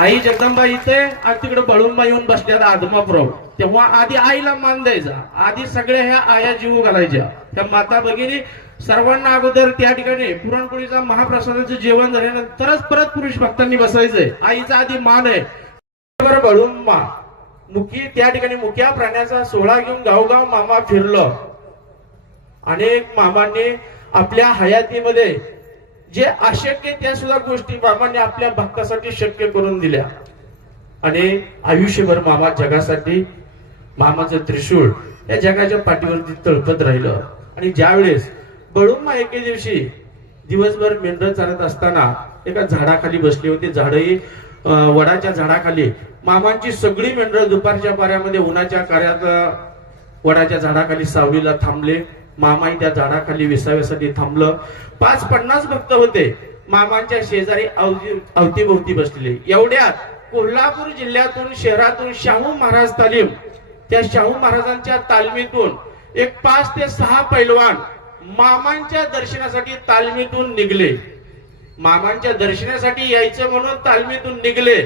आई जगदंबा इथे आणि तिकडे बळूनबा येऊन बसल्यात आदमापुराव. तेव्हा आधी आईला मान द्यायचा, आधी सगळ्या ह्या आया जीव घालायच्या. त्या माता भगिनी सर्वांना अगोदर त्या ठिकाणी पुरणपोळीचा महाप्रसादाचं जेवण झाल्यानंतरच परत पुरुष भक्तांनी बसायचंय. आईचा आधी मान आहे. बरं बळूनबा मुखी त्या ठिकाणी मुख्या प्राण्याचा सोहळा घेऊन गावगाव मामा फिरलं. अनेक मामांनी आपल्या हयातीमध्ये जे अशक्य त्या सुद्धा गोष्टी मामाने आपल्या भक्तासाठी शक्य करून दिल्या. आणि आयुष्यभर मामा जगासाठी मामाचं त्रिशूळ या जगाच्या पाठीवरती तळपत राहिलं. आणि ज्यावेळेस बळूनबा एके दिवशी दिवसभर मेंढर चालत असताना एका झाडाखाली बसली होती. झाडही वडाच्या झाडाखाली. मामांची सगळी मेंढर दुपारच्या पाऱ्यामध्ये उन्हाच्या कार्यात वडाच्या झाडाखाली सावलीला थांबले. मामाही त्या झाडाखाली विसाव्यासाठी थांबलं. 550 भक्त होते मामांच्या शेजारी अवतीभोवती बसलेले. एवढ्यात कोल्हापूर जिल्ह्यातून शहरातून शाहू महाराज तालीम, त्या शाहू महाराजांच्या तालमीतून एक 5 ते 6 पैलवान मामांच्या दर्शनासाठी तालमीतून निघले. मामांच्या दर्शनासाठी यायचं म्हणून तालमीतून निघले.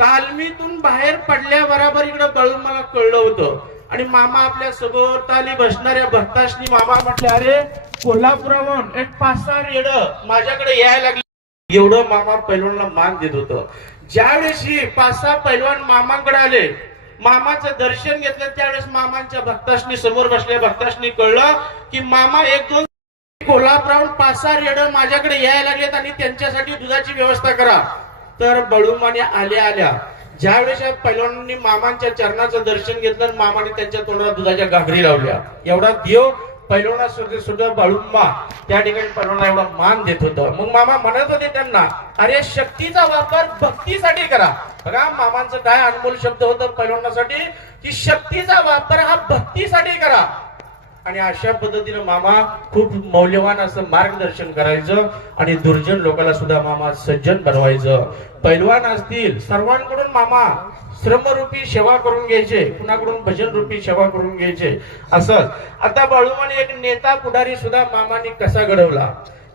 तालमीतून बाहेर पडल्या बरोबर इकडे बळूनबाला कळलं होतं. आणि मामा आपल्या सभोवताली बसणाऱ्या भक्तांनी मामा म्हटले, अरे कोल्हापुरावरून एक 5-6 रेड माझ्याकडे यायला लागले. एवढं मामा पैलवानला मान देत होतं. ज्यावेळेस ही 5-6 पैलवान मामांकडे आले, मामाचं दर्शन घेतलं, त्यावेळेस मामांच्या भक्तांनी समोर बसल्या भक्तांनी कळलं की मामा 1-2 कोल्हापुरावरून 5-6 रेड माझ्याकडे यायला लागलेत आणि त्यांच्यासाठी दुधाची व्यवस्था करा. तर बळूनबाने आल्या ज्यावेळेस पैलवानांनी मामांच्या चरणाचं दर्शन घेतलं, मामाने त्यांच्या तोंडाला दुधाच्या घागरी लावल्या. एवढा देव पैलवाना सुद्धा बळूनबा त्या ठिकाणी पैलवानाला एवढा मान देत होतं. मग मामा म्हणत होते त्यांना, अरे शक्तीचा वापर भक्तीसाठी करा. बघा मामांचं काय अनमोल शब्द होतं पैलवानासाठी की शक्तीचा वापर हा भक्तीसाठी करा. आणि अशा पद्धतीने मामा खूप मौल्यवान असं मार्गदर्शन करायचं आणि दुर्जन लोकांना सुद्धा मामा सज्जन बनवायचं. पैलवान असतील सर्वांकडून मामा श्रमरूपी सेवा करून घ्यायचे, कुणाकडून भजन रूपी सेवा करून घ्यायचे. असंच आता बाळूमाने एक नेता पुढारी सुद्धा मामाने कसा घडवला.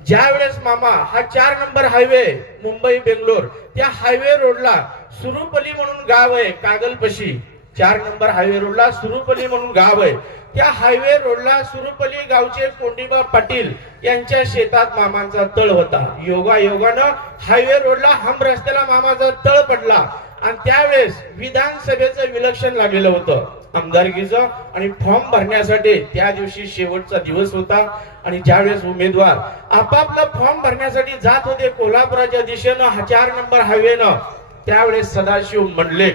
ज्या वेळेस मामा हा 4 नंबर हायवे मुंबई बेंगलोर त्या हायवे रोडला सुरुपली म्हणून गाव आहे कागलपशी. 4 नंबर हायवे रोडला सुरुपली म्हणून गाव आहे. त्या हायवे रोडला सुरुपली गावचे कोंडीबा पाटील यांच्या शेतात मामांचा तळ होता. योगानं हायवे रोडला हम रस्त्याला मामाचा तळ पडला. आणि त्यावेळेस विधानसभेचं विलक्षण लागलेलं होतं आमदारकीचं. आणि फॉर्म भरण्यासाठी त्या दिवशी शेवटचा दिवस होता. आणि ज्यावेळेस उमेदवार आपापला फॉर्म भरण्यासाठी जात होते कोल्हापुराच्या दिशेनं 4 नंबर हायवेनं, त्यावेळेस सदाशिव मंडले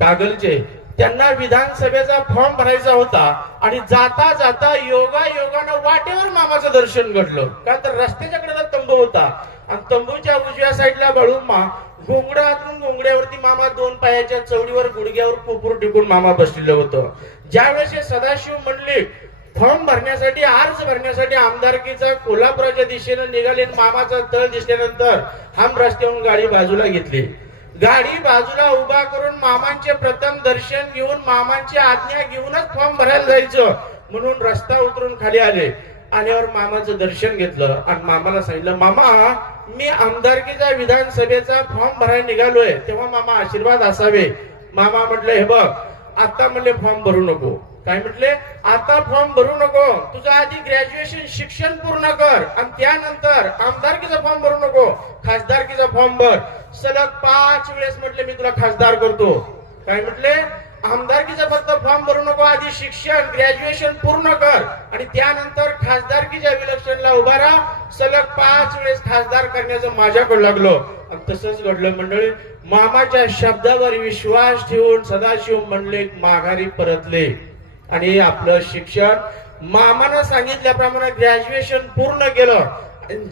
कागलचे त्यांना विधानसभेचा फॉर्म भरायचा होता. आणि जाता जाता योगानं वाटेवर मामाचं दर्शन घडलं. का तर रस्त्याच्या कडेला तंबू होता आणि तंबूच्या उजव्या साईडला बळूनबा घोंगडातून घोंगड्यावरती मामा 2 पायाच्या चवडीवर गुडघ्यावर कोपूर टिकून मामा बसलेलं होतं. ज्यावेळेस सदाशिव मंडलिक फॉर्म भरण्यासाठी अर्ज भरण्यासाठी आमदारकीचा कोल्हापुराच्या दिशेनं निघाले. मामाचा तळ दिसल्यानंतर हम रस्त्यावरून गाडी बाजूला घेतली. गाडी बाजूला उभा करून मामांचे प्रथम दर्शन घेऊन मामांची आज्ञा घेऊनच फॉर्म भरायला जायचं म्हणून रस्ता उतरून खाली आले. आल्यावर मामाचं दर्शन घेतलं आणि मामाला सांगितलं, मामा मी आमदारकीचा विधानसभेचा फॉर्म भरायला निघालोय, तेव्हा मामा आशीर्वाद असावे. मामा म्हटले, हे बघ आता म्हणले फॉर्म भरू नको. काय म्हटले, आता फॉर्म भरू नको, तुझं आधी ग्रॅज्युएशन शिक्षण पूर्ण कर आणि त्यानंतर आमदारकीचा फॉर्म भरू नको, खासदारकीचा फॉर्म भर. सलग 5 वेळेस म्हटले मी तुला खासदार करतो. काय म्हटले, आमदारकीचा फक्त फॉर्म भरू नको, आधी शिक्षण ग्रॅज्युएशन पूर्ण कर आणि त्यानंतर खासदारकीच्या विलक्षणला उभा राहा. सलग 5 वेळेस खासदार करण्याचं माझ्याकडे लागलो. आणि तसंच घडलं मंडळी. मामाच्या शब्दावर विश्वास ठेवून सदाशिव मंडलिक माघारी परतले आणि आपलं शिक्षण मामानं सांगितल्याप्रमाणे ग्रॅज्युएशन पूर्ण केलं.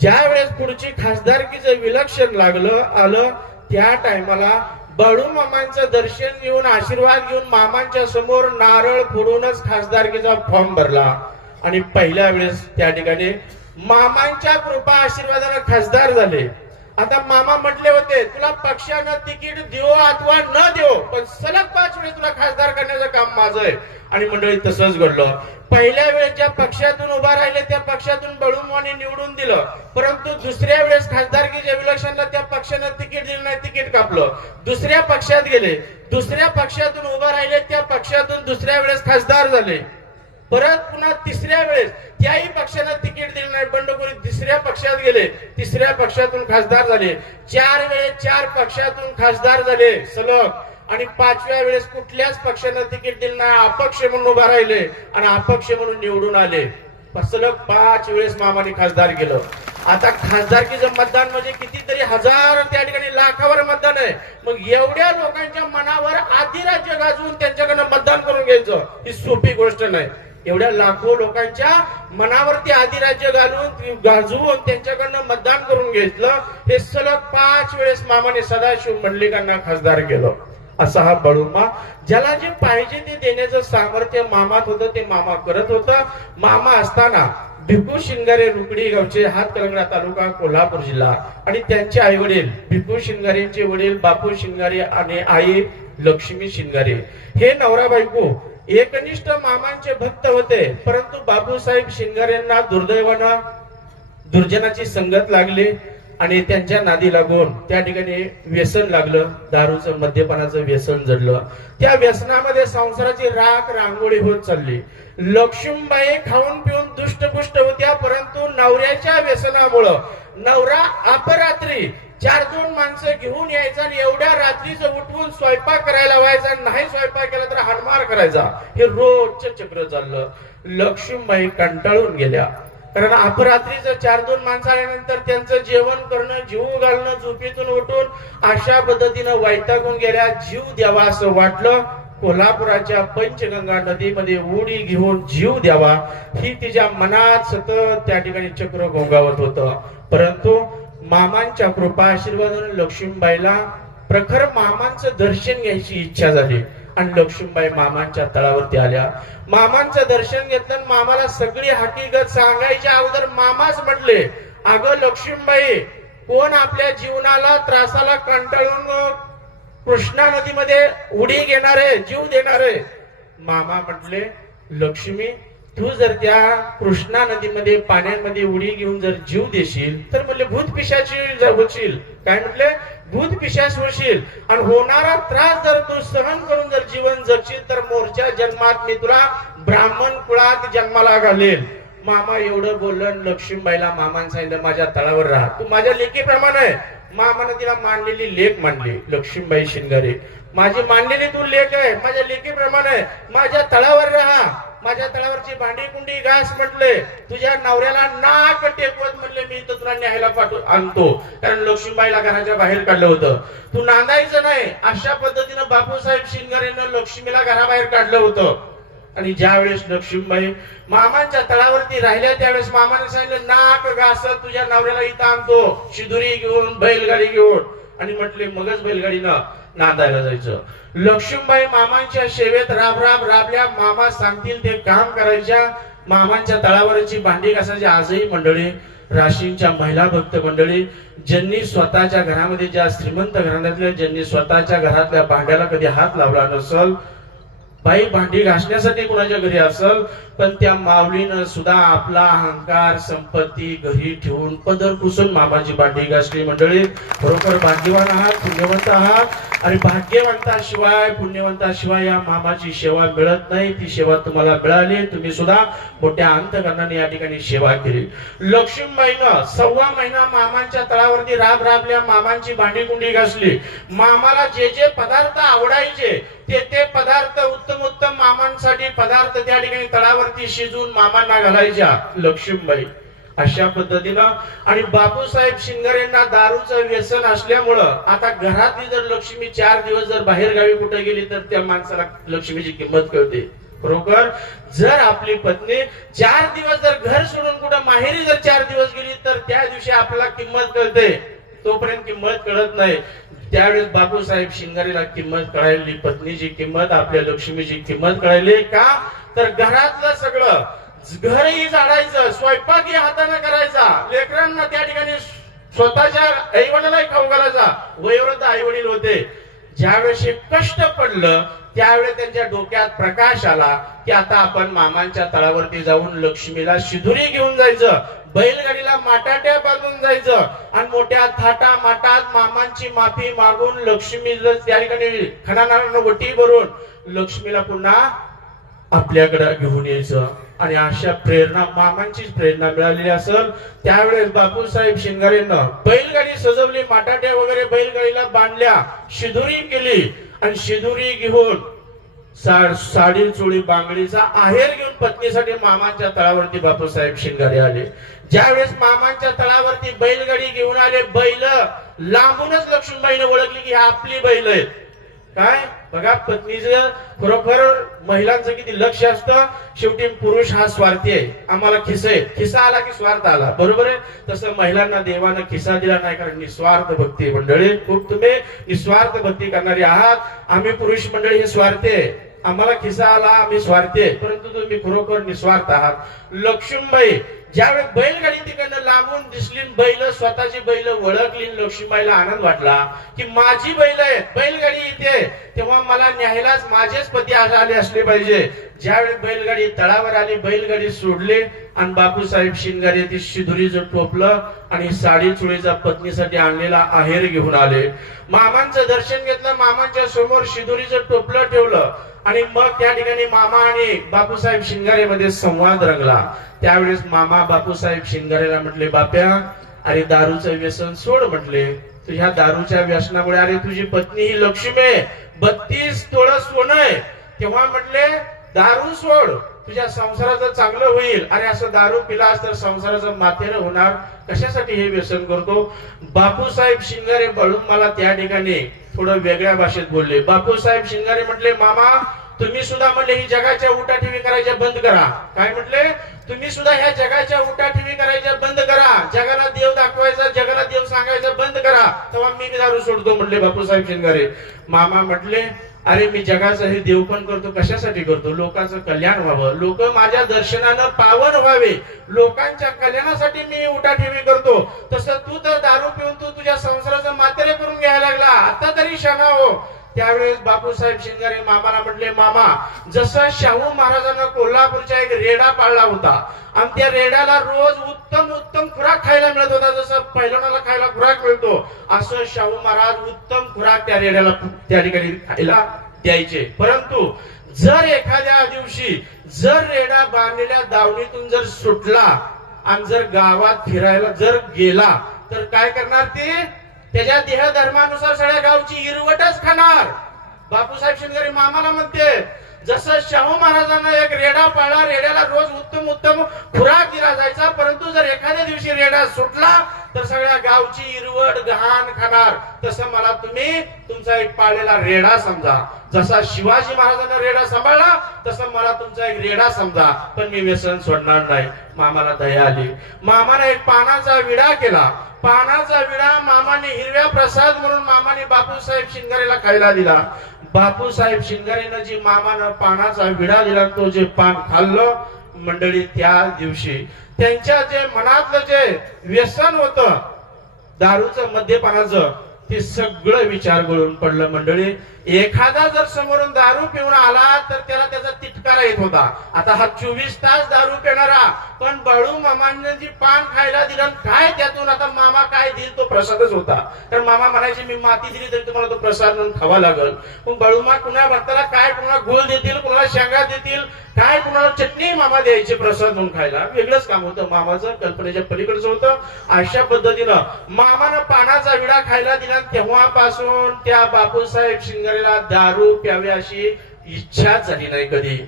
ज्या वेळेस पुढची खासदारकीचं विलक्षण लागलं आलं त्या टायमाला बाळू मामांचं दर्शन घेऊन आशीर्वाद घेऊन मामांच्या समोर नारळ फोडूनच खासदारकीचा फॉर्म भरला. आणि पहिल्या वेळेस त्या ठिकाणी मामांच्या कृपा आशीर्वादाने खासदार झाले. आता मामा म्हटले होते तुला पक्षानं तिकीट देऊ अथवा न देऊ पण सलग 5 वेळेस तुला खासदार करण्याचं काम माझं आहे. आणि मंडळी तसंच घडलं. पहिल्या वेळेस ज्या पक्षातून उभा राहिले त्या पक्षातून बळूमाने निवडून दिलं, परंतु दुसऱ्या वेळेस खासदारकीच्या इलेक्शनला त्या पक्षानं तिकीट दिलं नाही, तिकीट कापलं. दुसऱ्या पक्षात गेले, दुसऱ्या पक्षातून उभा राहिले त्या पक्षातून दुसऱ्या वेळेस खासदार झाले. परत पुन्हा तिसऱ्या वेळेस त्याही पक्षानं तिकीट दिलं नाही, बंडखोरी तिसऱ्या पक्षात गेले, तिसऱ्या पक्षातून खासदार झाले. 4 वेळेस 4 पक्षातून खासदार झाले सलग. आणि 5व्या वेळेस कुठल्याच पक्षानं तिकीट दिलं नाही, अपक्ष म्हणून उभा राहिले आणि अपक्ष म्हणून निवडून आले. सलग 5 वेळेस मामाने खासदार केलं. आता खासदारकीचं मतदान म्हणजे कितीतरी हजार, त्या ठिकाणी लाखावर मतदान आहे. मग एवढ्या लोकांच्या मनावर अधिराज्य गाजवून त्यांच्याकडनं मतदान करून घ्यायचं ही सोपी गोष्ट नाही. एवढ्या लाखो लोकांच्या मनावरती अधिराज्य गाजवून त्यांच्याकडनं मतदान करून घेतलं. हे सलग 5 वेळेस मामाने सदाशिव मंडलिकांना खासदार केलं. असा हा बळूमा, ज्याला जे पाहिजे ते देण्याचं सामर्थ्य मामात होतं ते मामा करत होता. मामा असताना भिकू शिंगारे रुकडी गावचे, हातकणंगले तालुका, कोल्हापूर जिल्हा, आणि त्यांचे आई वडील भिकू शिंगारेंचे वडील बापू शिंगारे आणि आई लक्ष्मी शिंगारे हे नवरा बायको एकनिष्ठ मामांचे भक्त होते. परंतु बापूसाहेब शिंगारेंना दुर्दैवानं दुर्जनाची संगत लागली आणि त्यांच्या नादी लागून त्या ठिकाणी व्यसन लागलं. दारूचं, मद्यपानाचं व्यसन जडलं. त्या व्यसनामध्ये संसाराची राख रांगोळी होत चालली. लक्ष्मीबाई खाऊन पिऊन दुष्टपुष्ट होत्या, परंतु नवऱ्याच्या व्यसनामुळं नवरा अपरात्री 4-2 माणसं घेऊन यायचा आणि एवढ्या रात्रीचं उठवून स्वयंपाक करायला व्हायचा. नाही स्वयंपाक केला तर हाणमार करायचा. हे रोजचं चक्र चाललं. लक्ष्मीबाई कंटाळून गेल्या, कारण अपरात्रीचं 4-2 माणसं आल्यानंतर त्यांचं जेवण करणं, जीव घालणं, झोपेतून उठून अशा पद्धतीनं वैतागून गेल्या. जीव द्यावा असं वाटलं. कोल्हापुराच्या पंचगंगा नदीमध्ये उडी घेऊन जीव द्यावा ही तिच्या मनात सतत त्या ठिकाणी चक्र घोंगावत होतं. परंतु मामांच्या कृपा आशीर्वादाने लक्ष्मीबाईला प्रखर मामांचं दर्शन घ्यायची इच्छा झाली आणि लक्ष्मीबाई मामांच्या तळावरती आल्या. मामांचं दर्शन घेतलं. मामाला सगळी हकीकत सांगायच्या अगोदर मामाच म्हटले, अगं लक्ष्मीबाई, कोण आपल्या जीवनाला त्रासाला कंटाळून कृष्णा नदीमध्ये उडी घेणारे, जीव देणारे? मामा म्हटले, लक्ष्मी, तू जर त्या कृष्णा नदीमध्ये पाण्यामध्ये उडी घेऊन जर जीव देशील तर म्हणले भूत पिशाची होशील. काय म्हटले? भूत पिशाच होशील. आणि होणारा त्रास जर तू सहन करून जर जीवन जगशील तर मोरच्या जन्मात मी तुला ब्राह्मण कुळात जन्माला घालेल. मामा एवढं बोललं. लक्ष्मीबाईला मामाने सांगितलं, माझ्या तळावर राहा, तू माझ्या लेकीप्रमाणे. मामाने तिला मानलेली लेक मानली. लक्ष्मीबाई शिंगारे, माझी मानलेली तू लेक आहे, माझ्या लेकीप्रमाणे माझ्या तळावर राहा, माझ्या तळावरची भांडी कुंडी घास म्हटले, तुझ्या नवऱ्याला नाक टेकवत म्हणले मी तर तुला न्यायला आणतो. कारण लक्ष्मीबाईला घराच्या बाहेर काढलं होतं, तू नांदायचं नाही. अशा पद्धतीनं बापूसाहेब शिंगारेनं लक्ष्मीला घराबाहेर काढलं होतं. आणि ज्या वेळेस लक्ष्मीबाई मामांच्या तळावरती राहिल्या त्यावेळेस मामाने सांगितलं, नाक घासत तुझ्या नवऱ्याला इथं आणतो, शिदुरी घेऊन, बैलगाडी घेऊन. आणि म्हटले मगच बैलगाडीनं नांदायला जायचं. लक्ष्मीबाई मामांच्या सेवेत राबल्या. मामा सांगतील ते काम करायच्या. मामांच्या तळावरची भांडी घासायची. आजही मंडळी, राशींच्या महिला भक्त मंडळी, ज्यांनी स्वतःच्या घरामध्ये, ज्या श्रीमंत घराण्यातल्या, ज्यांनी स्वतःच्या घरातल्या भांड्याला कधी हात लावला नसल, बाई भांडी घासण्यासाठी कुणाच्या घरी असल, पण त्या माऊलीनं सुद्धा आपला अहंकार, संपत्ती घरी ठेवून पदर पुसून मामाची भांडी घासली. मंडळी, बरोबर भाग्यवान आहात, पुण्यवंत आहात. आणि भाग्यवंताशिवाय, पुण्यवंताशिवाय या मामाची सेवा मिळत नाही. ती सेवा तुम्हाला मिळाली. तुम्ही सुद्धा मोठ्या अंतकरणाने या ठिकाणी सेवा केली. लक्ष्मीबाईनं 1.25 महिना मामांच्या तळावरती राबल्या. मामांची भांडी कुंडी घासली. मामाला जे जे पदार्थ आवडायचे ते पदार्थ, उत्तम मामांसाठी पदार्थ त्या ठिकाणी तळावरती शिजून मामांना घालायच्या लक्ष्मीबाई. अशा पद्धतीनं. आणि बापूसाहेब शिंगारेंना दारूचं व्यसन असल्यामुळं आता घरातली जर लक्ष्मी 4 दिवस जर बाहेर गावी कुठे गेली तर त्या माणसाला लक्ष्मीची किंमत कळते. बरोबर, जर आपली पत्नी 4 दिवस जर घर सोडून कुठं माहेरी जर 4 दिवस गेली तर त्या दिवशी आपल्याला किंमत कळते. तोपर्यंत किंमत कळत नाही. त्यावेळेस बापूसाहेब शिंगारेला किंमत कळाली, पत्नीची किंमत, आपल्या लक्ष्मीची किंमत कळाली. का तर घरातलं सगळं, घरही झाडायचं, स्वयंपाकही हाताने करायचा, लेकरांना त्या ठिकाणी स्वतःच्या आई वडिलांनाही खाऊ घालायचा. वयोवृद्ध आई वडील होते. ज्यावेळेस कष्ट पडलं त्यावेळेस त्यांच्या डोक्यात प्रकाश आला की आता आपण मामांच्या तळावरती जाऊन लक्ष्मीला शिदुरी घेऊन जायचं, बैलगाडीला माटाट्या बांधून जायचं आणि मोठ्या थाटा माटात मामांची माफी मागून लक्ष्मीला त्या ठिकाणी खणानारानं वटी भरून लक्ष्मीला पुन्हा आपल्याकडे घेऊन यायचं. आणि अशा प्रेरणा मामांचीच प्रेरणा मिळालेली असेल. त्यावेळेस बापूसाहेब शिंगारेनं बैलगाडी सजवली, माटाट्या वगैरे बैलगाडीला बांधल्या, शिदुरी केली आणि शिदुरी घेऊन साडी चोळी बांगडीचा आहेर घेऊन पत्नीसाठी मामांच्या तळावरती बापूसाहेब शिंगारे आले. ज्यावेळेस मामांच्या तळावरती बैलगाडी घेऊन आले, बैल लांबूनच लक्ष्मीबाईने ओळखली की आपली बैल आहेत. काय बघा, पत्नीचं खरोखर महिलांचं किती लक्ष असतं. शेवटी पुरुष हा स्वार्थी आहे, आम्हाला खिसा आहे, खिसा आला की स्वार्थ आला, बरोबर आहे. तसं महिलांना देवानं खिसा दिला नाही, कारण निस्वार्थ भक्ती मंडळी, खूप तुम्ही निस्वार्थ भक्ती करणारी आहात. आम्ही पुरुष मंडळी हे स्वार्थी आहे, आम्हाला खिसा आला आम्ही स्वार्थी आहे, परंतु तुम्ही खरोखर निस्वार्थ आहात. लक्ष्मीबाई ज्यावेळेस बैलगाडी तिकडनं लांबून दिसली, बैल स्वतःची बैल ओळखली, लक्ष्मीबाईला आनंद वाटला की माझी बैल आहे, बैलगाडी येते तेव्हा मला न्यायलाच माझेच पती आले असले पाहिजे. ज्यावेळेस बैलगाडी तळावर आली, बैलगाडी सोडली आणि बापूसाहेब शिंगारे ती शिदुरीचं टोपलं आणि साडी चोळीचा पत्नीसाठी आणलेला आहेर घेऊन आले. मामांचं दर्शन घेतलं, मामांच्या समोर शिदुरीचं टोपलं ठेवलं आणि मग त्या ठिकाणी मामा आणि बापूसाहेब शिंगारे मध्ये संवाद रंगला. त्यावेळेस मामा बापूसाहेब शिंगारेला म्हटले, बाप्या अरे दारूचं व्यसन सोड म्हटले, तुझ्या दारूच्या व्यसनामुळे अरे तुझी पत्नी ही लक्ष्मी आहे, 32 तोळं सोनं आहे, तेव्हा म्हटले दारू सोड, तुझ्या संसाराचं चांगलं होईल. अरे असं दारू पिलास तर संसाराचं माथेरं होणार, कशासाठी हे व्यसन करतो. बापूसाहेब शिंगारे बळून मला त्या ठिकाणी थोडं वेगळ्या भाषेत बोलले. बापूसाहेब शिंगारे म्हटले, मामा तुम्ही सुद्धा म्हणले ही जगाच्या उठाठेवी करायच्या बंद करा. काय म्हटले, तुम्ही सुद्धा ह्या जगाच्या उठाठेवी करायच्या बंद करा, जगाला देव दाखवायचा, जगाला देव सांगायचा बंद करा, तेव्हा मी दारू सोडतो म्हटले बापूसाहेब शिंगारे. मामा म्हटले, अरे मी जगाचं हे देव पण करतो, कशासाठी करतो, लोकांचं कल्याण व्हावं, लोक माझ्या दर्शनानं पावन व्हावे, लोकांच्या कल्याणासाठी मी उठाठेवी करतो. तसं तू तर दारू पिऊन तू तुझ्या संसाराचं मातेरे करून घ्यायला लागला, आता तरी शहाणा हो. त्यावेळेस बापूसाहेब शिंगारे मामाला म्हटले, मामा जसं शाहू महाराजांना कोल्हापूरच्या एक रेडा पाळला होता आणि त्या रेड्याला रोज उत्तम उत्तम खुराक खायला मिळत होता, जसं पैलवानाला खायला खुराक मिळतो, असं शाहू महाराज उत्तम खुराक त्या रेड्याला त्या ठिकाणी खायला द्यायचे. परंतु जर एखाद्या दिवशी जर रेडा बांधलेल्या दावणीतून जर सुटला आणि जर गावात फिरायला जर गेला तर काय करणार, ते त्याच्या देह धर्मानुसार सगळ्या गावची इरवटच खाणार. बापूसाहेब शिंगारे मामाला म्हणते, जसं शाहू महाराजांना एक रेडा पाळला, रेड्याला रोज उत्तम उत्तम खुराक दिला जायचा, परंतु जर एखाद्या दिवशी रेडा सुटला तर सगळ्या गावची इरवट घाण खाणार, तसं मला तुम्ही तुमचा एक पाळलेला रेडा समजा. जसा शिवाजी महाराजांना रेडा सांभाळला तसं मला तुमचा एक रेडा समजा, पण मी व्यसन सोडणार नाही. मामाला दया आली, मामाने एक पानाचा विडा केला. पानाचा विडा मामाने हिरव्या प्रसाद म्हणून मामाने बापूसाहेब शिंगारेला खायला दिला. बापूसाहेब शिंगारेनं जी मामानं पानाचा विडा दिला, तो जे पान खाल्लं मंडळी, त्या दिवशी त्यांच्या जे मनातलं जे व्यसन होतं दारूचं, मद्यपानाचं, ते सगळं विचार गळून पडलं. मंडळी, एखादा जर समोरून दारू पिऊन आला तर त्याला त्याचा तिटकारा येत होता. आता हा 24 तास दारू पिणारा, पण बाळू मामांनी जी पान खायला दिलं, काय त्यातून आता मामा काय देईल तो प्रसादच होता. तर मामा म्हणायचे, मी माती दिली तरी तुम्हाला तो प्रसाद म्हणून खावा लागल. पण बाळूमा कुणा भक्ताला काय, कुणाला गुळ देतील, कुणाला शेंगा देतील, काय कुणाला चटणी मामा द्यायचे प्रसाद म्हणून खायला. वेगळंच काम होतं मामाचं, कल्पनेच्या पलीकडचं होतं. अशा पद्धतीनं मामानं पानाचा विडा खायला दिला. तेव्हापासून त्या बापूसाहेब शिंगारेला दारू प्यावी अशी इच्छा झाली नाही कधी.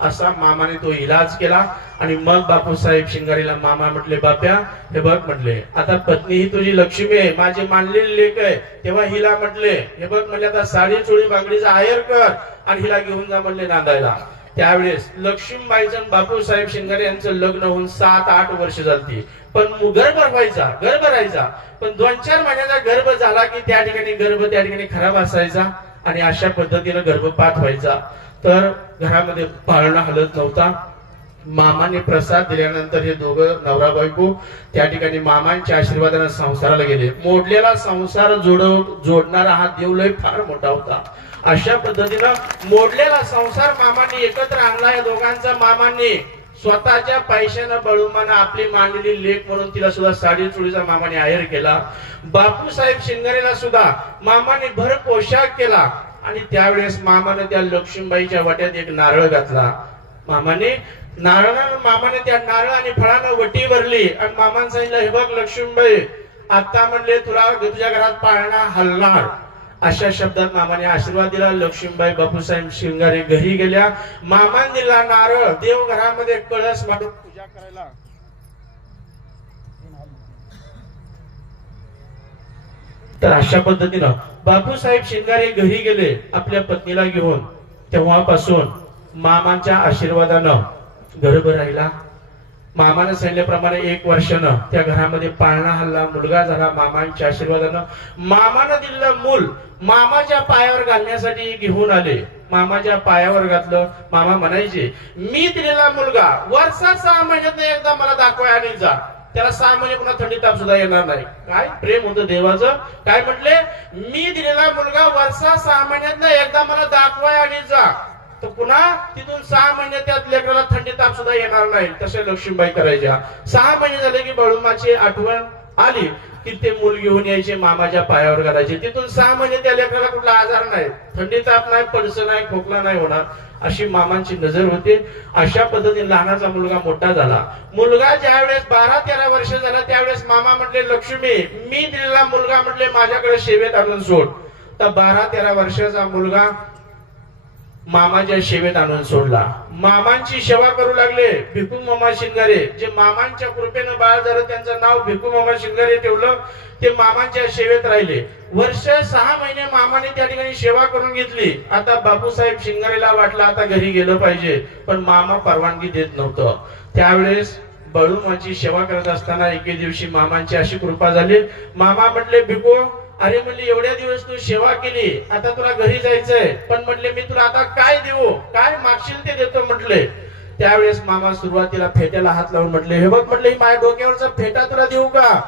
असा मामाने तो इलाज केला. आणि मग बापूसाहेब शिंगारेला मामा म्हटले, बाप्या हे बघ म्हटले, आता पत्नी ही तुझी लक्ष्मी आहे, माझी मानलेली लेक आहे. तेव्हा हिला म्हटले, हे बघ म्हटले, आता साडी चोळी बांगडीचा आहेर कर आणि हिला घेऊन जा म्हणले नांदायला. त्यावेळेस लक्ष्मीबाईचं बापूसाहेब शिंगारे यांचं लग्न होऊन 7-8 वर्ष झाली. पण गर्भ व्हायचा, गर्भ राहायचा, पण 2-4 महिन्याचा गर्भ झाला की त्या ठिकाणी गर्भ त्या ठिकाणी खराब असायचा आणि अशा पद्धतीनं गर्भपात व्हायचा. तर घरामध्ये पाळणा हलत नव्हता. मामाने प्रसाद दिल्यानंतर हे दोघं नवरा बायको त्या ठिकाणी मामांच्या आशीर्वादाने संसाराला गेले. मोडलेला संसार जोडणारा हा देव लय फार मोठा होता. अशा पद्धतीनं मोडलेला संसार मामाने एकत्र आणला. या दोघांचा मामांनी स्वतःच्या पैशानं बळुमानं आपली मांडलेली लेख म्हणून तिला सुद्धा साडी चोळीचा मामाने आहेर केला. बापूसाहेब शिंगारेला सुद्धा मामाने भर पोशाख केला आणि त्यावेळेस मामाने त्या लक्ष्मीबाईच्या वाट्यात एक नारळ घातला. मामाने त्या नारळ आणि फळानं वटी भरली आणि मामाने सांगितलं, हे बघ लक्ष्मीबाई, आता म्हणले तुला तुझ्या घरात पाळणा हलणार. अशा शब्दात मामाने आशीर्वाद दिला. लक्ष्मीबाई बापूसाहेब शिंगारे घरी गेल्या. मामाने दिला नारळ. देव घरामध्ये कळस मांडून पूजा करायला. तर अशा पद्धतीनं बापूसाहेब शिंगारे घरी गेले आपल्या पत्नीला घेऊन. तेव्हापासून मामांच्या आशीर्वादानं गर्भ राहिला. मामाने सांगितल्याप्रमाणे 1 वर्षानं त्या घरामध्ये पाळणा हल्ला, मुलगा झाला. मामांच्या आशीर्वादानं मामानं दिलेलं मूल मामाच्या पायावर घालण्यासाठी घेऊन आले. मामाच्या पायावर घातलं. मामा म्हणायचे, मी दिलेला मुलगा वर्षात 6 महिन्यात एकदा मला दाखवाय आणि जा. त्याला 6 महिने पुन्हा थंडी ताप सुद्धा येणार नाही. काय प्रेम होतं देवाचं. काय म्हटले, मी दिलेला मुलगा वर्षात 6 महिन्यात एकदा मला दाखवाय आणि जा. तर पुन्हा तिथून 6 महिने त्या लेकराला थंडी ताप सुद्धा येणार नाही. तसे लक्ष्मीबाई करायच्या. 6 महिने झाले की बळुमाची आठवण आली की ते मूल घेऊन यायचे, मामाच्या पायावर घालायचे. तिथून 6 महिने त्या लेकराला कुठला आजार नाही, थंडी ताप नाही, पडसं नाही, खोकला नाही होणार, अशी मामांची नजर होती. अशा पद्धतीने लहानाचा मुलगा मोठा झाला. मुलगा ज्यावेळेस 12-13 वर्ष झाला त्यावेळेस मामा म्हटले, लक्ष्मी, मी दिलेला मुलगा म्हटले माझ्याकडे सेवेत आणून सोड. तर 12-13 वर्षाचा मुलगा मामाच्या सेवेत आणून सोडला. मामांची सेवा करू लागले भिकू मामा शिंगारे. जे मामांच्या कृपेनं बाळ झालं त्यांचं नाव भिकू मामा शिंगारे ठेवलं. ते मामांच्या सेवेत राहिले. वर्ष 6 महिने मामाने त्या ठिकाणी सेवा करून घेतली. आता बापूसाहेब शिंगारेला वाटलं आता घरी गेलं पाहिजे, पण मामा परवानगी देत नव्हतं. त्यावेळेस बळुमाची सेवा करत असताना एके दिवशी मामांची अशी कृपा झाली. मामा म्हटले, भिकू, अरे म्हणले एवढ्या दिवस तू सेवा केली, आता तुला घरी जायचंय, पण म्हटले मी तुला आता काय देऊ, काय मागशील ते देतो म्हटले. त्यावेळेस मामा सुरुवातीला फेट्याला हात लावून म्हटले, हे बघ म्हटले माझ्या डोक्यावरचा फेटा तुला देऊ का.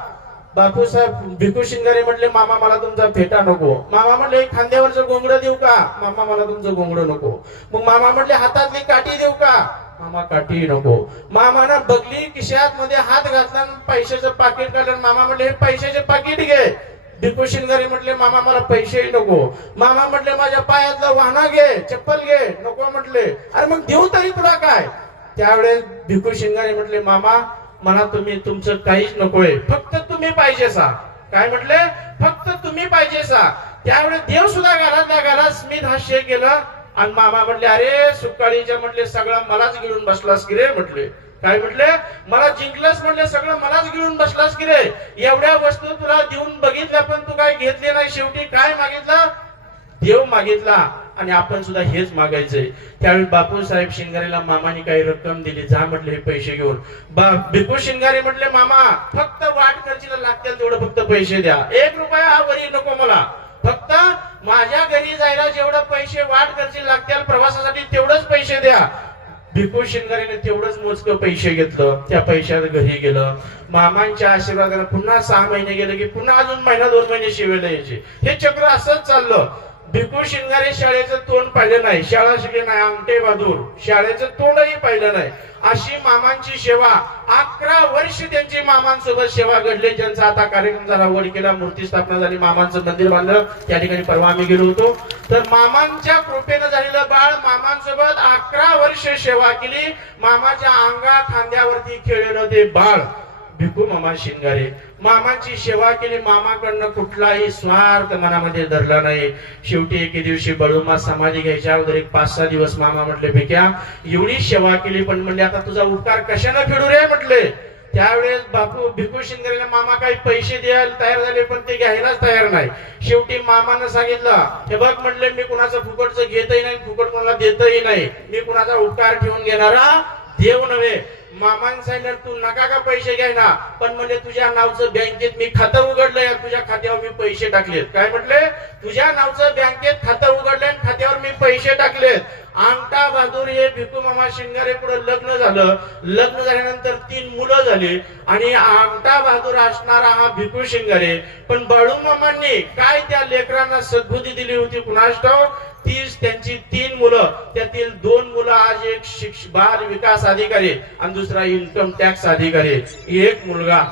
बापूसाहेब भिकू शिंगारे म्हटले, मामा मला तुमचा फेटा नको. मामा म्हटले खांद्यावरचं घोंगडं देऊ का. मामा मला तुमचं घोंगडं नको. मग मामा म्हटले हातातली काठी देऊ का. मामा काठी नको. मामानं बगली खिशात मध्ये हात घातला, पैशाचं पाकिट काढलं. मामा म्हटले हे पैशाचे पाकिट घे. भिकू शिंगारे म्हटले, मामा मला पैसेही नको. मामा म्हटले माझ्या पायातला वाहना घे, चप्पल घे. नको म्हटले. अरे मग देऊ तरी तुला काय. त्यावेळेस भिकू शिंगारे म्हटले, मामा मला तुम्ही तुमचं काहीच नकोय, फक्त तुम्ही पाहिजे सा. काय म्हटले, फक्त तुम्ही पाहिजे सा. त्यावेळेस देव सुद्धा घरात स्मित हास्य केलं आणि मामा म्हटले, अरे सुकाळीच्या म्हटले सगळं मलाच घेऊन बसलास की रे म्हटले. काय म्हटले, मला जिंकलंस म्हटले, सगळं मलाच घेऊन बसलास की रे. एवढ्या वस्तू तुला देऊन बघितल्या पण तू काय घेतले नाही. शेवटी काय मागितलं, देव मागितला आणि आपण सुद्धा हेच मागायचंय. त्यावेळी बापूसाहेब शिंगारेला मामाने काही रक्कम दिली. जा म्हटले हे पैसे घेऊन. भिकू शिंगारे म्हटले, मामा फक्त वाट खर्चीला लागतील तेवढं फक्त पैसे द्या. 1 रुपया वरी नको मला. फक्त माझ्या घरी जायला जेवढं पैसे वाट खर्चीला लागतील प्रवासासाठी तेवढंच पैसे द्या. भिकू शिंगारेने तेवढंच मोजकं पैसे घेतलं. त्या पैशात घरी गेलं. मामांच्या आशीर्वादाने पुन्हा 6 महिने गेले की पुन्हा अजून महिना 2 महिने शिवेला यायचे. हे चक्र असंच चाललं. भिकू शिंगारे शाळेचं तोंड पाहिलं नाही, शाळा शिकले नाही, आमटे बहादूर शाळेचं तोंडही पाहिलं नाही. अशी मामांची सेवा 11 वर्ष त्यांची मामांसोबत सेवा घडली. ज्यांचा आता कार्यक्रम झाला, वडकीला मूर्ती स्थापना झाली, मामांचं मंदिर बांधलं. त्या ठिकाणी परवा आम्ही गेलो होतो. तर मामांच्या कृपेनं झालेलं बाळ मामांसोबत 11 वर्ष सेवा केली. मामाच्या अंगा खांद्यावरती खेळलेलं ते बाळ भिकू मामा शिंगारे. मामांची सेवा केली. मामाकडनं कुठलाही स्वार्थ मनामध्ये धरला नाही. शेवटी एके दिवशी बळुमा समाधी घ्यायच्या अगोदर एक 5-6 दिवस मामा म्हटले, भिक्या एवढी सेवा केली पण म्हणले आता तुझा उपकार कशाने फेडू रे म्हटले. त्यावेळेस बापू भिकू शिंगारेला मामा काही पैसे द्यायला तयार झाले पण ते घ्यायलाच तयार नाही. शेवटी मामानं सांगितलं, हे बघ म्हटले मी कुणाचं फुकटचं घेतही नाही, फुकट कोणाला देतही नाही. मी कुणाचा उपकार ठेवून घेणारा देव नव्हे. मामांनी सांगितलं, तू नका का पैसे घ्यायना, पण म्हणजे तुझ्या नावचं बँकेत मी खातं उघडलंय, तुझ्या खात्यावर मी पैसे टाकलेत. काय म्हटले, तुझ्या नावचं बँकेत खातं उघडलंय, खात्यावर मी पैसे टाकलेत अंगठा बहादूर हे भिकू मामा शिंगारे पुढे लग्न झालं. लग्न झाल्यानंतर 3 मुलं झाली आणि अंगठा बहादूर असणारा हा भिकू शिंगारे. पण बाळू मामांनी काय त्या लेकरांना सद्बुद्धी दिली होती कुणास ठाऊक. त्यांची 3 मुलं, त्यातील 2 मुलं आज एक बाल विकास अधिकारी आणि दुसरा इन्कम टॅक्स अधिकारी. एक मुलगा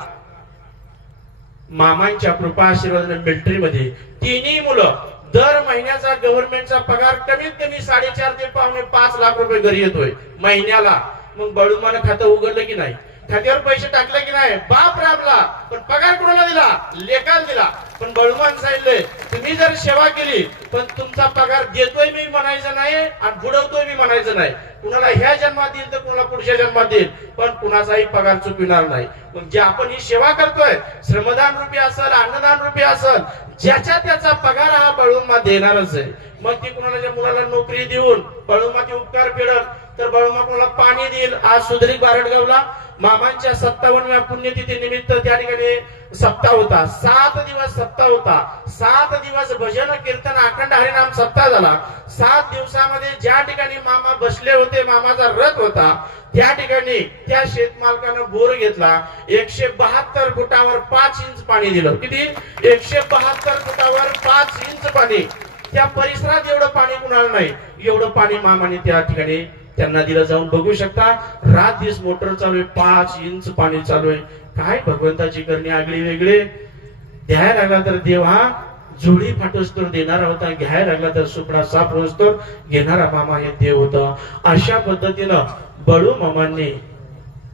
मामांच्या कृपा आशीर्वादाने मिलिटरी मध्ये. 3ही मुलं दर महिन्याचा गव्हर्नमेंटचा पगार कमीत कमी 4.5 ते पावणे 5 लाख रुपये घरी येतोय महिन्याला. मग बाळूमानं खातं उघडलं की नाही, खात्यावर पैसे टाकले की नाही, बाप राबला. पण पगार कोणाला दिला? लेकाला दिला. पण बाळूमान सांगितले तुम्ही जर सेवा केली पण तुमचा पगार देतोय मी म्हणायचं नाही आणि बुडवतोय मी म्हणायचं नाही. कुणाला ह्या जन्मात देईल तर कुणाला पुढच्या जन्मात देईल, पण कुणाचाही पगार चुकविणार नाही. मग जे आपण ही सेवा करतोय, श्रमदान रूपी असेल, अन्नदान रूपी असेल, ज्याच्या त्याचा पगार हा बाळूमा देणारच आहे. मग ती कुणाच्या मुलाला नोकरी देऊन बाळूमाचे उपकार फेडल तर बाळूमा कोणाला पाणी देईल. आज सुधरी बारडगावला मामांच्या 57व्या पुण्यतिथी निमित्त त्या ठिकाणी सप्ताह होता. 7 दिवस सप्ताह होता. 7 दिवस भजन कीर्तन अखंड हरिनाम सप्ताह झाला. 7 दिवसामध्ये ज्या ठिकाणी मामा बसले होते, मामाचा रथ होता, त्या ठिकाणी त्या शेतमालकानं बोर घेतला. 172 फुटावर 5 इंच पाणी दिलं. किती? 172 फुटावर 5 इंच पाणी. त्या परिसरात एवढं पाणी कुणाला नाही, एवढं पाणी मामाने त्या ठिकाणी त्यांना दिलं. जाऊन बघू शकता, रात दिवस मोटर चालू आहे, 5 इंच पाणी चालू आहे. काय भगवंताची करणी आगळी वेगळे. द्यायला लागला तर देव हा जोडी फाटोस्तर देणारा होता, घ्यायला लागला तर सुपडा साफ होस्तर घेणारा मामा हे देव होता. अशा पद्धतीनं बाळू मामांनी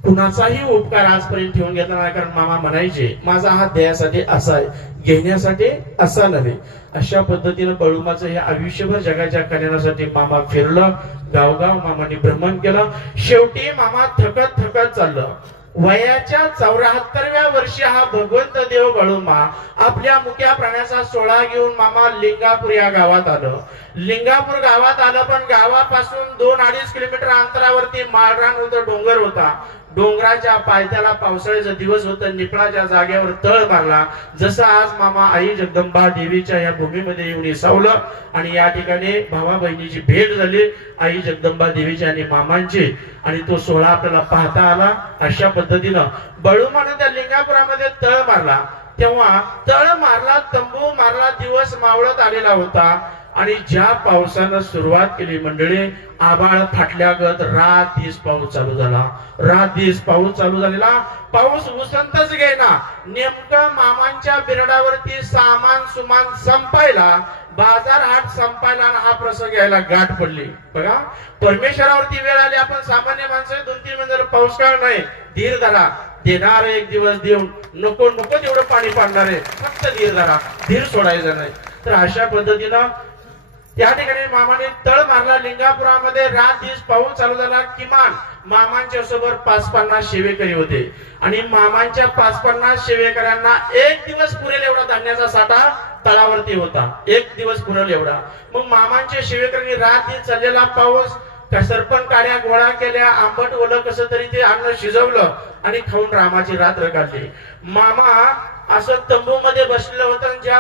कुणाचाही उपकार आजपर्यंत ठेवून घेतला नाही. कारण मामा म्हणायचे माझा हात द्यायसाठी असा आहे, घेण्यासाठी असा नव्हे. अशा पद्धतीनं बाळूमाचं हे आयुष्यभर जगाच्या कल्याणासाठी मामा फिरलं, गावगाव मामाने भ्रमण केलं. शेवटी मामा थकत चाललं. वयाच्या 74व्या वर्षी हा भगवंत देव बाळूमा आपल्या मुक्या प्राण्याचा सोळा घेऊन मामा लिंगापूर या गावात आलं. लिंगापूर गावात आलं, पण गावापासून 2-2.5 किलोमीटर अंतरावरती माळरान होतं, डोंगर होता. डोंगराच्या पायथ्याला पावसाळ्याचा दिवस होता. निपळाच्या जागेवर तळ मारला. जसं आज मामा आई जगदंबा देवीच्या या भूमीमध्ये येऊन विसावलं आणि या ठिकाणी भावा बहिणीची भेट झाली आई जगदंबा देवीची आणि मामांची, आणि तो सोहळा आपल्याला पाहता आला. अशा पद्धतीनं बाळूमाने त्या लिंगापुरामध्ये तळ मारला. तेव्हा तळ मारला, तंबू मारला, दिवस मावळत आलेला होता. आणि ज्या पावसानं सुरुवात केली मंडळी, आभाळ फाटल्यागत रात दिवस पाऊस चालू झाला. रात दिवस पाऊस चालू झालेला. पाऊस उसंतच घेईना. नेमकं मामांच्या बिरडावरती सामान सुमान संपायला, बाजार हाट संपायला आणि हा प्रसंग यायला गाठ पडली. बघा, परमेश्वरावरती वेळ आली. आपण सामान्य माणसं 2-3 महिने पाऊस काळ नाही, धीर धरा, देणार एक दिवस देऊन नको तेवढं पाणी पाडणार आहे, फक्त धीर धरा, धीर सोडायचा नाही. तर अशा पद्धतीनं त्या ठिकाणी मामाने तळ मारला. लिंगापुरामध्ये रात दिवस पाऊस चालू झाला. किमान मामांच्या सोबत 5-50 सेवेकरी होते आणि मामांच्या 5-50 सेवेकऱ्यांना एक दिवस पुरेल एवढा धान्याचा साठा तळावरती होता. एक दिवस पुरेल एवढा. मग मामांच्या सेवेकऱ्यांनी रात दिवस चाललेला पाऊस सरपण काड्या गोळा केल्या, आंबट ओलं कसं तरी ते अन्न शिजवलं आणि खाऊन रामाची रात्र काढली. मामा असं तंबू मध्ये बसलेलं होतं. ज्या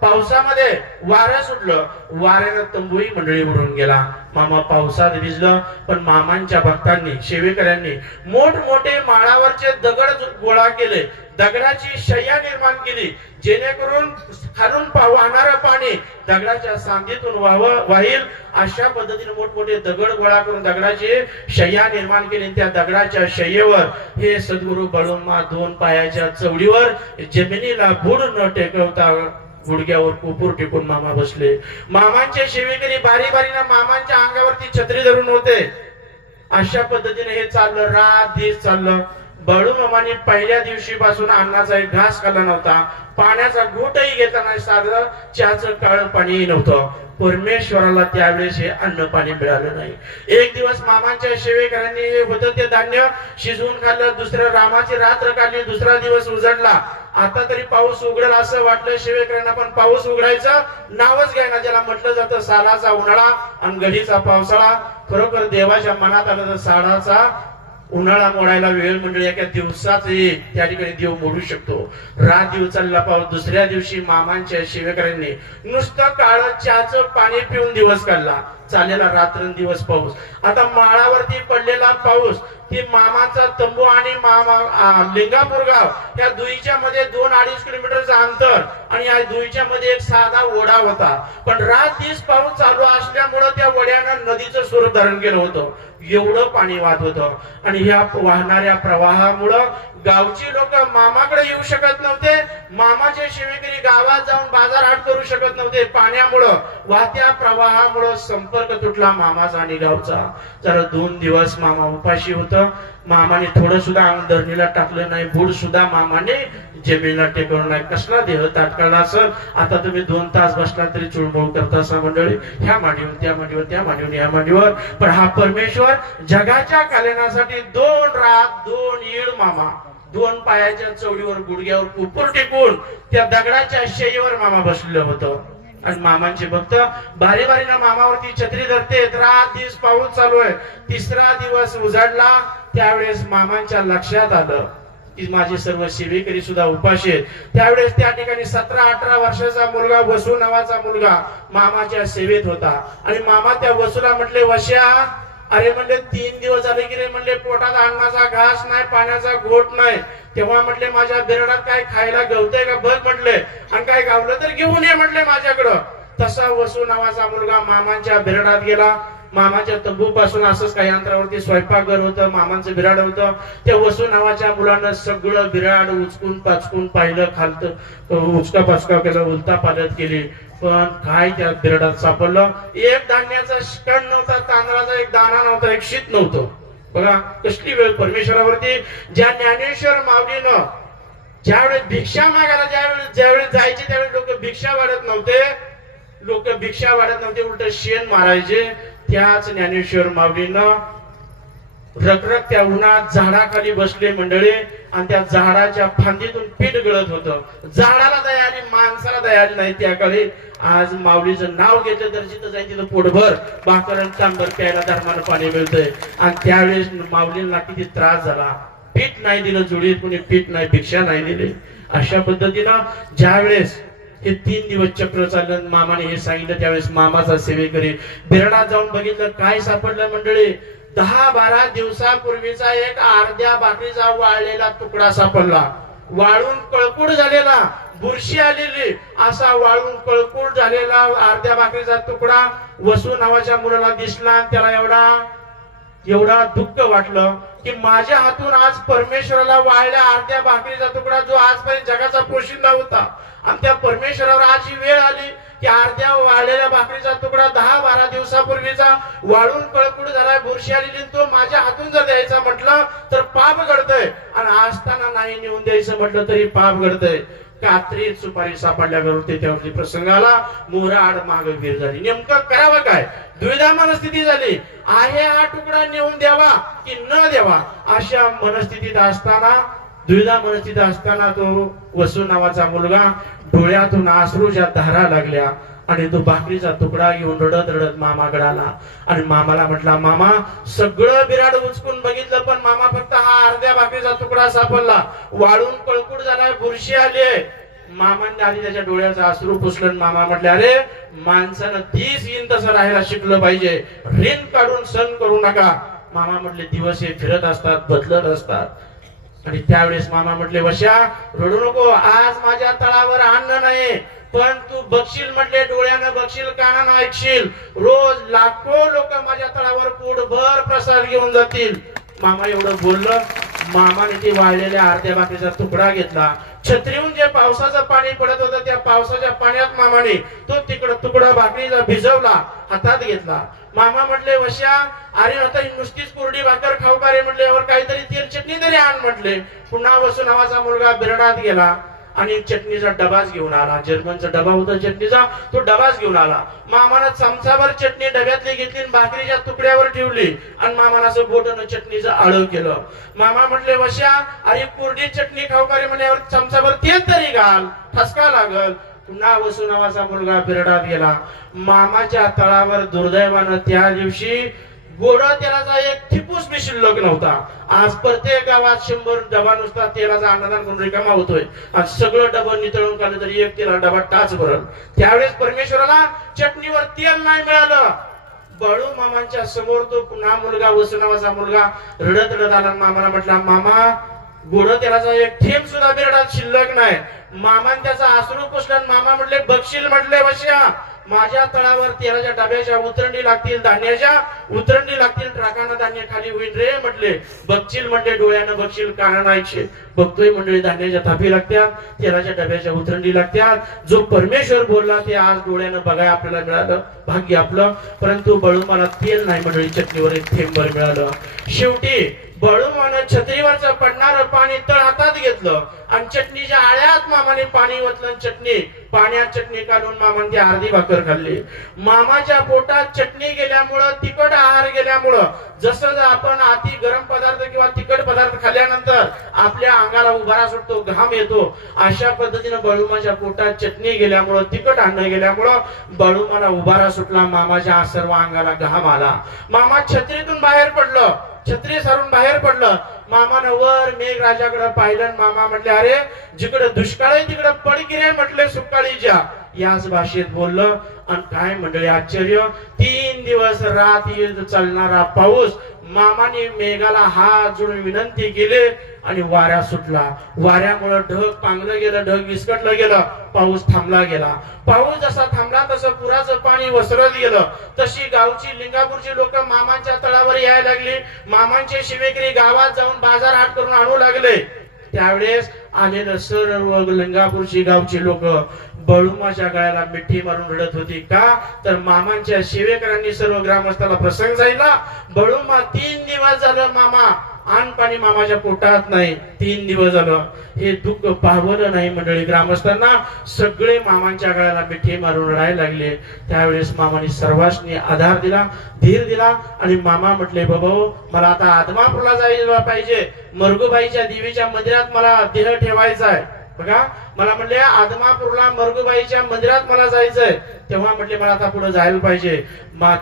पावसामध्ये वारं सुटलं, वाऱ्यानं तंबूही मंडळी उडून गेला. मामा पावसात भिजलं. पण मामांच्या भक्तांनी, सेवेकऱ्यांनी मोठमोठे माळावरचे दगड गोळा केले, दगडाची शय्या निर्माण केली, जेणेकरून खालून वाहणारं पाणी दगडाच्या सांधीतून वाहील. अशा पद्धतीने मोठमोठे दगड गोळा करून दगडाची शय्या निर्माण केली. त्या दगडाच्या शय्येवर हे सद्गुरु बाळूमा 2 पायाच्या चवडीवर जमिनीला बुड न टेकवता गुडघ्यावर कुपूर टेकून मामा बसले. मामांचे सेवेकरी बारी बारीनं मामांच्या अंगावरती छत्री धरून होते. अशा पद्धतीने हे चाललं, रात दिवस चाललं. बाळू मामाने पहिल्या दिवशीपासून अन्नाचा एक घास खाल्ला नव्हता, पाण्याचा घोटही घेतला नाही, साधं चहाचं काळं पाणी नव्हतं. परमेश्वराला त्यावेळेस हे अन्न पाणी मिळालं नाही. एक दिवस मामांच्या सेवेकरांनी होतं ते धान्य शिजवून खाल्लं. दुसऱ्या रामाची रात्र काढली. दुसरा दिवस उजडला. आता तरी पाऊस उघडेल असं वाटलं सेवेकरांना, पण पाऊस उघडायचं नावच घ्यायना. ज्याला म्हटलं जातं सालाचा उन्हाळा आणि घडीचा पावसाळा. खरोखर देवाच्या मनात आलं तर सालाचा उन्हाळा मोडायला वेळ मंडळी एका दिवसाच त्या ठिकाणी देव मोडू शकतो. रात दिवस चालला पाऊस. दुसऱ्या दिवशी मामांच्या सेवेकरांनी नुसतं काळं चहाचं पाणी पिऊन दिवस काढला. चालेला रात्रंदिवस पाऊस. आता माळावरती पडलेला पाऊस, ती मामाचा तंबू आणि लिंगापूर गाव या दुईच्या मध्ये 2-2.5 किलोमीटरचं अंतर आणि या दुईच्या मध्ये एक साधा ओढा होता. पण रात दिवस पाऊस चालू असल्यामुळे त्या ओढ्यानं नदीचं स्वरूप धारण केलं होतं. एवढं पाणी वाहत होतं आणि ह्या वाहणाऱ्या प्रवाहामुळं गावची लोक मामाकडे येऊ शकत नव्हते. मामाचे सेवेकरी गावात जाऊन बाजार हाट करू शकत नव्हते. पाण्यामुळं, वाहत्या प्रवाहामुळं संपर्क तुटला मामाचा आणि गावचा. जरा 2 दिवस मामा उपाशी होतं. मामाने थोडं सुद्धा अंग धरणीला टाकलं नाही, बूड सुद्धा मामाने जमिनीला टेकवलं नाही. कसला देह ताटकाला सर. आता तुम्ही 2 तास बसला तरी चुळबुळ करता सा मंडळी, ह्या मांडीवर त्या मांडीवर, त्या मांडीवर या मांडीवर. पण हा परमेश्वर जगाच्या कल्याणासाठी 2 रात 2 येळ मामा 2 पायाच्या चवडीवर गुडघ्यावर कुपूर टेकून त्या दगडाच्या शेईवर मामा बसलेलं होतं. आणि मामांचे भक्त बारी बारीना मामावरती छत्री धरते. रात दिवस पाऊस चालू आहे. 3रा दिवस उजाडला. त्यावेळेस मामांच्या लक्षात आलं की माझे सर्व सेवेकरी सुद्धा उपाशी आहेत. त्यावेळेस त्या ठिकाणी 17-18 वर्षाचा मुलगा वसू नावाचा मुलगा मामाच्या सेवेत होता. आणि मामा त्या वसूला म्हटले, वश्या अरे म्हणले 3 दिवस झाले की रे म्हणले पोटात अन्नाचा घास नाही, पाण्याचा घोट नाही. तेव्हा म्हटले माझ्या बिरडात काय खायला गवतंय का बघ म्हटले, आणि काय गावलं तर घेऊन ये म्हटले माझ्याकडं. तसा वसू नावाचा मुलगा मामांच्या बिरडात गेला. मामाच्या तंबू पासून असंच काही अंतरावरती स्वयंपाकघर होतं, मामांचं बिराड होतं. त्या वसू नावाच्या मुलानं सगळं बिराड उचकून पाचकून पाहिलं, खालत उचका पाचका केलं, उलता पालत केली. पण काय त्या बिराडात सापडलं? एक धान्याचा कण नव्हता, तांदळाचा एक दाणा नव्हता, एक शीत नव्हतं. बघा कसली वेळ परमेश्वरावरती. ज्या ज्ञानेश्वर माऊलीनं ज्यावेळेस भिक्षा मागायला ज्यावेळेस जायचे त्यावेळेस लोक भिक्षा वाढत नव्हते. उलट शेण मारायचे. त्याच ज्ञानेश्वर माऊलीनं रखरखत्या उन्हात झाडाखाली बसले मंडळी, आणि त्या झाडाच्या फांदीतून पीठ गळत होतं. झाडाला दया आली, माणसाला दया आली नाही त्या काळी. आज माऊलीचं नाव घेतलं तर जिथं जाईल तिथं पोटभर भाकर आणि तांबर प्यायला धर्मानं पाणी मिळतंय. आणि त्यावेळेस माऊलींना किती त्रास झाला. पीठ नाही दिलं जोडीत, कोणी पीठ नाही, भिक्षा नाही दिली. अशा पद्धतीनं ज्यावेळेस हे 3 दिवस चक्र चाललं, मामाने हे सांगितलं, त्यावेळेस मामाचा सेवेकरी बिरडात जाऊन बघितलं. काय सापडलं मंडळी? 10-12 दिवसापूर्वीचा एक अर्ध्या भाकरीचा वाळलेला तुकडा सापडला. वाळून कळकूड झालेला, बुरशी आलेली असा वाळून कळकूड झालेला अर्ध्या भाकरीचा तुकडा वसू नावाच्या मुलाला दिसला. त्याला एवढा दुःख वाटलं की माझ्या हातून आज परमेश्वराला वाळल्या अर्ध्या भाकरीचा तुकडा, जो आजपर्यंत जगाचा पोशिंदा होता, आणि त्या परमेश्वरावर आज ही वेळ आली की अर्ध्या वाळलेल्या भाकरीचा तुकडा 10-12 दिवसापूर्वीचा वाळून कळकूड झालाय, बुरशी आलेली, तो माझ्या हातून जर द्यायचा म्हटलं तर पाप घडतंय. आणि असताना नाही नेऊन द्यायचं म्हटलं तरी पाप घडतंय. कात्रीत सुपारी सापडल्यावरती त्यावरती प्रसंग आला. मोराड मागवीर झाली. नेमकं करावं काय? द्विधा मनस्थिती झाली. आहे हा तुकडा नेऊन द्यावा की न द्यावा अशा मनस्थितीत असताना, द्विधा मनस्थितीत असताना तो वसू नावाचा मुलगा डोळ्यातून अश्रूच्या धारा लागल्या आणि तो भाकरीचा तुकडा घेऊन रडत रडत मामाकडे आला. आणि मामाला म्हटला, मामा सगळं बिराड उचकून बघितलं पण मामा फक्त हा अर्ध्या भाकरीचा तुकडा सापडला. वाळून कळकूड झालाय, बुरशी आली. मामांनी आधी त्याच्या डोळ्याचा अश्रू पुसलं. मामा म्हटले, अरे माणसानं 30 येईन तसं राहायला शिकलं पाहिजे, ऋण काढून सण करू नका. मामा म्हटले, दिवस हे फिरत असतात, बदलत असतात. आणि त्यावेळेस मामा म्हटले, वश्या रडू नको, आज माझ्या तळावर अन्न नाही, पण तू बघशील म्हटले, डोळ्यानं बघशील, कानानं ऐकशील, रोज लाखो लोक माझ्या तळावर पोटभर प्रसाद घेऊन जातील. मामा एवढं बोललं. मामाने ते वाळलेल्या अर्ध्या भाकरीचा तुकडा घेतला. छत्रीहून जे पावसाचं पाणी पडत होतं त्या पावसाच्या पाण्यात मामाने तो तुकडा भाकरीचा भिजवला, हातात घेतला. मामा म्हटले, वश्या अरे आता नुसतीच कोरडी भाकर खाऊ का रे म्हटले, यावर काहीतरी तेल चटणी तरी आण म्हटले. पुन्हा वसू नावाचा मुलगा बिरडात गेला आणि चटणीचा डबाच घेऊन आला. जर्मनचा डबा होता चटणीचा, तो डबाच घेऊन आला. मामानं चमचाभर चटणी डब्यातली घेतली, भाकरीच्या तुकड्यावर ठेवली आणि मामानं असं बोटानं चटणीचं आळं केलं. मामा म्हटले, वश्या अरे कोरडी चटणी खाऊ का रे म्हणे, यावर चमचाभर तेल तरी घाल, ठसका लागल. पुन्हा वसू नावाचा मुलगा बिरडात गेला. मामाच्या तळावर दुर्दैवानं त्या दिवशी गोड तेलाचा एक ठिपूस बी शिल्लक नव्हता. आज प्रत्येक गावात 100 डबा नुसता तेलाचा अन्नदान करून रिकामा होतोय. आज सगळं डबं नितळून काढलं तरी एक तेला डबा टाच भरल. त्यावेळेस परमेश्वराला चटणीवर तेल नाही मिळालं. बाळू मामांच्या समोर तो पुन्हा मुलगा वसुनावाचा मुलगा रडत रडत आला. मामाला म्हटला, मामा गोड तेलाचा एक थेंब सुद्धा बिरडात शिल्लक नाही. मामाने त्याचा आसरू पुसला. मामा म्हटले, बघशील म्हटले वश्या, माझ्या तळावर तेलाच्या डब्याच्या उतरंडी लागतील, धान्याच्या उतरंडी लागतील, ट्रकानं धान्य खाली होईल रे म्हटले. बघशील म्हटले, डोळ्यानं बघशील, कानानं ऐकशील. बघतोय मंडळी, धान्याच्या थापी लागत्यात, तेलाच्या डब्याच्या उतरंडी लागत्यात. जो परमेश्वर बोलला ते आज डोळ्यानं बघाय आपल्याला मिळालं, भाग्य आपलं. परंतु बळूमाला तेल नाही मंडळी, चटणीवर एक थेंबर मिळालं. शेवटी बळूमानं छत्रीवरचं पडणारं पाणी तळ हातात घेतलं आणि चटणीच्या आळ्यात मामाने पाणी ओतलं. चटणी पाण्यात चटणी काढून मामाने ती अर्धी भाकर खाल्ली. मामाच्या पोटात चटणी गेल्यामुळं, तिखट आहार गेल्यामुळं, जसं आपण अति गरम पदार्थ किंवा तिखट पदार्थ खाल्ल्यानंतर आपल्या अंगाला उभारा सुटतो, घाम येतो, अशा पद्धतीनं बळूमाच्या पोटात चटणी गेल्यामुळं, तिखट अन्न गेल्यामुळं बळूमाला उभारा सुटला. मामाच्या सर्व अंगाला घाम आला. मामा छत्रीतून बाहेर पडलं, छत्री सारून बाहेर पडलं. मामानं वर मेघराजाकडे पाहिलं. मामा म्हटले, अरे जिकडे दुष्काळ आहे तिकडे पडगिरे म्हटले सुकाळीच्या. याच भाषेत बोललं. आणि काय मंडळी आश्चर्य, 3 दिवस रात चालणारा पाऊस. मामाने मेघाला हात जोडून विनंती केली आणि वाऱ्या सुटला. वाऱ्यामुळे ढग पांगलं गेलं, ढग विस्कटलं गेलं, पाऊस थांबला गेला. पाऊस जसा थांबला तसं पुराचं पाणी वसरत गेलं. तशी गावची लिंगापूरची लोक मामांच्या तळावर यायला लागली. मामांचे शिवेकरी गावात जाऊन बाजार हाट करून आणू लागले. त्यावेळेस आलेलं सर्व लिंगापूरची गावची लोक बळूमाच्या गळ्याला मिठी मारून रडत होती. का तर मामांच्या शिवेकरांनी सर्व ग्रामस्थाला प्रसंग जायला. बळूमा 3 दिवस झालं मामा अन्न पाणी मामाच्या पोटात नाही. 3 दिवस झालं. हे दुःख पावलं नाही मंडळी ग्रामस्थांना. सगळे मामांच्या गळ्याला मिठी मारून रडायला लागले. त्यावेळेस मामाने सर्वांनी आधार दिला, धीर दिला आणि मामा म्हटले, बाबा मला आता आदमापूरला जायला पाहिजे, मरगुबाईच्या देवीच्या मंदिरात मला देह ठेवायचा आहे. बघा, मला म्हटले आदमापूरला मरगुबाईच्या मंदिरात मला जायचंय. तेव्हा म्हटले मला आता पुढे जायला पाहिजे.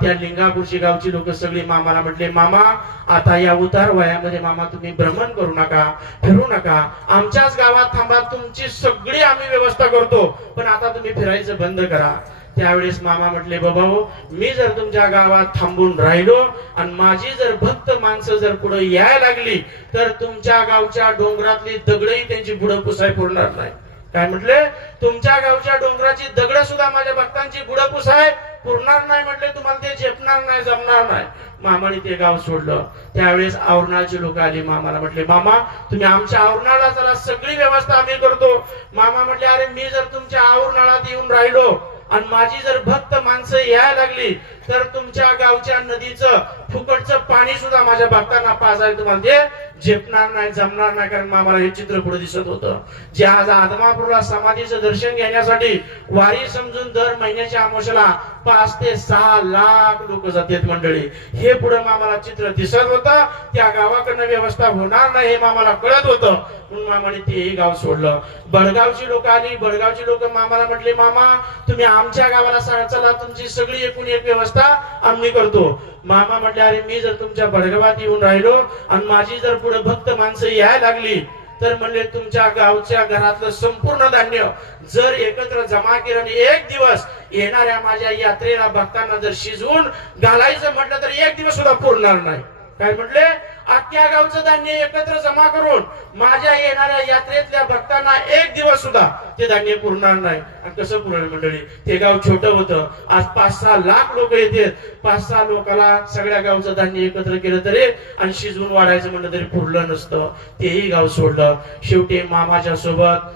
त्या लिंगापूरची गावची लोक सगळी मामाला म्हटले, मामा आता या उतार वयामध्ये मामा तुम्ही भ्रमण करू नका, फिरू नका, आमच्याच गावात थांबा, तुमची सगळी आम्ही व्यवस्था करतो, पण आता तुम्ही फिरायचं बंद करा. त्यावेळेस मामा म्हटले, बाबा मी जर तुमच्या गावात थांबून राहिलो आणि माझी जर भक्त माणसं जर पुढे यायला लागली तर तुमच्या गावच्या डोंगरातली दगडही त्यांची पुढे पुसाय पुरणार नाही. काय म्हटले, तुमच्या गावच्या डोंगराची दगड सुद्धा माझ्या भक्तांची पुढे पुसाय पुरणार नाही. म्हटले तुम्हाला ते झेपणार नाही, जमणार नाही. मामाने ते गाव सोडलं. त्यावेळेस आवरणाची लोक आली. मामाला म्हटले, मामा तुम्ही आमच्या आवरणाला चला, सगळी व्यवस्था आम्ही करतो. मामा म्हटले, अरे मी जर तुमच्या आवरणाला येऊन राहिलो आणि माझी जर भक्त माणसं यायला लागली तर तुमच्या गावच्या नदीचं फुकटचं पाणी सुद्धा माझ्या भक्तांना पाजायला तुम्हाला ते झेपणार नाही, जमणार नाही. कारण मामाला हे चित्र पुढे दिसत होतं. जे आज आदमापूरला समाधीचं दर्शन घेण्यासाठी वारी समजून दर महिन्याच्या अमावस्येला 5 ते 6 लाख लोक जातात मंडळी. हे पुढे मामाला चित्र दिसत होतं. त्या गावाकडनं व्यवस्था होणार नाही हे मामाला कळत होतं. म्हणून मामाने तेही गाव सोडलं. बडगावची लोक आली. बडगावची लोक मामाला म्हटले, मामा तुम्ही आमच्या गावाला चला, तुमची सगळी एकूण एक व्यवस्था आम्ही करतो. मामा म्हटले, अरे मी जर तुमच्या बडगावात येऊन राहिलो आणि माझी जर पुढे भक्त माणसं यायला लागली तर म्हणले तुमच्या गावच्या घरातलं संपूर्ण धान्य जर एकत्र जमा केलं आणि एक दिवस येणाऱ्या माझ्या यात्रेला भक्तांना जर शिजवून घालायचं म्हटलं तर एक दिवस सुद्धा पुरणार नाही. काय म्हटले, अख्ख्या गावचं धान्य एकत्र जमा करून माझ्या येणाऱ्या यात्रेतल्या भक्तांना एक दिवस सुद्धा ते धान्य पुरणार नाही. आणि कसं पुरणार मंडळी, ते गाव छोटं होतं. आज 5-6 लाख लोक येतात. 5-6 लोकाला सगळ्या गावचं धान्य एकत्र केलं तरी आणि शिजवून वाढायचं म्हणलं तरी पुरलं नसतं. तेही गाव सोडलं. शेवटी मामाच्या सोबत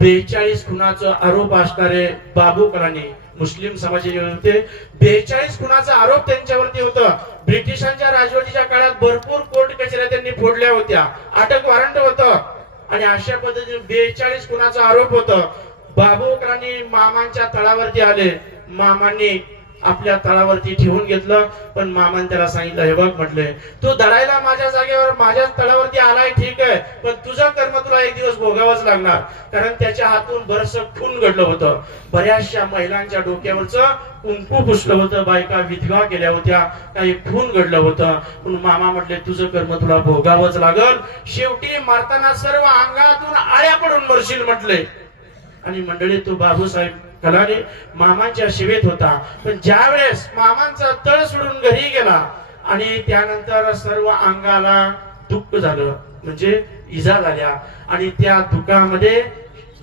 42 खुनाचा आरोप असणारे बाबू कलानी मुस्लिम समाजाचे होते. 42 खुनाचा आरोप त्यांच्यावरती होता. ब्रिटिशांच्या राजवटीच्या काळात भरपूर कोर्ट कचेऱ्या त्यांनी फोडल्या होत्या, अटक वॉरंट होतं आणि अशा पद्धतीने 42 खुनाचा आरोप होता. बाबू कलानी मामांच्या तळावरती आले. मामांनी आपल्या तळावरती ठेवून घेतलं. पण मामाने त्याला सांगितलं, हे बघ म्हटले, तू दडायला माझ्या जागेवर माझ्या तळावरती आलाय ठीक आहे, पण तुझं कर्म तुला एक दिवस भोगावंच लागणार. कारण त्याच्या हातून बरंच खून घडलं होतं. बऱ्याचशा महिलांच्या डोक्यावरचं कुंकू पुसलं होतं, बायका विधवा केल्या होत्या, काही खून घडलं होतं. म्हणून मामा म्हटले, तुझं कर्म तुला भोगावंच लागल. शेवटी मारताना सर्व अंगातून आळ्या पडून मरशील म्हटले. आणि मंडळी तो बाबूसाहेब कलाने मामांच्या शिवेत होता. पण ज्या वेळेस मामांचा तळ सोडून घरी गेला आणि त्यानंतर सर्व अंगाला दुःख झालं, म्हणजे इजा झाल्या आणि त्या दुःखामध्ये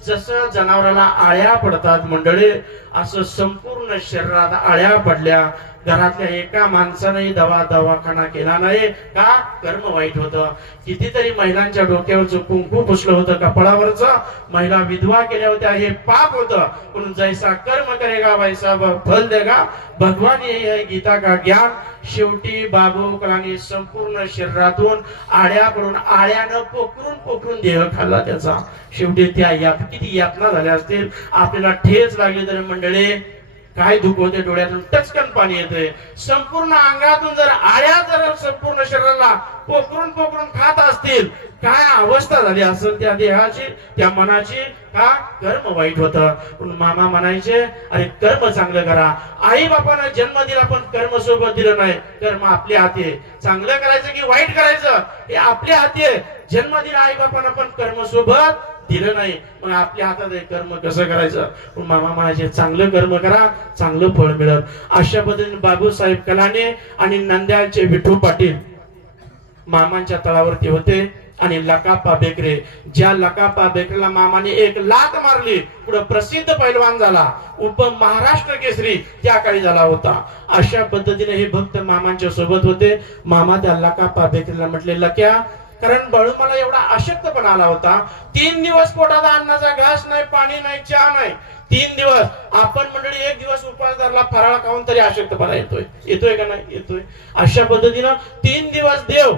जसं जनावराला आळ्या पडतात मंडळी, असं संपूर्ण शरीरात आळ्या पडल्या. घरातल्या एका माणसाने दवाखाना केला नाही का? कर्म वाईट होतं. कितीतरी महिलांच्या डोक्यावरचं कुंकू पुसलं होतं, कपाळावरचं, महिला विधवा केल्या होत्या, हे पाप होतं. म्हणून जैसा कर्म करेगा वैसा फल देगा, भगवान यही है गीता का ज्ञान. शेवटी बाबू कलांनी संपूर्ण शरीरातून आळ्या पडून, आळ्यानं पोखरून देह खाल्ला त्याचा. शेवटी त्या किती यातना झाल्या असतील, आपल्याला ठेच लागली तरी मंडळी काय दुःख होते, डोळ्यातून टचकन पाणी येते. संपूर्ण अंगातून जर आळ्या जर संपूर्ण शरीराला पोखरून खात असतील, काय अवस्था झाली असेल त्या देहाची, त्या मनाची. का? कर्म वाईट होतं. पण मामा म्हणायचे अरे कर्म चांगलं करा. आई बापानं जन्म दिला पण कर्म सोबत दिलं नाही. कर्म आपल्या हाती आहे, चांगलं करायचं की वाईट करायचं हे आपल्या हाती आहे. जन्म दिला आई बापानं पण कर्म सोबत दिलं नाही, मग आपल्या हातात आहे कर्म कसं करायचं. मामा म्हणायचे चांगलं कर्म करा, चांगलं फळ मिळत. अशा पद्धतीने बाबूसाहेब कलाने आणि नंद्याचे विठू पाटील मामांच्या तळावरती होते. आणि लकाप्पा बेकरे, ज्या लकाप्पा बेकरेला मामाने एक लात मारली, पुढे प्रसिद्ध पैलवान झाला, महाराष्ट्र केसरी त्या काळी झाला होता. अशा पद्धतीने हे भक्त मामांच्या सोबत होते. मामा त्या लकाप्पा बेकरेला म्हटले लक्या, कारण बाळू मला एवढा अशक्तपणा आला होता. 3 दिवस पोटात अन्नाचा घास नाही, पाणी नाही, चहा नाही. 3 दिवस आपण मंडळी 1 दिवस उपवास धरला, फराळ खाऊन तरी अशक्तपणा येतोय का नाही? येतोय. अशा पद्धतीनं 3 दिवस देव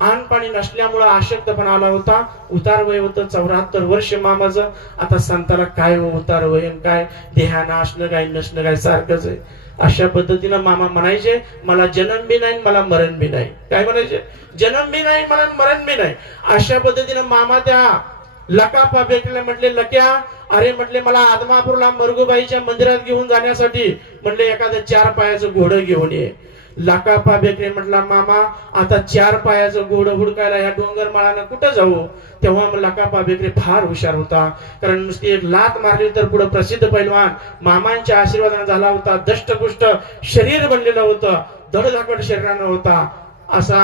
अन्न पाणी नसल्यामुळे अशक्तपणा आला होता. उतार वय होतं 74 वर्ष मामाचं. आता संताला काय उतार वय काय, देहाना असणं काय नसणं काय सारखंच आहे. अशा पद्धतीनं मामा म्हणायचे मला जन्म बी नाही, मला मरण बी नाही. काय म्हणायचे? जन्म बी नाही, मला मरण बी नाही. अशा पद्धतीनं मामा त्या लकाप्पा बेकरीला म्हटले लक्या, अरे म्हटले मला आदमापूरला मरगुबाईच्या मंदिरात घेऊन जाण्यासाठी म्हटले एखादं 4 पायाचं घोडं घेऊन ये. लकाप्पा बेकरी म्हटला मामा आता 4 पायाचं घोडं हुडकायला या डोंगर माळानं कुठं जाऊ? तेव्हा लकाप्पा बेकरी फार हुशार होता, कारण नुसती एक लात मारली तर पुढे प्रसिद्ध पैलवान मामांच्या आशीर्वादाने झाला होता. दष्टपुष्ट शरीर बनलेलं होतं, धडधाकट शरीरानं होता. असा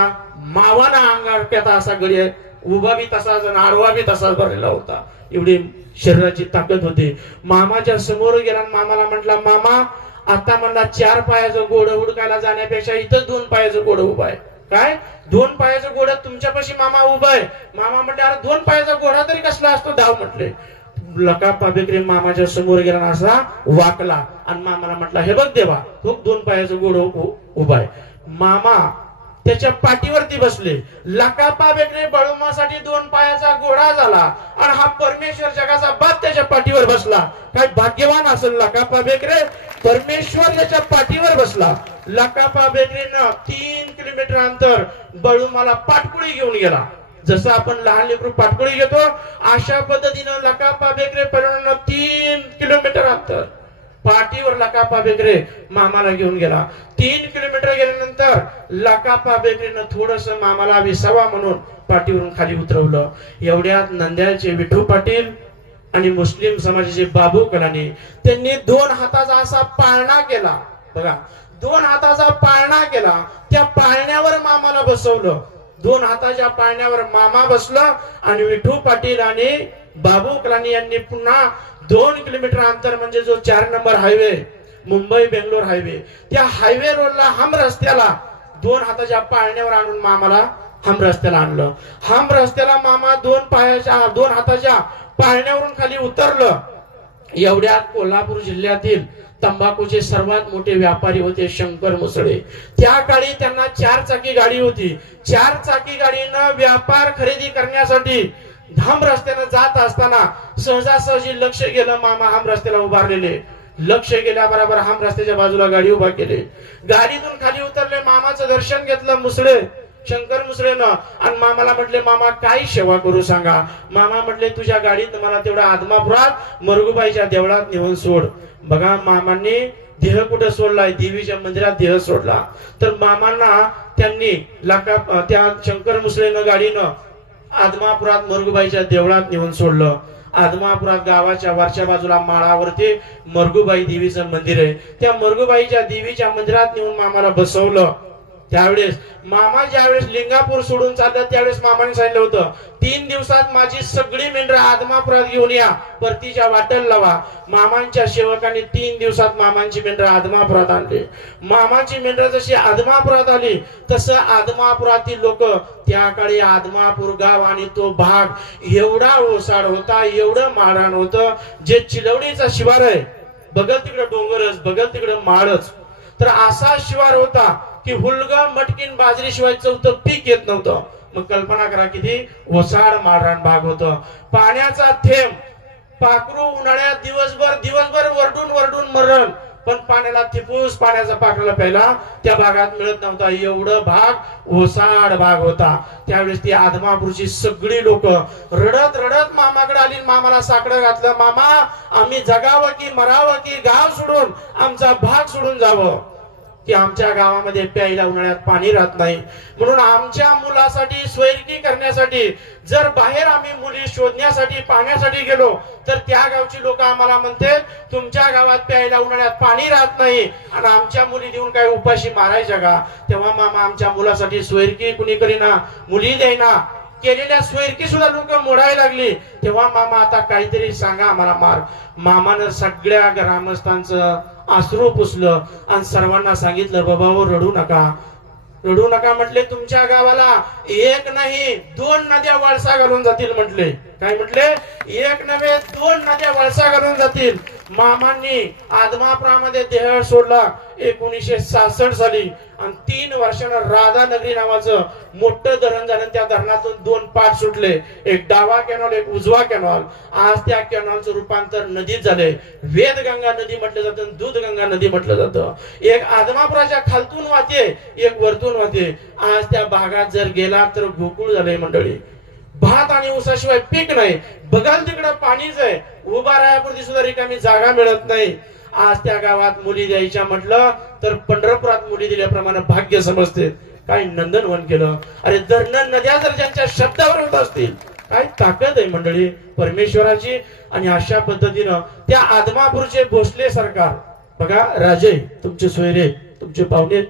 मावाना अंगारक्यात असा गडी उभा बी तसाच आणि आडवा बी तसाच भरलेला होता. एवढी शरीराची ताकद होती. मामाच्या समोर गेला, मामाला म्हटला मामा आता मला 4 पायाचं घोडं हुडकायला जाण्यापेक्षा इथं 2 पायाचं घोडं उभं आहे. काय 2 पायाचं घोडं तुमच्यापाशी मामा उभं आहे? मामा म्हटले अरे 2 पायाचा घोडा तरी कसला असतो, धाव म्हटले. लकाप्पा बेकरी मामाच्या समोर गेला असा वाकला आणि मामाला म्हटला हे बघ देवा, तो 2 पायाचं घोडं उभा आहे. मामा त्याच्या पाठीवरती बसले. लकाप्पा बेकरे बळुमासाठी 2 पायाचा घोडा झाला आणि हा परमेश्वर जगाचा बाप त्याच्या पाठीवर बसला. काय भाग्यवान असेल लकाप्पा बेकरे, परमेश्वर त्याच्या पाठीवर बसला. लकाप्पा बेकरेनं 3 किलोमीटर अंतर बळुमाला पाटकुळी घेऊन गेला. जसं आपण लहान लेकरू पाटकुळी घेतो अशा पद्धतीनं लकाप्पा बेकरे परिणाम 3 किलोमीटर अंतर पाठीवर लकाप्पा बेकरे मामाला घेऊन गेला. 3 किलोमीटर गेल्यानंतर लकाप्पा बेकरीनं थोडस मामाला विसावा म्हणून पाठीवरून खाली उतरवलं. एवढ्यात नंद्याचे विठू पाटील आणि मुस्लिम समाजाचे बाबू कलानी त्यांनी 2 हाताचा असा पाळणा केला. बघा 2 हाताचा पाळणा केला, त्या पाळण्यावर मामाला बसवलं. 2 हाताच्या पाळण्यावर मामा बसला आणि विठू पाटील आणि बाबू कलानी यांनी पुन्हा 2 किलोमीटर अंतर म्हणजे जो 4 number highway Mumbai Bangalore highway, त्या हायवे रोडला हम रस्त्याला 2 हाताच्या पाळण्यावर आणून मामाला हम रस्त्याला आणलं. हम रस्त्याला मामा 2 हाताच्या पाळण्यावरून खाली उतरलं. एवढ्यात कोल्हापूर जिल्ह्यातील तंबाखूचे सर्वात मोठे व्यापारी होते शंकर मुसळे. त्या काळी त्यांना 4 चाकी गाडी होती. 4 चाकी गाडीनं व्यापार खरेदी करण्यासाठी हम रस्त्याने जात असताना सहजासहजी लक्ष गेलं. मामा हम रस्त्याला उभारलेले. लक्ष गेल्याबरोबर हम रस्त्याच्या बाजूला गाडी उभा केली. गाडीतून खाली उतरले, मामाचं दर्शन घेतलं मुसळे शंकर मुसळेनं आणि मामाला म्हटले मामा काय सेवा करू सांगा. मामा म्हटले तुझ्या गाडीत मला तेवढा आदमापुरात मरगुबाईच्या देवळात नेऊन सोड. बघा मामांनी देह कुठे सोडलाय? देवीच्या मंदिरात देह सोडला. तर मामांना त्यांनी त्या शंकर मुसळेनं गाडीनं आदमापुरात मरगुबाईच्या देवळात नेऊन सोडलं. आदमापुरात गावाच्या वरच्या बाजूला माळावरती मरगुबाई देवीचं मंदिर आहे. त्या मरगुबाईच्या देवीच्या मंदिरात नेऊन मामाला बसवलं. त्यावेळेस मामा ज्यावेळेस लिंगापूर सोडून चालत त्यावेळेस मामाने सांगितलं होतं 3 दिवसात माझी सगळी मेंढरं आदमापुरात घेऊन या, परतीच्या वाटेल लावा. मामांच्या सेवकांनी 3 दिवसात मामांची मेंढरं आदमापुरात आणली. मामांची मेंढरं जशी आदमापुरात आली तसं आदमापुरातील लोक, त्या काळी आदमापूर गाव आणि तो भाग एवढा ओसाड होता, एवढं माळरान होतं, जे चिलवणीचा शिवार आहे, बगल तिकडे डोंगरच, बगल तिकडे माळच, तर असा शिवार होता की हुलगा मटकीन बाजरी शिवाय चौथं पीक येत नव्हतं. मग कल्पना करा किती ओसाड माळरान भाग होतं. पाण्याचा थेंब पाखरू उन्हाळ्यात दिवसभर वरडून मरण, पण पाण्याला थिपूस पाण्याचा पाखराला प्यायला त्या भागात मिळत नव्हता. एवढं भाग ओसाड भाग होता. त्यावेळेस ती आदमापूरची सगळी लोक रडत रडत मामाकडे आली. मामाला साकडं घातलं, मामा आम्ही जगावं की मरावं की गाव सोडून आमचा भाग सोडून जावं, की आमच्या गावामध्ये प्यायला उन्हाळ्यात पाणी राहत नाही. म्हणून आमच्या मुलासाठी स्वैरकी करण्यासाठी जर बाहेर आम्ही मुली शोधण्यासाठी पाण्यासाठी गेलो तर त्या गावची लोक आम्हाला म्हणते तुमच्या गावात प्यायला उन्हाळ्यात पाणी राहत नाही आणि आमच्या मुली देऊन काय उपाशी मारायच्या का. तेव्हा मामा आमच्या मुलासाठी स्वैरकी कुणी करीना, मुली देईना, केलेल्या स्वैरकी सुद्धा लोक मोडायला लागली. तेव्हा मामा आता काहीतरी सांगा आम्हाला मार्ग. मामानं सगळ्या ग्रामस्थांचं अश्रू पुसलं आणि सर्वांना सांगितलं, बाबा हो रडू नका म्हटले. तुमच्या गावाला एक नाही 2 नद्या वळसा घालून जातील म्हटले. काय म्हटले? एक नव्हे 2 नद्या वळसा घालून जातील. मामांनी आदमापुरामध्ये देह सोडला 1966 साली आणि 3 वर्षानं राधानगरी नावाचं मोठं धरण झालं. त्या धरणातून 2 पाट सुटले, एक डावा कॅनॉल एक उजवा कॅनॉल. आज त्या कॅनॉलचं रूपांतर नदीत झाले. वेदगंगा नदी म्हटलं जातं, दूधगंगा नदी म्हटलं जातं. एक आदमापुराच्या खालतून वाहते, एक वरतून वाहते. आज त्या भागात जर गेला तर गोकुळ झालंय मंडळी. भात आणि ऊसाशिवाय पीक नाही, बघाल तिकडं पाणीच आहे, उभा राहापुरती सुद्धा रिकामी जागा मिळत नाही. आज त्या गावात मुली द्यायच्या म्हटलं तर पंढरपुरात मुली दिल्याप्रमाणे भाग्य समजते. काय नंदनवन केलं. अरे धरण नद्या जर ज्यांच्या शब्दावर होत असतील, काय ताकद आहे मंडळी परमेश्वराची. आणि अशा पद्धतीनं त्या आदमापूरचे भोसले सरकार बघा, राजे तुमचे सोयरे तुमचे पाहुणे,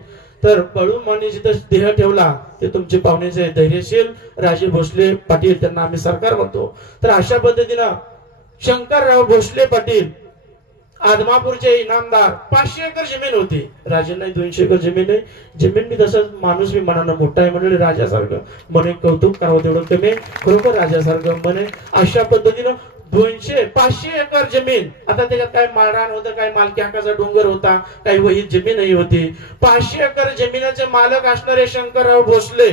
तर बळूमानी जिथं देह ठेवला ते तुमचे पाहुणेचे धैर्यशील राजे भोसले पाटील, त्यांना आम्ही सरकार म्हणतो. तर अशा पद्धतीनं शंकरराव भोसले पाटील आदमापूरचे इनामदार. 500 एकर जमीन होती. राजांना 200 एकर जमीन आहे. जमीन बी तसंच माणूस बी मनानं मोठा आहे म्हणजे राजासारखं म्हणे, कौतुक करावं तेवढं कमी, खरोखर राजासारखं म्हणे. अशा पद्धतीनं 500 एकर जमीन. आता त्याच्यात काय माळरान होतं, काय मालकी हक्काचा डोंगर होता, काही वही जमीनही होती. 500 एकर जमिनीचे मालक असणारे शंकरराव भोसले,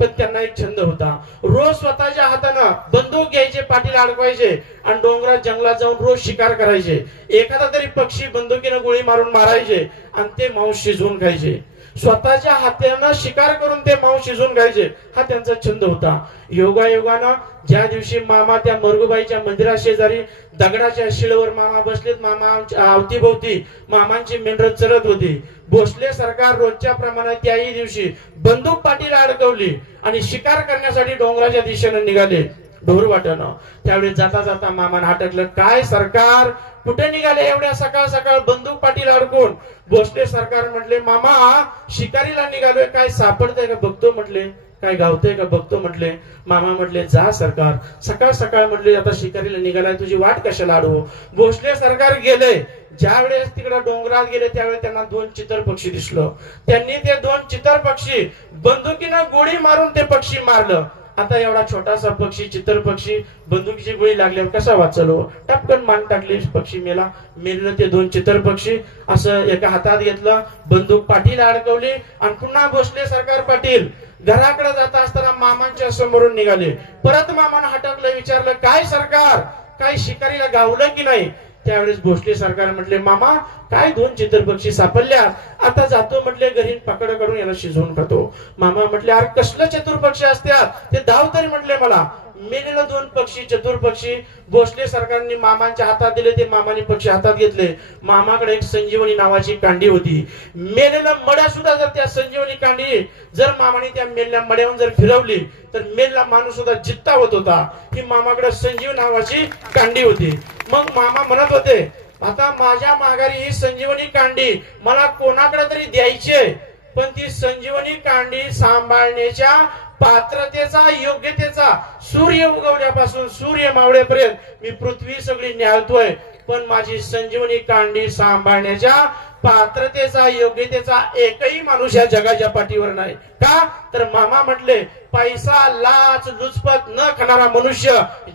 पण त्यांना एक छंद होता. रोज स्वतःच्या हातानं बंदूक घ्यायचे, पाठील अडकवायचे आणि डोंगरात जंगलात जाऊन रोज शिकार करायचे. एखादा तरी पक्षी बंदुकीनं गोळी मारून मारायचे आणि ते मांस शिजवून खायचे. स्वतःच्या हातानं शिकार करून ते मांस शिजवून खायचे, हा त्यांचा छंद होता. योगायोगानं ज्या दिवशी मामा त्या मरगुबाईच्या मंदिरा शेजारी दगडाच्या शिळेवर मामा बसलेत, मामा अवतीभोवती मामांची मेंढरं चरत होती. भोसले सरकार रोजच्या प्रमाणे त्याही दिवशी बंदूक पाठीला अडकवली आणि शिकार करण्यासाठी डोंगराच्या दिशेने निघाले ढोरवाटानं. त्यावेळी जाता जाता मामानं हटकलं, काय सरकार कुठे निघाले एवढ्या सकाळ सकाळ बंदूक पाठीला अडकून. भोसले सरकार म्हटले, मामा शिकारीला निघालोय, काय सापडतंय का बघतो म्हटले, काय गावतंय का बघतो म्हटले. मामा म्हटले, जा सरकार, सकाळ सकाळ म्हटले आता शिकारीला निघालाय, तुझी वाट कशाला अडवू. भोसले सरकार गेले. ज्या वेळेस तिकडे डोंगरात गेले त्यावेळेस त्यांना 2 चितर पक्षी दिसलं. त्यांनी ते 2 चितर पक्षी बंदुकीनं गोळी मारून ते पक्षी मारलं. आता एवढा छोटासा पक्षी, चितर पक्षी, बंदुकीची गोळी लागल्यावर कसा वाचलो, टपकन मान टाकली, पक्षी मेला. मेलनं ते 2 चितर पक्षी असं एका हातात घेतलं, बंदूक पाठीला अडकवली आणि पुन्हा भोसले सरकार पाटील घराकडे जात असताना मामांच्या समोरून निघाले. परत मामानं हटकलं, विचारलं, काय सरकार, काय शिकारीला गावलं की नाही. त्यावेळेस भोसले सरकार म्हटले, मामा काय 2 चित्रपक्षी सापडल्या, आता जातो म्हटले घरी, पकड काढून याला शिजवून खातो. मामा म्हटले, अरे कसलं चतुर्पक्षी असतात ते दाव तरी म्हटले मला. मेलेलं दोन पक्षी चतुर्पक्षी भोसले सरकारने मामांच्या हातात दिले, ते मामाने पक्षी हातात घेतले. मामाकडे एक संजीवनी नावाची कांडी होती. मेलेलं मड्या सुद्धा जर त्या संजीवनी कांडी जर मामाने त्या मेलेल्या मड्यावर जर फिरवली तर मेलेला माणूस सुद्धा जित्ता होत होता. ही मामाकडे संजीव नावाची कांडी होती. मग मामा म्हणत होते, आता माझ्या माघारी ही संजीवनी कांडी मला कोणाकडे तरी द्यायची, पण ती संजीवनी कांडी सांभाळण्याच्या पात्रतेचा योग्यतेचा सूर्य उगवल्यापासून सूर्य मावळेपर्यंत मी पृथ्वी सगळी न्यालतोय, पण माझी संजीवनी कांडी सांभाळण्याच्या पात्रतेचा योग्यतेचा एकही माणूस या जगाच्या पाठीवर नाही. का तर मामा म्हटले, पैसा लाच लुचपत न खाणारा मनुष्य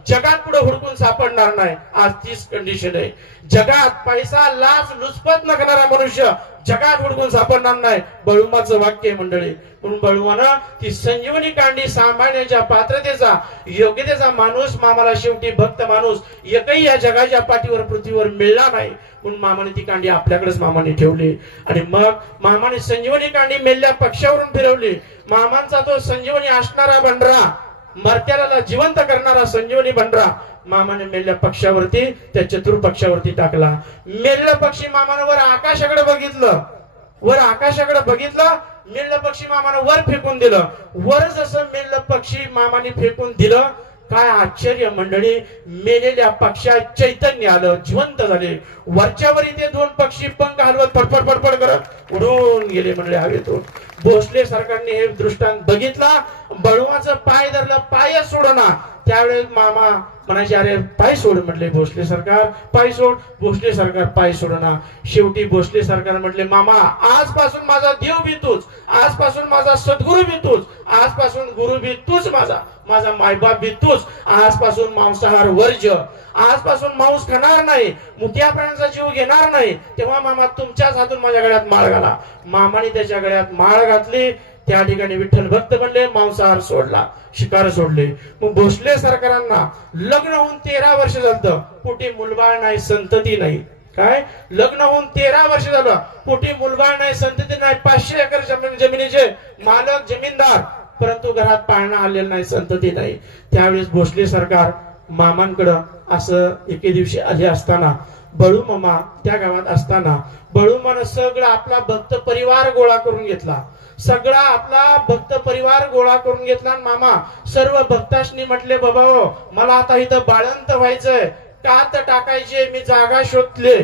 जगात पुढे हुडकून सापडणार नाही. आज तीच कंडिशन आहे जगात. पैसा लाच लुचपत न खाणारा मनुष्य जगात हुडकून सापडणार नाही. बळुमाचं वाक्य आहे मंडळी. म्हणून बळुमानं ती संजीवनी कांडी सांभाळण्याच्या पात्रतेचा योग्यतेचा माणूस मामाला शेवटी भक्त माणूस एकही या जगाच्या पाठीवर पृथ्वीवर मिळला नाही. म्हणून मामाने ती कांडी आपल्याकडेच मामाने ठेवली. आणि मग मामाने संजीवनी कांडी मेलेल्या पक्षावरून फिरवली. मामांचा तो संजीवनी असणारा बंडरा, मरत्याला जिवंत करणारा संजीवनी बंडरा मामाने मेलेल्या पक्षावरती त्या चतुर्पक्षावरती टाकला. मेलेला पक्षी मामाने वर आकाशाकडे बघितलं. वर आकाशाकडे बघितलं. मेलेलं पक्षी मामाने वर फेकून दिलं. वर जसं मेलेलं पक्षी मामाने फेकून दिलं, काय आश्चर्य मंडळी, मेलेल्या पक्षात चैतन्य आलं, जिवंत झाले. वरच्यावर ते दोन पक्षी पंख हलवत फडफड फडफड करत उडून गेले मंडळी हवेतून. भोसले सरकारने हे दृष्टांत बघितला. बळुमाचं पाय धरलं, पाय सोडना. त्यावेळेस मामा म्हणायचे, अरे पाय सोड. म्हटले भोसले सरकार पाय सोड. भोसले सरकार पाय सोडना. शेवटी भोसले सरकार म्हटले, मामा आजपासून माझा देव बी तूच, आजपासून माझा सद्गुरू बी तूच, आजपासून गुरु बी तूच, माझा मायबाप बी तूच. आजपासून मांसाहार वर्ज्य, आजपासून मांस खाणार नाही, मुक्या प्राण्यांचा जीव घेणार नाही. तेव्हा मामा तुमच्याच हातून माझ्या गळ्यात माळ घाला. मामाने त्याच्या गळ्यात माळ घातली. त्या ठिकाणी विठ्ठल भक्त बनले, मांसाहार सोडला, शिकार सोडले. मग भोसले सरकारांना लग्न होऊन 13 वर्ष झालं, पोटी मुलबाळ नाही, संतती नाही. काय लग्न होऊन 13 वर्ष झालं, पोटी मुलबाळ नाही, संतती नाही. 500 एकर जमिनीचे मालक जमीनदार, परंतु घरात पाळणा आलेला नाही, संतती नाही. त्यावेळेस भोसले सरकार मामांकडं असं एके दिवशी आले असताना, बळू मामा त्या गावात असताना बळूमानं सगळा आपला भक्त परिवार गोळा करून घेतला. सगळा आपला भक्त परिवार गोळा करून घेतला. मामा सर्व भक्तांनी म्हटले, बाबा मला आता इथं बाळंत व्हायचंय, कात टाकायचे, मी जागा शोधले.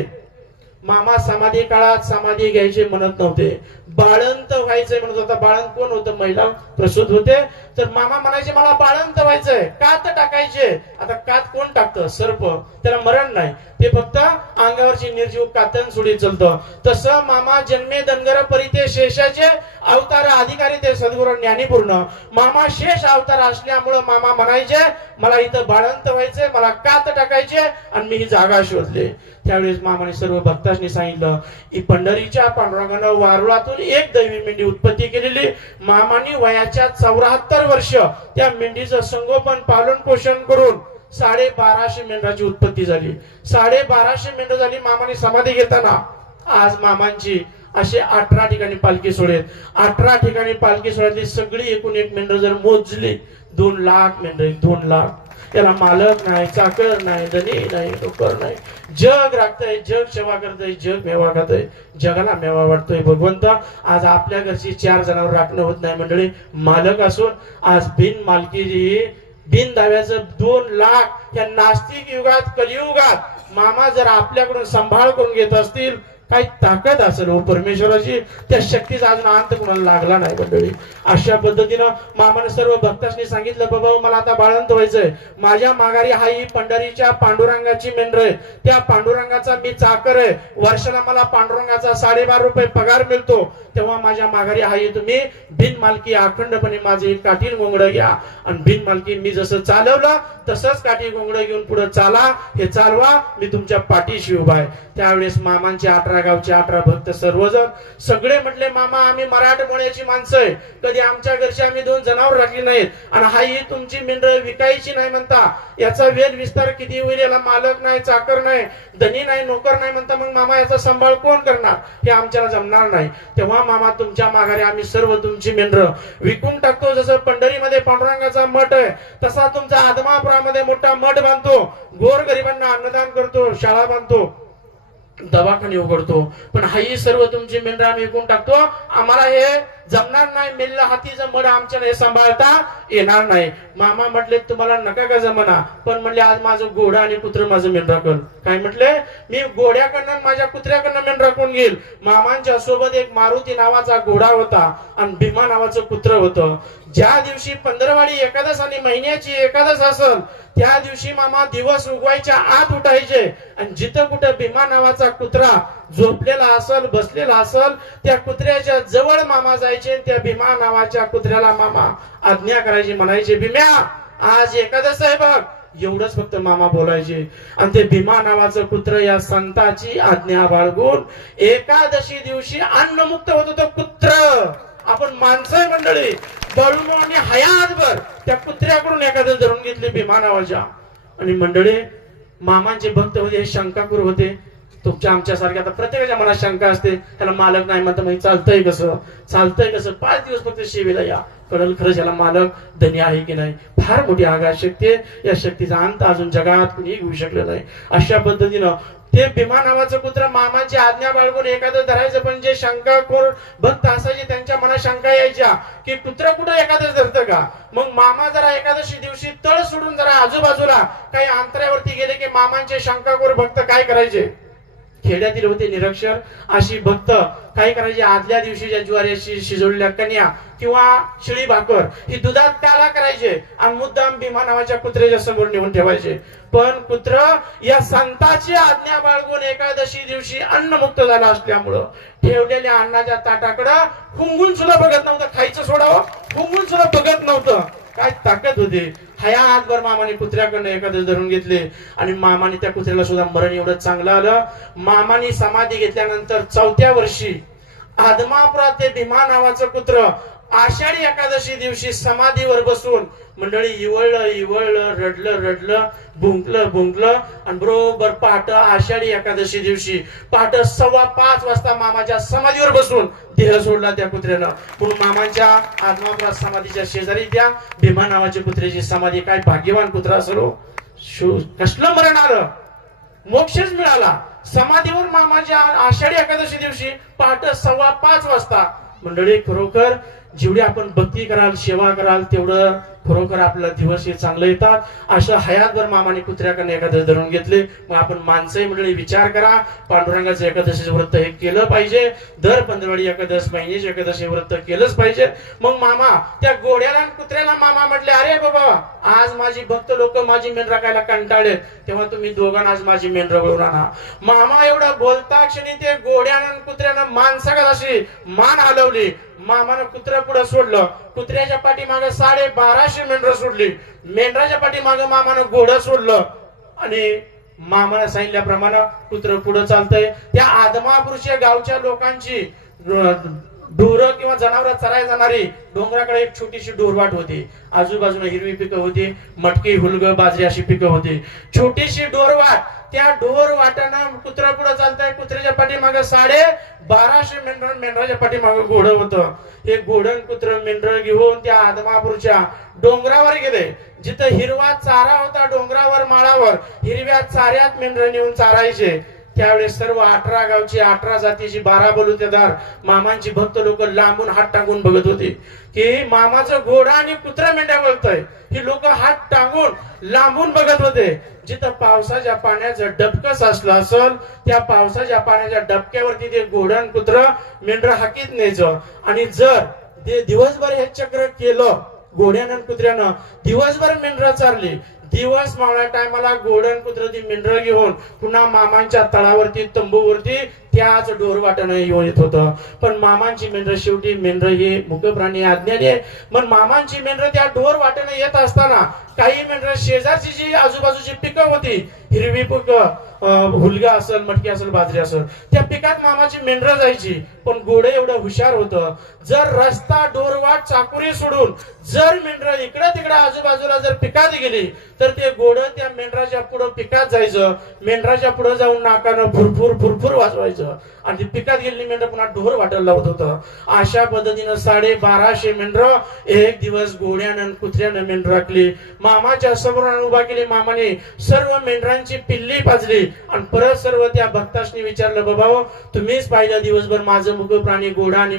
मामा समाधी काळात समाधी घ्यायचे म्हणत नव्हते, बाळंत व्हायचंय म्हणत होता. बाळंत कोण होतं? महिला प्रसूत होते. तर मामा म्हणायचे, मला बाळंत व्हायचंय, कात टाकायचे. आता कात कोण टाकतं? सर्प, त्याला मरण नाही, ते फक्त अंगावरची निर्जीव कातन सुडी चालतं. तसं मामा जन्मे धनगर परिते शेषाचे अवतार अधिकारी ते सद्गुरू ज्ञानीपूर्ण. मामा शेष अवतार असल्यामुळं मामा म्हणायचे, मला इथं बाळंत व्हायचंय, मला कात टाकायचे, आणि मी ही जागा शोधले. त्यावेळेस मामाने सर्व भक्तांनी सांगितलं, की पंढरीच्या पांडुरंगानं वारुळातून एक दैवी मेंढी उत्पत्ती केलेली. मामानी वयाच्या 74 वर्ष त्या मेंढीचं संगोपन पालन पोषण करून 1250 मेंढराची उत्पत्ती झाली. 1250 मेंढर झाली. मामाने समाधी घेताना आज मामांची असे 18 ठिकाणी पालखी सोडेल. 18 ठिकाणी पालखी सोडली. सगळी एकूण एक मेंढर जर मोजली 2 लाख मेंढर, 2 लाख. त्याला मालक नाही, चाकर नाही, धनी नाही, नोकर नाही. जग राखतय, जग सेवा करतय, जग मेवा खातय, जगाला मेवा वाटतोय. भगवंत आज आपल्या घरची 4 जणांवर राखणं होत नाही मंडळी. मालक असून आज बिन मालकी बिन दाव्याचं 2 लाख या नास्तिक युगात, कलियुगात मामा जर आपल्याकडून सांभाळ करून घेत असतील, काही ताकद असेल हो परमेश्वराची. त्या शक्तीचा अजून अंत कुणाला लागला नाही मंडळी. अशा पद्धतीनं मामाने सर्व भक्तांनी सांगितलं, बाबा मला आता बाळंत व्हायचंय, माझ्या माघारी हा ही पंढरीच्या पांडुरंगाची मेंढर आहे, त्या पांडुरंगाचा मी चाकर आहे, वर्षाला मला पांडुरंगाचा 12.5 रुपये पगार मिळतो. तेव्हा माझ्या माघारी हा तुम्ही बिन मालकी अखंडपणे माझे काठी गोंगडं घ्या, आणि बिन मालकी मी जसं चालवलं तसंच काठी गोंगडं घेऊन पुढे चाला, हे चालवा, मी तुमच्या पाठीशी उभा आहे. त्यावेळेस मामांचे 18 18 गावचे 18 भक्त सर्वजण सगळे म्हटले मामा आम्ही मराठमोळ्याची माणसं आहे, कधी आमच्या घरची आम्ही 2 जनावर राखली नाहीत आणि हा ही तुमची मेंढर विकायची नाही म्हणता, याचा वेल विस्तार किती होईल, याला मालक नाही, चाकर नाही, धनी नाही, नोकर नाही म्हणता, मग मामा याचा सांभाळ कोण करणार, हे आमच्याला जमणार नाही. तेव्हा मामा तुमच्या माघारी आम्ही सर्व तुमची मेंढर विकून टाकतो. जसं पंढरीमध्ये पांडुरंगाचा मठ आहे तसा तुमचा आदमापुरामध्ये मोठा मठ बांधतो, गोरगरिबांना अन्नदान करतो, शाळा बांधतो, दवाखाने उघडतो. पण हाही सर्व तुमची मेंढर आम्ही विकून टाकतो, आम्हाला हे जमणार नाही, मेल्ला हातीचं मड आमच्याला हे सांभाळता येणार नाही. मामा म्हटले तुम्हाला नका का जमना, पण म्हणले आज माझं घोडा आणि कुत्र माझं मेंढरा कर. काय म्हटले, मी घोड्याकडनं माझ्या कुत्र्याकडनं मेंढरा कोण घेईल. मामांच्या सोबत एक मारुती नावाचा घोडा होता आणि भीमा नावाचं कुत्र होतं. ज्या दिवशी पंधरवाडी एकादश आणि महिन्याची एकादश असल त्या दिवशी मामा दिवस उगवायच्या आत उठायचे आणि जिथं कुठं भीमा नावाचा कुत्रा झोपलेला असल, बसलेला असल, त्या कुत्र्याच्या जवळ मामा जायचे. त्या भीमा नावाच्या कुत्र्याला मामा आज्ञा करायची, म्हणायचे भीम्या आज एकादश आहे बघ, एवढंच फक्त मामा बोलायचे. आणि ते भीमा नावाचं कुत्र या संताची आज्ञा बाळगून एकादशी दिवशी अन्नमुक्त होत होतं कुत्र. आपण माणसं मंडळी बळून आणि हयातभर त्या कुत्र्याकडून एखादं धरून घेतले भीमा नावाच्या. आणि मंडळी मामांचे भक्त होते, शंकाकुर होते. तुमच्या आमच्यासारखे आता प्रत्येकाच्या मनात शंका असते, त्याला मालक नाही म्हणता म्हणजे चालतंय कसं, चालतंय कसं, 5 दिवस फक्त सेवेला या, कळल खरंच याला मालक धनी आहे की नाही. फार मोठी आघात शक्ती आहे, या शक्तीचा अंत अजून जगात कुणी घेऊ शकलं नाही. अशा पद्धतीनं ते भीमा नावाचं कुत्र मामाची आज्ञा बाळगून एखादं धरायचं. पण जे शंकाखोर भक्त असायचे त्यांच्या मनात शंका यायच्या की कुत्र कुठं एखादं धरतं का. मग मामा जरा एकादशी दिवशी तळ सोडून जरा आजूबाजूला काही अंतरावरती गेले की मामांचे शंकाखोर भक्त काय करायचे, खेड्यातील होते निरक्षर अशी भक्त काय करायचे, आदल्या दिवशी ज्या ज्वारीची शिजवलेल्या कन्या किंवा शिळी भाकर ही दुधात काला करायचे आणि मुद्दाम भीमा नावाच्या कुत्र्याच्या समोर नेऊन ठेवायचे. पण कुत्र या संताची आज्ञा बाळगून एकादशी दिवशी अन्नमुक्त झाला असल्यामुळं ठेवलेल्या अन्नाच्या ताटाकडे हुंगून सुद्धा बघत नव्हतं, खायचं सोडावं हुंगून सुद्धा बघत नव्हतं. काय ताकद होती. हयातभर मामाने कुत्र्याकडनं एखादं धरून घेतले आणि मामाने त्या कुत्र्याला सुद्धा मरण एवढं चांगलं आलं. मामाने समाधी घेतल्यानंतर 4थ्या वर्षी आदमापुरात ते भीमा नावाचं कुत्र आषाढी एकादशी दिवशी समाधीवर बसून मंडळी इवळलं इवळलं, रडलं रडलं, भुंकलं भुंकलं आणि बरोबर पहाटे आषाढी एकादशी दिवशी पहाटे 5:15 वाजता मामाच्या समाधीवर बसून देह सोडला त्या कुत्र्यानं. म्हणून मामांच्या आदमापुरात समाधीच्या शेजारी त्या भीमा नावाच्या कुत्र्याची समाधी. काय भाग्यवान कुत्रा असलो, कसलं मरण आलं, मोक्षच मिळाला. समाधीवर मामाच्या आषाढी एकादशी दिवशी पहाटे 5:15 वाजता. मंडळी खरोखर जेवढी आपण भक्ती कराल, सेवा कराल, तेवढं खरोखर आपला दिवस हे चांगले येतात. अशा हयातभर मामाने कुत्र्याकडे एकादश धरून घेतले. मग आपण माणसं मंडळी विचार करा, पांडुरंगाचं एकादशीचं व्रत हे केलं पाहिजे. दर पंधरवडी एकादश, महिन्याची एकादशी व्रत केलंच पाहिजे. मग मामा त्या घोड्याला आणि कुत्र्याला मामा म्हटले, अरे बाबा आज माझी भक्त लोक माझी मेंढरा खायला कंटाळले, तेव्हा तुम्ही दोघांना आज माझी मेंढरा वळून आणा. मामा एवढं बोलता क्षणी ते घोड्यानं आणि कुत्र्यानं माणसाकडे अशी मान हलवली. मामानं कुत्र्या पुढे सोडलं, कुत्र्याच्या पाठीमागे 1250 मेंढर सोडली, मेंढराच्या पाठीमागे मामानं घोडं सोडलं आणि मामानं सांगितल्याप्रमाणे कुत्र पुढे चालतंय. त्या आदमापूरच्या गावच्या लोकांची ढोरं किंवा जनावर चराय जाणारी डोंगराकडे एक छोटीशी डोरवाट होती. आजूबाजूला हिरवी पिकं होती, मटकी, हुलग, बाजरी अशी पिकं होती. छोटीशी डोरवाट, त्या डोर वाटानं कुत्रा पुढे चालतंय. कुत्र्याच्या पाठीमागे 1250 मेंढर, मेंढराच्या पाठीमागे घोडं होतं. हे घोडण कुत्र मेंढर घेऊन त्या आदमापूरच्या डोंगरावर गेले. जिथं हिरवा चारा होता डोंगरावर माळावर हिरव्या चाऱ्यात मेंढर नेऊन चारायचे. त्यावेळेस सर्व 18 गावची 18 जातीची 12 बलुतेदार मामांची भक्त लोक लांबून हात टाकून बघत होते की मामाचं घोडा आणि कुत्रा मेंढ्या बोलतोय. ही लोक हात टाकून लांबून बघत होते. जिथं पावसाच्या पाण्याचं डबकं साचलं असल त्या पावसाच्या पाण्याच्या डबक्यावरती ते घोडण कुत्र मेंढर हाकीत न्यायचं. आणि जर ते दिवसभर हे चक्र केलं, घोड्यानं कुत्र्यानं दिवसभर मेंढर चारली, दिवस मावळ्या टायमाला घोडण कुत्र ती मेंढर घेऊन पुन्हा मामांच्या तळावरती तंबूवरती त्याच ढोरवाटानं येत होतं. पण मामांची मेंढर, शेवटी मेंढर हे मुख्य प्राणी अज्ञानी आहे. मग मामांची मेंढर त्या ढोर वाटेनं येत असताना काही मेंढर शेजारची जी आजूबाजूची पिकं होती, हिरवी पिकं, हुलगा असेल, मटकी असेल, बाजरी असेल, त्या पिकात मामाची मेंढर जायची. पण घोडं एवढं हुशार होतं, जर रस्ता डोरवाट चाकुरी सोडून जर मेंढर इकडं तिकडं आजूबाजूला जर पिकात गेली तर ते घोडं त्या मेंढराच्या पुढं पिकात जायचं, मेंढराच्या पुढे जाऊन नाकानं फुरफुर फुरफुर वाजवायचं आणि ती पिकात गेलेली मेंढर पुन्हा ढोर वाटायला लावत होतं. अशा पद्धतीनं 1250 मेंढर एक दिवस घोड्यानं कुत्र्यानं मेंढर राखली. मामाच्या समोर उभा केली. मामाने सर्व मेंढरांची पिल्ली पाजली आणि परत सर्व त्या भक्तांनी विचारलं, बाबा तुम्हीच पाहिलं दिवसभर माझं मुख प्राणी घोडा आणि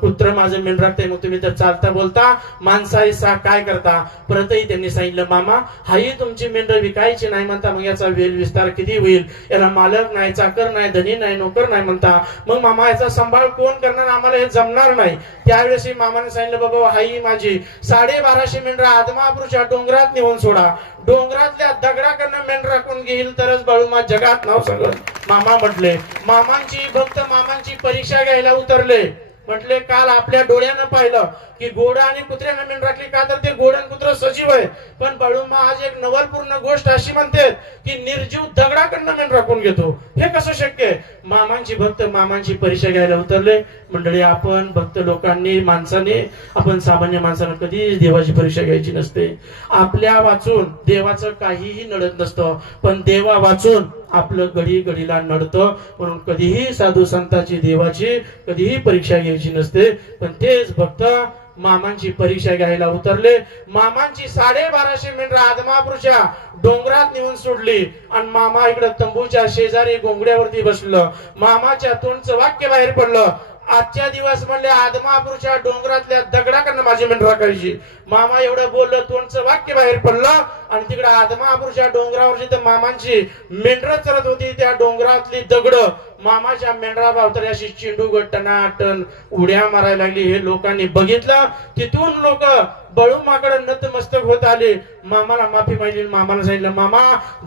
कुत्र माझं मेंढर राखतंय, मग तुम्ही तर चालता बोलता माणसाईसा काय करता? परतही त्यांनी सांगितलं, मामा हाही तुमची मेंढर विकायची नाही म्हणता, मग याचा वेल विस्तार किती होईल? याला मालक नाही, चाकर नाही, धनी नाही, नोकर नाही म्हणता, मग मामा याचा सांभाळ कोण करणार? आम्हाला हे जमणार नाही. त्यावेळेस मामाने सांगितलं, बाबा हाई माझी 1250 मेंढर आदमापूरच्या डोंगरात नेऊन सोडा. डोंगरातल्या दगडाकडनं मेंढर राखून घेईल तरच बाळूमा जगात नाव सांगल. मामा म्हटले. मामांची भक्त मामांची परीक्षा घ्यायला उतरले. म्हटले, काल आपल्या डोळ्यानं पाहिलं की घोडा आणि कुत्र्यानं मेंढर राखली, का तर ते घोडा आणि कुत्र सजीव आहे. पण बाळूमा आज एक नवलपूर्ण गोष्ट अशी म्हणते की निर्जीव दगडाकडनं मेंढर राखून घेतो. हे कसं शक्य आहे? मामांची भक्त मामांची परीक्षा घ्यायला उतरले. मंडळी, आपण भक्त लोकांनी, माणसाने, आपण सामान्य माणसानं कधीच देवाची परीक्षा घ्यायची नसते. आपल्या वाचून देवाचं काहीही नडत नसतं, पण देवा वाचून आपलं घडी घडीला नडतं. म्हणून कधीही साधू संतांची, देवाची कधीही परीक्षा घ्यायची नसते. पण तेच भक्त मामांची परीक्षा घ्यायला उतरले. मामांची 1250 मेंढर आदमापूरच्या डोंगरात नेऊन सोडली आणि मामा इकडे तंबूच्या शेजारी घोंगड्यावरती बसलं. मामाच्या तोंडचं वाक्य बाहेर पडलं, आजच्या दिवस म्हणले आदमापूरच्या डोंगरातल्या दगडाकडनं माझी मेंढर राखायची. मामा एवढं बोललं, तोंडचं वाक्य बाहेर पडलं आणि तिकडे आदमापूरच्या डोंगरावर जिथं मामांची मेंढर चरत होती त्या डोंगरातली दगड मामाच्या मेंढरा भावतरी अशी चिंडू टनाटन उड्या मारायला लागली. हे लोकांनी बघितलं. तिथून लोक बळूमाकडे नतमस्तक होत आले. मामाला माफी मागली. मामाला सांगितलं, मामा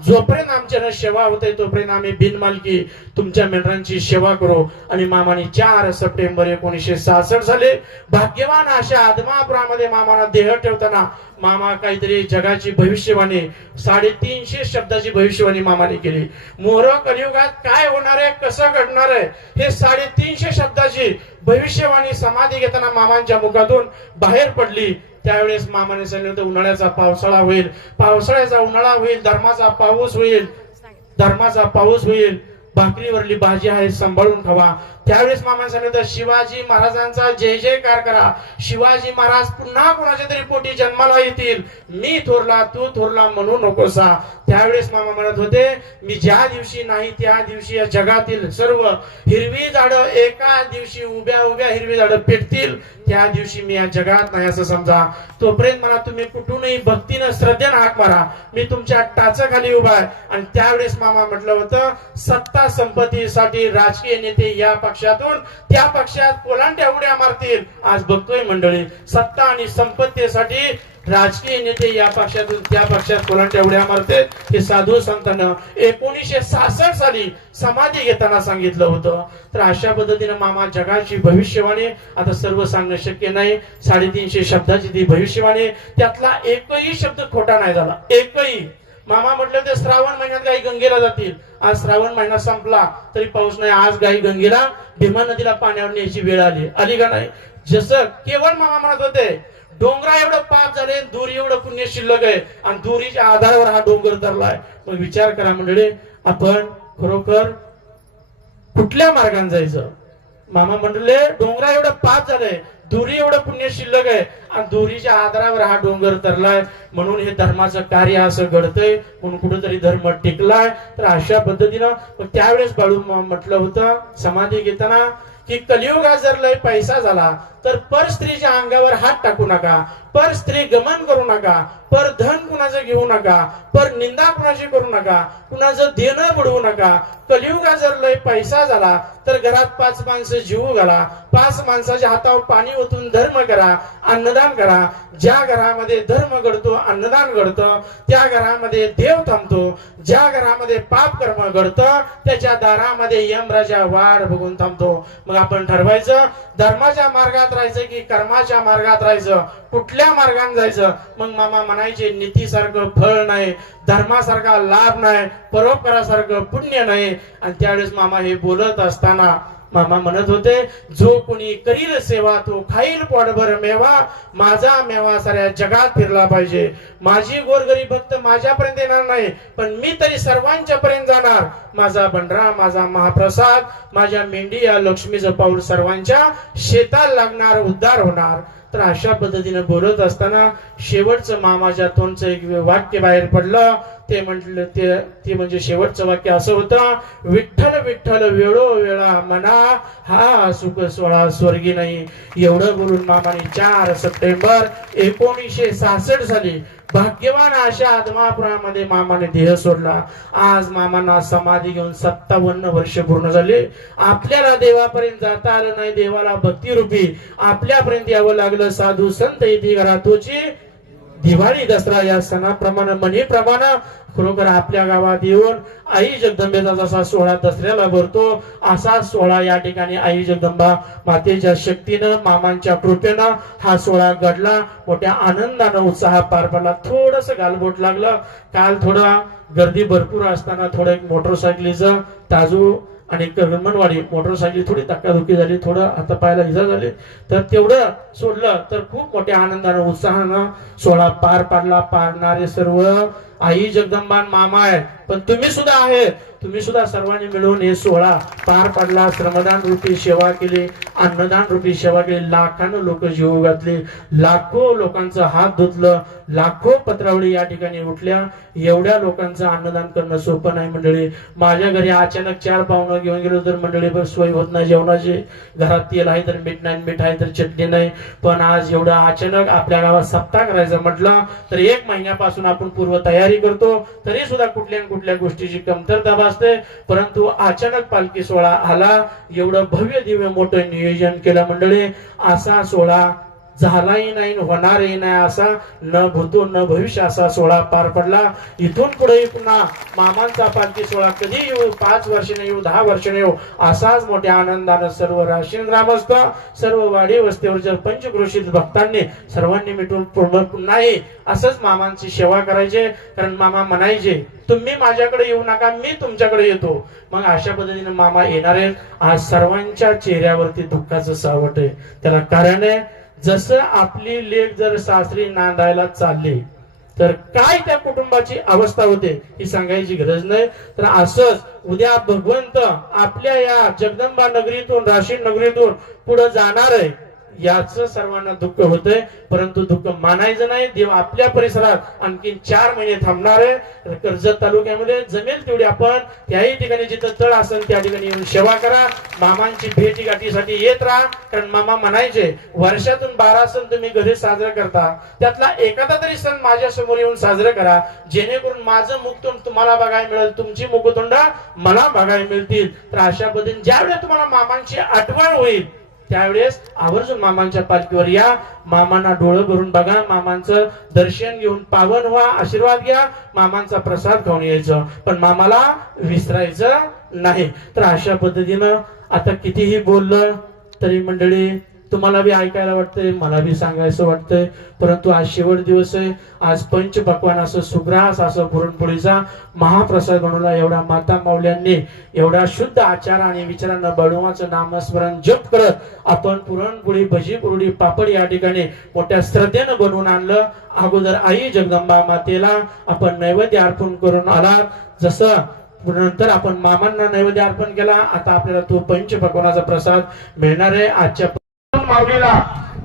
जोपर्यंत आमच्या सेवा होते तोपर्यंत आम्ही बिनमालकी तुमच्या मेंढरांची सेवा करू. आणि मामाने 4 सप्टेंबर 1966 साली भाग्यवान अशा आदमापुरामध्ये मामाला देह ठेवताना मामा काहीतरी जगाची भविष्यवाणी 350 शब्दाची भविष्यवाणी मामाने केली. मोर कलियुगात काय होणार आहे, कसं घडणार आहे, हे 350 शब्दाची भविष्यवाणी समाधी घेताना मामांच्या मुखातून बाहेर पडली. त्यावेळेस मामाने सांगितलं, उन्हाळ्याचा पावसाळा होईल, पावसाळ्याचा उन्हाळा होईल, धर्माचा पाऊस होईल, धर्माचा पाऊस होईल, भाकरीवरली भाजी आहे सांभाळून खावा. त्यावेळेस मामा सांगितलं, शिवाजी महाराजांचा जय जयकार करा. शिवाजी महाराज पुन्हा कोणाच्या तरी पोटी जन्माला येतील. मी थोरला तू थोरला म्हणू नकोसा. त्यावेळेस मामा म्हणत होते, मी ज्या दिवशी नाही त्या दिवशी या जगातील सर्व हिरवी झाडं एका दिवशी उभ्या उभ्या हिरवी झाडं पेटतील, त्या दिवशी मी या जगात नाही असं समजा. तोपर्यंत मला तुम्ही कुठूनही भक्तीनं श्रद्धेनं हाक मारा, मी तुमच्या टाचाखाली उभा आहे. आणि त्यावेळेस मामा म्हटलं होतं, सत्ता संपत्तीसाठी राजकीय नेते या पक्षातून त्या पक्षात कोलांट्या उड्या मारतील. आज बघतोय मंडळी, सत्ता आणि संपत्तीसाठी राजकीय नेते या पक्षातून त्या पक्षात कोलांट्या उड्या मारते. हे साधू संतांना 1966 साली समाधी घेताना सांगितलं होतं. तर अशा पद्धतीने मामा जगाची भविष्यवाणी, आता सर्व सांगणं शक्य नाही, 350 शब्दाची ती भविष्यवाणी, त्यातला एकही शब्द खोटा नाही झाला, एकही. मामा म्हटलं ते श्रावण महिन्यात गाई गंगेला जातील. आज श्रावण महिना संपला तरी पाऊस नाही. आज गाई गंगेला भीमा नदीला पाण्यावर न्यायची वेळ आली का नाही? जसं केवळ मामा म्हणत होते, डोंगरा एवढं पाप झाले, दुरी एवढं पुण्य शिल्लक आहे आणि दुरीच्या आधारावर हा डोंगर धरलाय. मग विचार करा मंडळी, आपण खरोखर कुठल्या मार्गाने जायचं? मामा म्हणले, डोंगरा एवढं पाप झालंय, दुरी एवढं पुण्य शिल्लक आहे आणि दुरीच्या आधारावर हा डोंगर तरलाय. म्हणून हे धर्माचं कार्य असं घडतंय, म्हणून कुठेतरी धर्म टिकलाय. तर अशा पद्धतीनं त्यावेळेस बाळू म्हटलं होतं समाधी घेताना की कलियुगात जर लय पैसा झाला तर पर स्त्रीच्या अंगावर हात टाकू नका, पर स्त्री गमन करू नका, पर धन कुणाचं घेऊ नका, पर निंदा कुणाची करू नका, कुणाचं देणं बुडवू नका. कलियुगा जर लय पैसा झाला तर घरात 5 माणसं जीव घाला, 5 माणसाच्या हातावर पाणी ओतून धर्म करा, अन्नदान करा. ज्या घरामध्ये धर्म घडतो, अन्नदान घडतं, त्या घरामध्ये देव थांबतो. ज्या घरामध्ये पाप कर्म घडतं त्याच्या दारामध्ये यमराजा वाट बघून थांबतो. मग आपण ठरवायचं धर्माच्या मार्गात राहायचं की कर्माच्या मार्गात राहायचं, कुठल्या मार्गाने जायचं. मग मामा म्हणायचे नीतीसारखं फळ नाही, धर्मासारखा लाभ नाही, परोपकारासारखं पुण्य नाही. आणि त्यावेळेस मामा हे बोलत असताना मामा म्हणत होते, जो कोणी करील सेवा तो खाईल पोटभर मेवा, माझा मेवा साऱ्या जगात फिरला पाहिजे. माझी गोरगरीब भक्त माझ्यापर्यंत येणार नाही, पण मी तरी सर्वांच्या पर्यंत जाणार. माझा भंडारा, माझा महाप्रसाद, माझ्या मेंढी या लक्ष्मीचं पाऊल सर्वांच्या शेताला लागणार, उद्धार होणार. तर अशा पद्धतीने बोलत असताना शेवटचं मामाच्या तोंडचं एक वाक्य बाहेर पडलं. ते म्हटलं ते म्हणजे शेवटचं वाक्य असं होतं, विठ्ठल विठ्ठल वेळोवेळा मना, हा सुख सोळा स्वर्गी नाही. एवढं बोलून मामाने 4 सप्टेंबर 1966 साली भाग्यवान अशा आदमापुरामध्ये मामाने देह सोडला. आज मामांना समाधी घेऊन 57 वर्ष पूर्ण झाले. आपल्याला देवापर्यंत जाता आलं नाही, देवाला भक्तिरूपी आपल्यापर्यंत यावं लागलं. साधू संत येथे घरातोची दिवाळी दसरा या सणाप्रमाणे म्हणीप्रमाणे खरोखर आपल्या गावात येऊन आई जगदंबेचा जसा सोहळा दसऱ्याला भरतो, असा सोहळा या ठिकाणी आई जगदंबा मातेच्या शक्तीनं, मामांच्या कृपेनं हा सोहळा घडला. मोठ्या आनंदानं उत्साह पार पडला. थोडस गालबोट लागलं काल, थोडा गर्दी भरपूर असताना थोडं एक मोटरसायकलीचं ताजू आणि करमणवाडी मोटरसायकली थोडी धक्काधुक्की झाली, थोडं आता पायाला इजा झाली. तर तेवढं सोडलं तर खूप मोठ्या आनंदानं उत्साहानं सोहळा पार पाडला. पारणारे सर्व आई जगदंबा मामा आहे, पण तुम्ही सुद्धा आहे. तुम्ही सुद्धा सर्वांनी मिळून हे सोहळा पार पाडला. श्रमदान रूपी सेवा केली, अन्नदान रूपी सेवा केली. लाखानं लोक जीव घातले, लाखो लोकांचं हात धुतलं, लाखो पत्रावळी या ठिकाणी उठल्या. एवढ्या लोकांचं अन्नदान करणं सोपं नाही मंडळी. माझ्या घरी अचानक 4 पाहुणं घेऊन गेलो तर मंडळी सोय होत नाही जेवणाची. घरात तेल आहे तर मीठ नाही, मीठ आहे तर चटणी नाही. पण आज एवढं अचानक आपल्या गावात सप्ताह करायचं म्हटलं तर 1 महिन्यापासून आपण पूर्व तयारी करतो, तरी सुद्धा कुठल्या कुठल्या गोष्टीची कमतरता भासते. परंतु अचानक पालखी सोहळा आला, एवढं भव्य दिव्य मोठं नियोजन केलं मंडळी. असा सोहळा झालाही नाही, होणारही नाही. असा न भूतो न भविष्य असा सोहळा पार पडला. इथून पुढे पुन्हा मामांचा पालखी सोहळा कधी येऊ, 5 वर्षाने येऊ, 10 वर्षाने येऊ, असाच मोठ्या आनंदानं सर्व राशीन ग्रामस्थ, सर्व वाडी वस्तीवरच्या पंचक्रोशीत भक्तांनी सर्वांनी मिटून नाही असंच मामांची सेवा करायचे. कारण मामा म्हणायचे, तुम्ही माझ्याकडे येऊ नका, मी तुमच्याकडे येतो. मग अशा पद्धतीने मामा येणार आहेत. आज सर्वांच्या चेहऱ्यावरती दुःखाचं सावट आहे. त्याला कारण आहे, जसं आपली लेक जर सासरी नांदायला चालली तर काय त्या कुटुंबाची अवस्था होते ही सांगायची गरज नाही. तर असंच उद्या भगवंत आपल्या या जगदंबा नगरीतून, राशीन नगरीतून पुढे जाणार आहे. याच सर्वांना दुःख होतंय, परंतु दुःख मानायचं नाही. देव आपल्या परिसरात आणखी 4 महिने थांबणार आहे. कर्जत तालुक्यामध्ये जमेल तेवढी आपण त्याही ठिकाणी जिथं तळ असेल त्या ठिकाणी येऊन सेवा करा. मामांची भेटी गाठीसाठी येत राहा. कारण मामा म्हणायचे, वर्षातून 12 सण तुम्ही घरी साजरा करता, त्यातला एखादा तरी सण माझ्या समोर येऊन साजरा करा, जेणेकरून माझं मुखतोंड तुम्हाला बघायला मिळेल, तुमची मुखतोंड मला बघायला मिळतील. तर अशा पद्धतीने ज्यावेळेस तुम्हाला मामांची आठवण होईल त्यावेळेस आवर्जून मामांच्या पालखीवर या. मामांना डोळं भरून बघा, मामांचं दर्शन घेऊन पावन व्हा, आशीर्वाद घ्या, मामांचा प्रसाद खाऊन यायचं, पण मामाला विसरायचं नाही. तर अशा पद्धतीनं आता कितीही बोललं तरी मंडळी तुम्हाला बी ऐकायला वाटतंय, मला बी सांगायचं वाटतंय. परंतु आज शेवट दिवस आहे. आज पंच पक्वान असं सुग्रास असं पुरणपोळीचा महाप्रसाद बनवला. एवढा माता माऊल्यांनी एवढा शुद्ध आचार आणि विचारांना बळवाचं नामस्मरण जप करत आपण पुरणपोळी, भजी, कुरडी, पापड या ठिकाणी मोठ्या श्रद्धेनं बनवून आणलं. अगोदर आई जगदंबा मातेला आपण नैवेद्य अर्पण करून आला. जसं नंतर आपण मामांना नैवेद्य अर्पण केला, आता आपल्याला तो पंच पक्वानाचा प्रसाद मिळणार आहे. आजच्या माऊलीला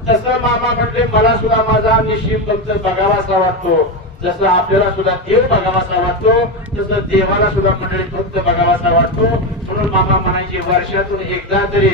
जसं मामा म्हटले, मला सुद्धा माझा निश्चित भक्त बघावासा वाटतो. जसं आपल्याला सुद्धा देव बघावासा वाटतो, तसं देवाला सुद्धा मंडळी भक्त बघावासा वाटतो. म्हणून मामा म्हणायचे, वर्षातून एकदा तरी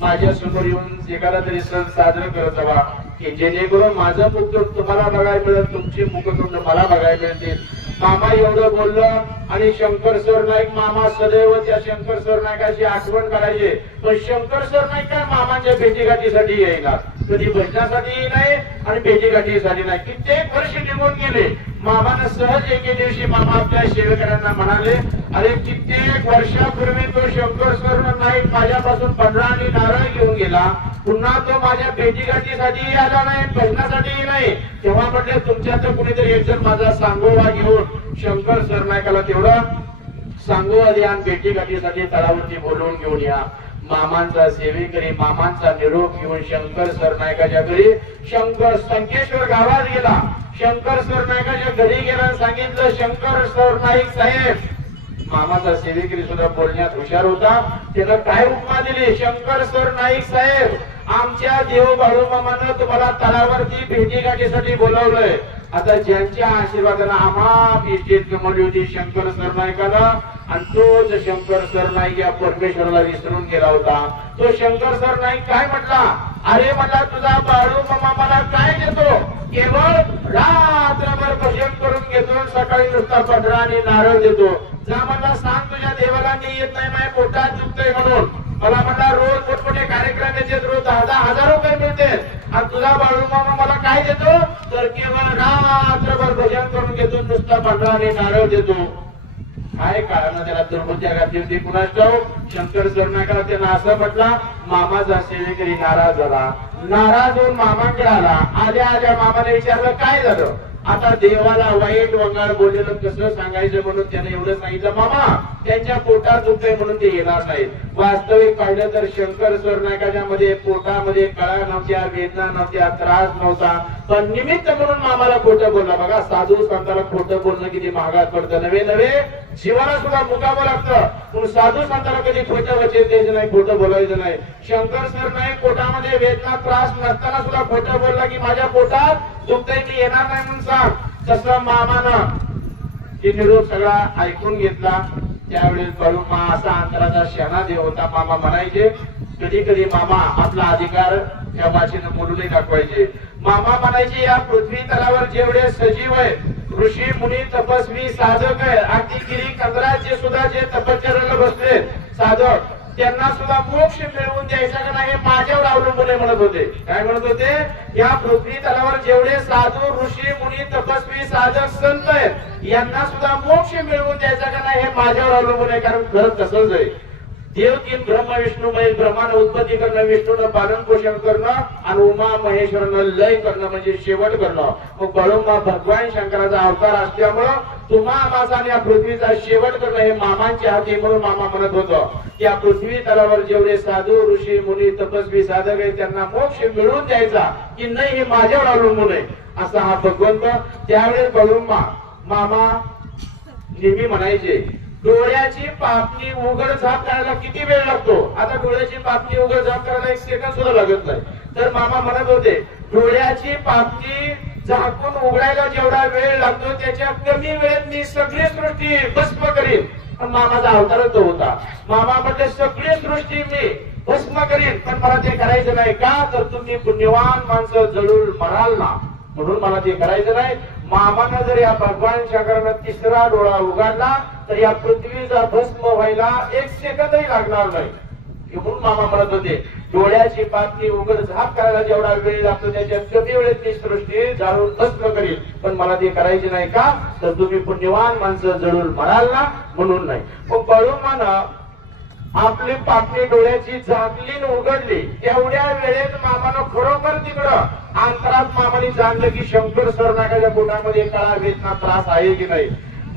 माझ्या समोर येऊन एखादा तरी सण साजरा करत जावा. की जेणेकरून माझं मुख तुम्हाला बघायला मिळेल, तुमची मुखतोंड मला बघायला मिळतील. मामा एवढं बोललं आणि शंकर सरनाईक मामा सदैव त्या शंकर सरनाईकाची आठवण करायचे. पण शंकर सरनाईक काय मामांच्या भेटीगाठीसाठी येईना, कधी भजनासाठी नाही आणि भेटीगाठीसाठी नाही. कित्येक वर्ष निघून गेले. मामानं सहज एके दिवशी मामा आपल्या सेवेकरांना म्हणाले, अरे कित्येक वर्षापूर्वी तो शंकर सरनाईक माझ्यापासून 15 आणि नारळ घेऊन गेला, पुन्हा तो माझ्या भेटीगाठीसाठी आला नाही, भजनासाठी नाही. तेव्हा म्हटले तुमच्यात कुणीतरी एक जण माझा सांगोवा घेऊन शंकर सरनाईकाला तेवढं सांगोवा द्या आणि भेटीगाठीसाठी तळावरती बोलवून घेऊन या. मामांचा सेवेकरी मामांचा निरोप घेऊन शंकर सरनाईकाच्या घरी शंकर संकेश्वर गावात गेला. शंकर सरनाईकाच्या घरी गेला आणि सांगितलं, शंकर सरनाईक साहेब. मामाचा सेवेकरी सुद्धा बोलण्यात हुशार होता. त्यानं काय उपमा दिली, शंकर सरनाईक साहेब, आमच्या देव बाळू मामानं तुम्हाला तळावरती भेटीगाठीसाठी बोलावलंय. आता ज्यांच्या आशीर्वादानं आम्हा इज्जत कमवली होती शंकर सरनाईकानं, आणि तोच शंकर सरनाईक या परमेश्वराला विसरून गेला होता. तो शंकर सरनाईक काय म्हटला, अरे मला तुझा बाळू मामा मला काय देतो, केवळ रात्रभर भजन करून घेतो, सकाळी नुसता 15 आणि नारळ देतो. जा मला सांग तुझ्या देवाला मी येत नाही, माझ्या पोटात दुखतंय म्हणून. मला म्हणला रोज मोठमोठे कार्यक्रम याचे रोज 10,000 रुपये मिळते, आणि तुझा बाळू मामा मला काय देतो, तर केवळ रात्रभर भजन करून घेतो, नुसता 15 आणि नारळ देतो. काय कारण त्याला दुर्बुद्ध्या घातली होती कुणास ठाऊक. शंकर सरनाईकाला त्यांना असं म्हटला. मामाचा सेवेकरी नाराज झाला. नाराज होऊन मामांकडे आला. आल्या मामाने विचारलं काय झालं. आता देवाला वाईट वंगाळ बोललेलं कसं सांगायचं म्हणून त्याने एवढं सांगितलं, मामा त्यांच्या पोटात दुखतंय म्हणून ते येणार नाहीत. वास्तविक पाहिलं तर शंकर सरनाईकाच्या मध्ये पोटामध्ये कळा नव्हत्या, वेदना नव्हत्या, त्रास नव्हता, पण निमित्त म्हणून मामाला खोटं बोलला. बघा साधू संताला खोटं बोलणं किती महागात पडतं. नवे जीवाला सुद्धा मुकावं लागतं, पण साधू संताला कधी खोटं वचन द्यायचं नाही, खोटं बोलायचं नाही. शंकर सरनाईक पोटामध्ये वेदना त्रास नसताना सुद्धा खोटं बोलला की माझ्या पोटात दुखतंय, मी येणार नाही म्हणून सांग. तसं मामानं निरोप सगळा ऐकून घेतला. त्यावेळेस बाळूमा असा अंतराचा शहाणा देव होता. मामा म्हणायचे, कधी कधी मामा आपला अधिकार या भाषेनं बोलूनही दाखवायचे. मामा म्हणायचे, या पृथ्वी तलावर जेवढे सजीव आहे, ऋषी मुनी तपस्वी साधक आहे, अगदी गिरी कंदराचे सुद्धा जे तपश्चर्याला बसले साधक, त्यांना सुद्धा मोक्ष मिळवून द्यायचा का नाही माझ्यावर अवलंबून आहे म्हणत होते. काय म्हणत होते, या पृथ्वी तलावर जेवढे साधू ऋषी मुनी तपस्वी साधक संत आहेत, यांना सुद्धा मोक्ष मिळवून द्यायचा का नाही हे माझ्यावर अवलंबून आहे. कारण खरं तसंच आहे. देव तीन ब्रह्म विष्णुमय, ब्रह्मानं उत्पत्ती करणं, विष्णूनं पालन पोषण करणं, आणि उमा महेश्वरानं लय करणं म्हणजे शेवट करणं. मग बाळूमा भगवान शंकराचा अवतार असल्यामुळं तुम्हा आमाचा आणि या पृथ्वीचा शेवट करणं हे मामांच्या हाती. म्हणून मामा म्हणत होतं, या पृथ्वी तलावर जेवढे साधू ऋषी मुनी तपस्वी साधक आहेत त्यांना मोक्ष मिळवून द्यायचा की नाही हे माझ्यावर अवलंबून आहे असा हा भगवंत. त्यावेळेस बाळूमा मामा नेहमी म्हणायचे, डोळ्याची पापणी उघड झाप करायला किती वेळ लागतो. आता डोळ्याची पापणी उघड झाप करायला 1 सेकंद सुद्धा लागत नाही. तर मामा म्हणत होते, डोळ्याची पापणी झाकून उघडायला जेवढा वेळ लागतो त्याच्या कमी वेळेत मी सगळी सृष्टी भस्म करीन. मामाचा अवतारच तो होता. मामा म्हणजे सगळी सृष्टी मी भस्म करीन, पण मला ते करायचं नाही. का तर तुम्ही पुण्यवान माणसं जळून मराल ना, म्हणून मला ते करायचं नाही. मामानं जर या भगवान शंकरानं 3रा डोळा उघडला तर या पृथ्वीचा भस्म व्हायला 1 सेकंदही लागणार नाही. म्हणून मामा म्हणत होते, डोळ्याची पापणी उघड झाप करायला जेवढा वेळ लागतो त्याच्या कमी वेळेत ती सृष्टी जाळून भस्म करील, पण मला ते करायचे नाही. का तर तुम्ही पुण्यवान माणसं जळून मराल ना, म्हणून नाही. मग बाळूमानं आपली पापणी डोळ्याची झाकली उघडली, तेवढ्या वेळेत मामानं खरोखर तिकडं अंतरात मामाने जाणलं की शंकर सरनाईकाच्या पोटामध्ये कळा वेदना त्रास आहे की नाही.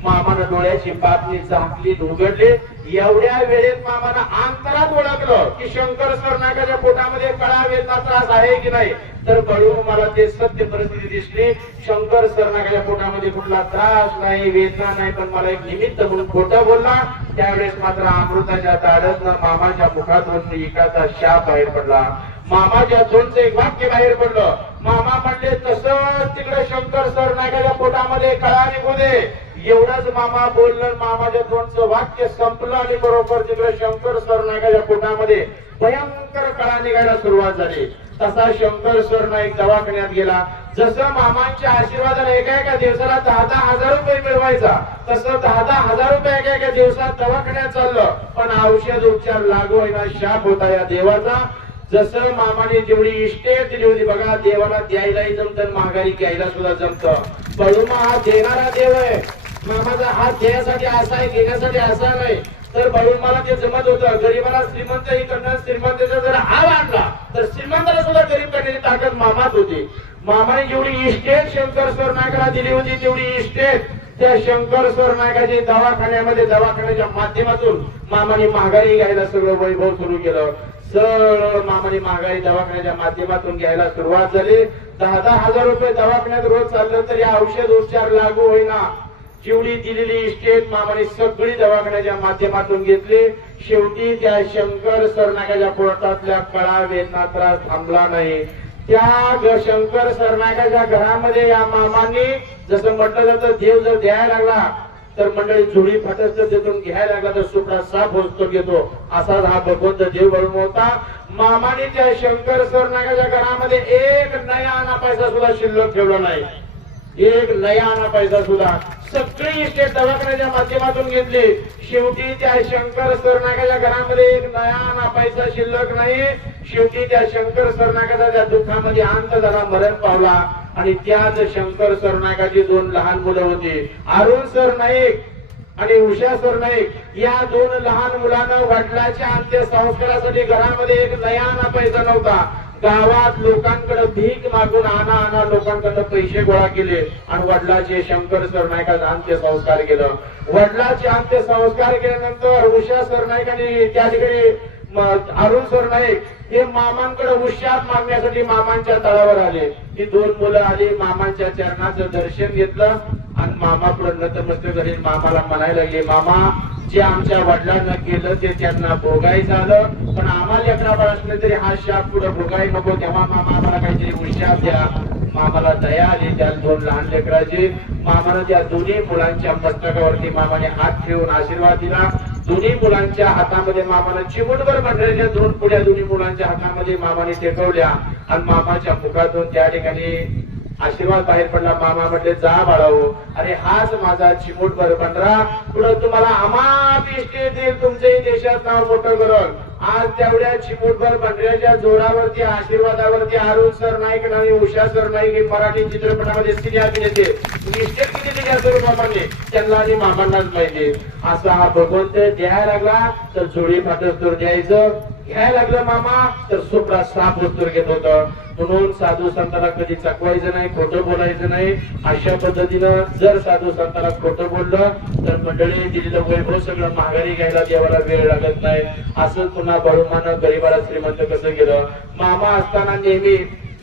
मामानं डोळ्याची पापणी झाकली उघडली, एवढ्या वेळेत मामानं अंतरात ओळखलं की शंकर सरनाईकाच्या पोटामध्ये कळा वेदना त्रास आहे की नाही. तर बळू मला ते सत्य परिस्थिती दिसली. शंकर सरनाईकाच्या पोटामध्ये कुठला त्रास नाही, वेदना नाही, पण मला एक निमित्त म्हणून खोटं बोलला. त्यावेळेस मात्र अमृताच्या ताडतनं मामाच्या मुखातून एकाचा शाप बाहेर पडला. मामाच्या तोंडचं एक वाक्य बाहेर पडलं. मामा म्हणले, तसं तिकडे शंकर सरनाईकाच्या पोटामध्ये कळा निघू दे. एवढाच मामा बोललं, मामाच्या तोंडचं वाक्य संपलं आणि बरोबर तिकडे शंकर सरनाईकाच्या पोटामध्ये भयंकर कळा निघायला सुरुवात झाली. तसा शंकर सरनाईक दवाखान्यात गेला. जसं मामांच्या आशीर्वादाने एका दिवसाला 10,000 रुपये मिळवायचा, तसं 10,000 रुपये एका दिवसात दवाखान्यात चाललं. पण औषध उपचार लागू होईना, शाप होता या देवाचा. जसं मामाने जेवढी इस्टेट दिली होती बघा, देवाला द्यायलाही जमतं, महागारी घ्यायला सुद्धा जमतं. बळूमा हा देणारा देव आहे. मामाचा हात द्यायसाठी असा आहे, घेण्यासाठी असा नाही. तर बळूमाला ते जमत होतं. गरीबाला श्रीमंत इकडनं श्रीमंताचा जर हात आणला तर श्रीमंताला सुद्धा गरीब करण्याची ताकद मामात होती. मामाने जेवढी इस्टेट शंकर सरनाईकाला दिली होती तेवढी इस्टेट त्या शंकर सरनाईकाची दवाखान्याच्या माध्यमातून मामाने महागाई घ्यायला सगळं वैभव सुरू केलं. सरळ मामाने महागाई दवाखान्याच्या माध्यमातून घ्यायला सुरुवात झाली. 10,000 रुपये दवाखान्यात रोज चाललं तरी औषध उपचार लागू होईना. जेवढी दिलेली इस्टेट मामाने सगळी दवाखान्याच्या माध्यमातून घेतली. शेवटी त्या शंकर सरनाईकाच्या पोटातल्या कळा वेदना त्रास थांबला नाही. त्या शंकर सरनाईकाच्या घरामध्ये या मामांनी जसं म्हटलं जातं, देव जर द्यायला लागला तर मंडळी झोळी फाटस्त तिथून घ्यायला लागला तर सुपडा साफ होतो घेतो. असाच हा भगवंत देव बनवून होता. मामाने त्या शंकर सरनाईकाच्या घरामध्ये एक नया आणा पैसा सुद्धा शिल्लक ठेवला नाही. एक नया आणा पैसा सुद्धा सगळी इस्टेट दवाखान्याच्या माध्यमातून घेतली. शेवटी त्या शंकर सरनाईकाच्या घरामध्ये एक नया आणा पैसा शिल्लक नाही. शेवटी त्या शंकर सरनाईकाचा त्या दुःखामध्ये अंत झाला, मरण पावला. आणि त्याच शंकर सरनाईकाची 2 लहान मुलं होती, अरुण सरनाईक आणि उषा सरनाईक. या 2 लहान मुलांना वडिलांच्या अंत्यसंस्कारासाठी घरामध्ये एक नया आणा पैसा नव्हता. गावात लोकांकडे भीक मागून आणा लोकांकडे पैसे गोळा केले आणि वडिलांचे शंकर सरनाईकाचा अंत्यसंस्कार केलं. वडिलांचे अंत्यसंस्कार केल्यानंतर उषा सरनाईकांनी त्या ठिकाणी अरुण सरनाईक हे मामांकडे उशात मागण्यासाठी मामांच्या तळावर आले. ही 2 मुलं आली, मामांच्या चरणाचं दर्शन घेतलं आणि मामा पुढे नतमस्तक झाले. मामाला म्हणायला लागले, मामा जे आमच्या वडिलांना केलं ते त्यांना भोगायचं आलं, पण आम्हाला लेकरा असलं तरी हा शाप पुढे भोगाय नको. तेव्हा मामा आम्हाला काहीतरी उशात द्या. मामाला दया आली त्या 2 लहान लेकराची. मामानं त्या दोन्ही मुलांच्या मस्तकावरती मामाने हात ठेवून आशीर्वाद दिला. दोन्ही मुलांच्या हातामध्ये मामानं चिमूटभर भरलेल्या 2 पुड्या दोन्ही मुलांच्या हातामध्ये मामाने टेकवल्या आणि मामाच्या मुखातून त्या ठिकाणी आशीर्वाद बाहेर पडला. मामा म्हटले, जा बाळाओ, अरे हाच माझा चिमूटभर पंधरा, पुढे तुम्हाला अमाप इस्टेट देईल, तुमच्याही देशात नाव मोठं करल. आज तेवढ्या चिमूटभर पंधऱ्याच्या जोरावरती आशीर्वादावरती अरुण सरनाईक आणि उषा सरनाईक हे मराठी चित्रपटामध्ये सिने अभिनेते इस्टेट किती दिली असेल मामांनी, त्यांना आणि मामांनाच माहिती. असा हा भगवंत द्यायला लागला तर जोडी फाटस्तोर द्यायचं, घ्यायला लागलं मामा तर सोपडा साफ वस्तूर घेत होतं. म्हणून साधू संतांना कधी चकवायचं नाही, खोटं बोलायचं नाही. अशा पद्धतीनं जर साधू संतांना खोटं बोललं तर मंडळी दिलेलं वैभव सगळं महागारी घ्यायला देवाला वेळ लागत नाही. असं पुन्हा बळुमानं गरीबाला श्रीमंत कसं केलं. मामा असताना नेहमी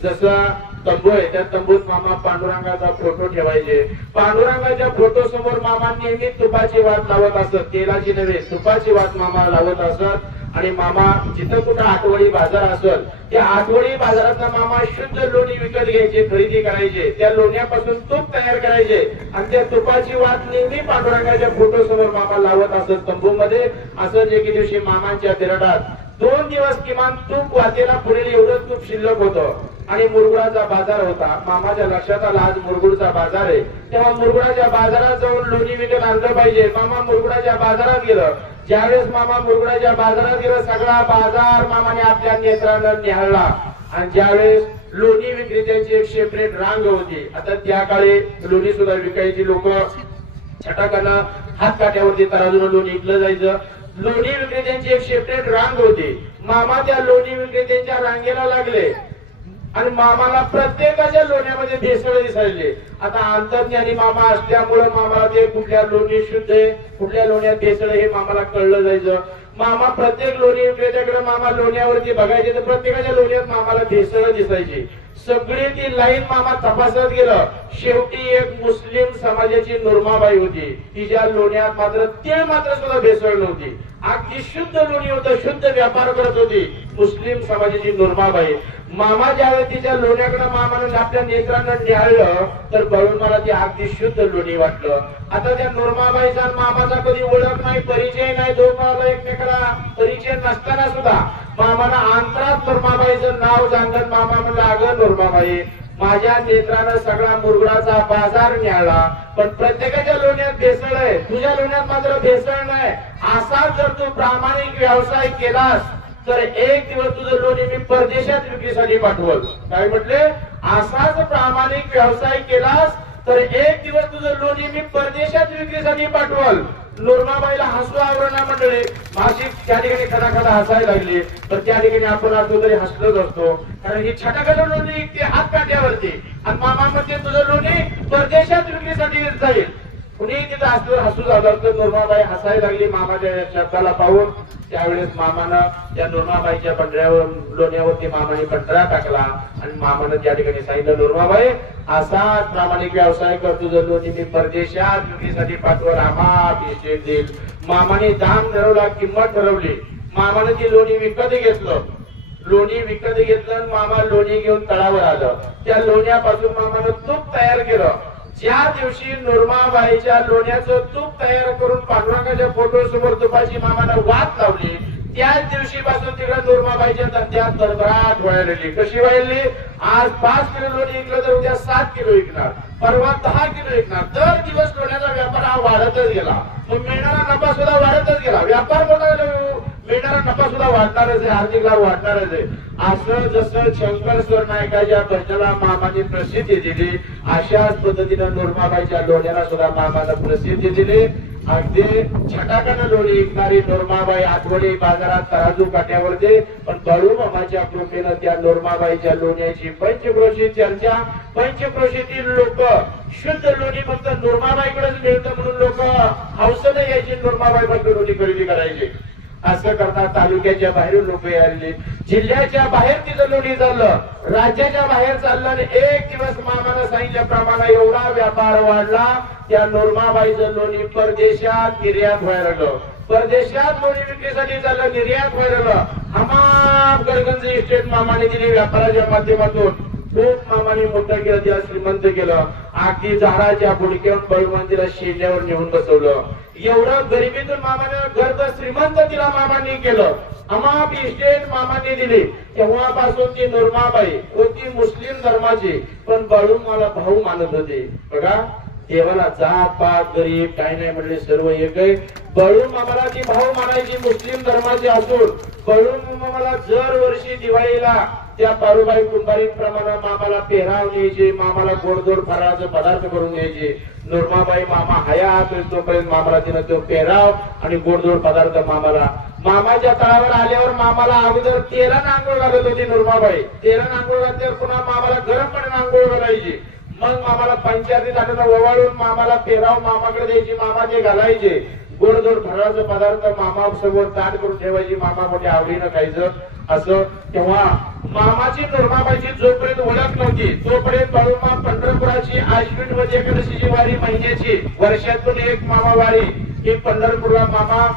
जसं तंबू आहे त्या तंबूत मामा पांडुरंगाचा फोटो ठेवायचे. पांडुरंगाच्या फोटो समोर मामा नेहमी तुपाची वात लावत असत, तेलाची नव्हे तुपाची वात मामा लावत असत. आणि मामा जिथं कुठं आठवडी बाजार असेल त्या आठवडी बाजारातला मामा शुद्ध लोणी विकत घ्यायचे, खरेदी करायचे, त्या लोण्यापासून तूप तयार करायचे आणि त्या तुपाची वात नेहमी पांडुरंगाच्या फोटो समोर मामा लावत असत तंबूमध्ये. असंच एके दिवशी मामांच्या बिराडात 2 दिवस किमान तूप वातेला पुरेल एवढं तूप शिल्लक होतं आणि मुरगुडाचा बाजार होता. मामाच्या लक्षात आला आज मुरगुडचा बाजार आहे, तेव्हा मुरगुडाच्या बाजारात जाऊन लोणी विकत आणलं पाहिजे. मामा मुरगुडाच्या बाजारात गेलं. ज्यावेळेस मामा मुरगुडाच्या बाजारात गेलं सगळा बाजार मामाने आपल्या नेत्रानं निहाळला आणि ज्यावेळेस लोणी विक्रेत्यांची एक सेपरेट रांग होती. आता त्या काळी लोणी सुद्धा विकायची लोक छटाकानं हात काट्यावरती तराजून लोणी विकलं जायचं. लोणी विक्रेत्यांची एक सेपरेट रांग होती. मामा त्या लोणी विक्रेत्यांच्या रांगेला लागले आणि मामाला प्रत्येकाच्या लोण्यामध्ये भेसळ दिसायचे. आता अंतर्ज्ञानी मामा असल्यामुळे मामाला ते कुठल्या लोणी शुद्ध आहे कुठल्या लोण्यात भेसळ हे मामाला कळलं जायचं. मामा प्रत्येक लोणी विक्रेत्याकडे मामा लोण्यावरती बघायचे तर प्रत्येकाच्या लोण्यात मामाला भेसळ दिसायची. सगळी ती लाईन मामा तपासत गेलं. शेवटी एक मुस्लिम समाजाची नुरमाबाई होती, तिच्या लोण्यात मात्र तीळ मात्र सुद्धा भेसळ नव्हती. अगदी शुद्ध लोणी होतं, शुद्ध व्यापार करत होती मुस्लिम समाजाची नुरमाबाई. मामा ज्यावेळी तिच्या लोण्याकडे मामानं आपल्या नेत्रानं निहाळलं तर बळून मला ती अगदी शुद्ध लोणी वाटलं. आता त्या नूरमाबाईचा आणि मामाचा कधी ओळख नाही, परिचय नाही, दोघांना एकमेकाला परिचय नसताना सुद्धा मामानं अंतरात नूरमाबाईचं नाव जाणलं. मामा म्हणलं, अगं नूरमाबाई, माझ्या नेत्रानं सगळा मुरगुडाचा बाजार न्याला, पण प्रत्येकाच्या लोण्यात भेसळ आहे, तुझ्या लोण्यात मात्र भेसळ नाही. असा जर तू प्रामाणिक व्यवसाय केलास तर एक दिवस तुझं लोणी मी परदेशात विक्रीसाठी पाठवल. काय म्हटले? असाच प्रामाणिक व्यवसाय केलास तर एक दिवस तुझं लोणी मी परदेशात विक्रीसाठी पाठवल. नूरमाबाईला हसू आवरणा मंडळी. माझी त्या ठिकाणी खडाखडा हसायला लागली, तर त्या ठिकाणी आपण असतो तरी हसलोच असतो, कारण ही छटाकडे लोणी विकते हात काट्यावरती आणि मामा म्हणते तुझं लोणी परदेशात विक्रीसाठी जाईल. कुणी तिथं हसू झालं तर नूरमाबाई हसायला लागली मामाच्या शब्दाला पाहून. त्यावेळेस मामानं त्या नूरमाबाईच्या पंढऱ्यावर लोण्यावरती मामाने पंढरा टाकला आणि मामानं त्या ठिकाणी सांगितलं, नूरमाबाई असा प्रामाणिक व्यवसाय कर, तुझं लोणी मी परदेशात विक्रीसाठी पाठवल, आम्हा देईल. मामाने दाम ठरवला, किंमत ठरवली. मामाने ती लोणी विकत घेतलं. लोणी विकत घेतलं. मामा लोणी घेऊन तळावर आलं. त्या लोण्यापासून मामानं तूप तयार केलं. ज्या दिवशी नूरमाबाईच्या लोण्याचं तूप तयार करून पांडुरंगाच्या फोटो समोर तुपाची मामानं वाट लावली, त्याच दिवशीपासून तिकडे नूरमाबाईच्या धंद्यात भरभराट व्हायला लागली. कशी व्हायली? आज 5 किलो लोणी विकलं तर उद्या 7 किलो विकणार, परवा 10 किलो विकणार. दर दिवस लोण्याचा व्यापार हा वाढतच गेला. मग मिळणारा नफा सुद्धा वाढतच गेला. व्यापार मोठा मिळणारा नफा सुद्धा वाढणारच आहे, आर्थिक लाभ वाढणारच आहे. असं जसं शंकर सरनायकाच्या भजनाला मामाने प्रसिद्धी दिली, अशाच पद्धतीनं नूरमाबाईच्या लोण्याला सुद्धा मामानं प्रसिद्धी दिली. अगदी छटाकानं लोणी विकणारी नूरमाबाई आठवडी बाजारात तराजू काट्यावरती, पण बाळू मामाच्या कृपेनं त्या नूरमाबाईच्या लोण्याची पंचक्रोशी चर्चा. पंचक्रोशीतील लोक शुद्ध लोणी फक्त नूरमाबाईकडेच मिळतं म्हणून लोक हौसनं यायची, नूरमाबाईकडे लोणी खरेदी करायची. असं करता तालुक्याच्या बाहेरून लोक यायले, जिल्ह्याच्या बाहेर तिचं लोणी चाललं, राज्याच्या बाहेर चाललं. आणि एक दिवस मामानं सांगितल्याप्रमाणे एवढा व्यापार वाढला, त्या नूरमाबाईचं लोणी परदेशात निर्यात व्हायला लागलं. परदेशात लोणी विक्रीसाठी चाललं, निर्यात व्हायला लागलं. हमाम गरगंज इस्टेट मामाने दिली व्यापाराच्या माध्यमातून. खूप मामाने मोठं केलं, तिला श्रीमंत केलं. अगदी झाडाच्या बुडक्यावर बळवून तिला शेंड्यावर नेऊन बसवलं. एवढं गरिबीतून मामाने घर श्रीमंत तिला मामाने केलं. अमाप इस्टेट मामाने दिली. तेव्हापासून ती नूरमाबाई होती मुस्लिम धर्माची, पण बाळू मला भाऊ मानत होते. बघा, देवाला जात पात गरीब काही नाही म्हणले, सर्व एक आहे. बाळू मामाला ती भाऊ मानायची मुस्लिम धर्माची असून बाळू मामाला दर वर्षी दिवाळीला त्या पारुबाई कुंभारीप्रमाणे मामाला पेहराव न्यायचे, मामाला गोडधोड फराळाचे पदार्थ करून द्यायचे. नूरमाबाई मामा हयात तोपर्यंत मामाला तिनं तो पेहराव आणि गोडधोड पदार्थ मामाला. मामाच्या तळावर आल्यावर मामाला अगोदर तेलानं आंघोळ घालत होती नूरमाबाई. तेलानं आंघोळ घातल्यावर पुन्हा मामाला गरम पाण्यानं आंघोळ घालायची. मग मामाला पंचायती झाल्यानं ओवाळून मामाला पेहराव मामाकडे द्यायची, मामा ते घालायचे. गोडधोड फराळाचे पदार्थ मामा समोर ताट करून ठेवायची, मामा मोठ्या आवडीनं खायचं. असं तेव्हा मामाची नूरमाबाईची जोपर्यंत ओळख नव्हती तोपर्यंत बाळूमा पंढरपुराची आश्विन व एकादशीची वारी महिन्याची, वर्षातून एक मामा वारी ही पंढरपूरला. मामा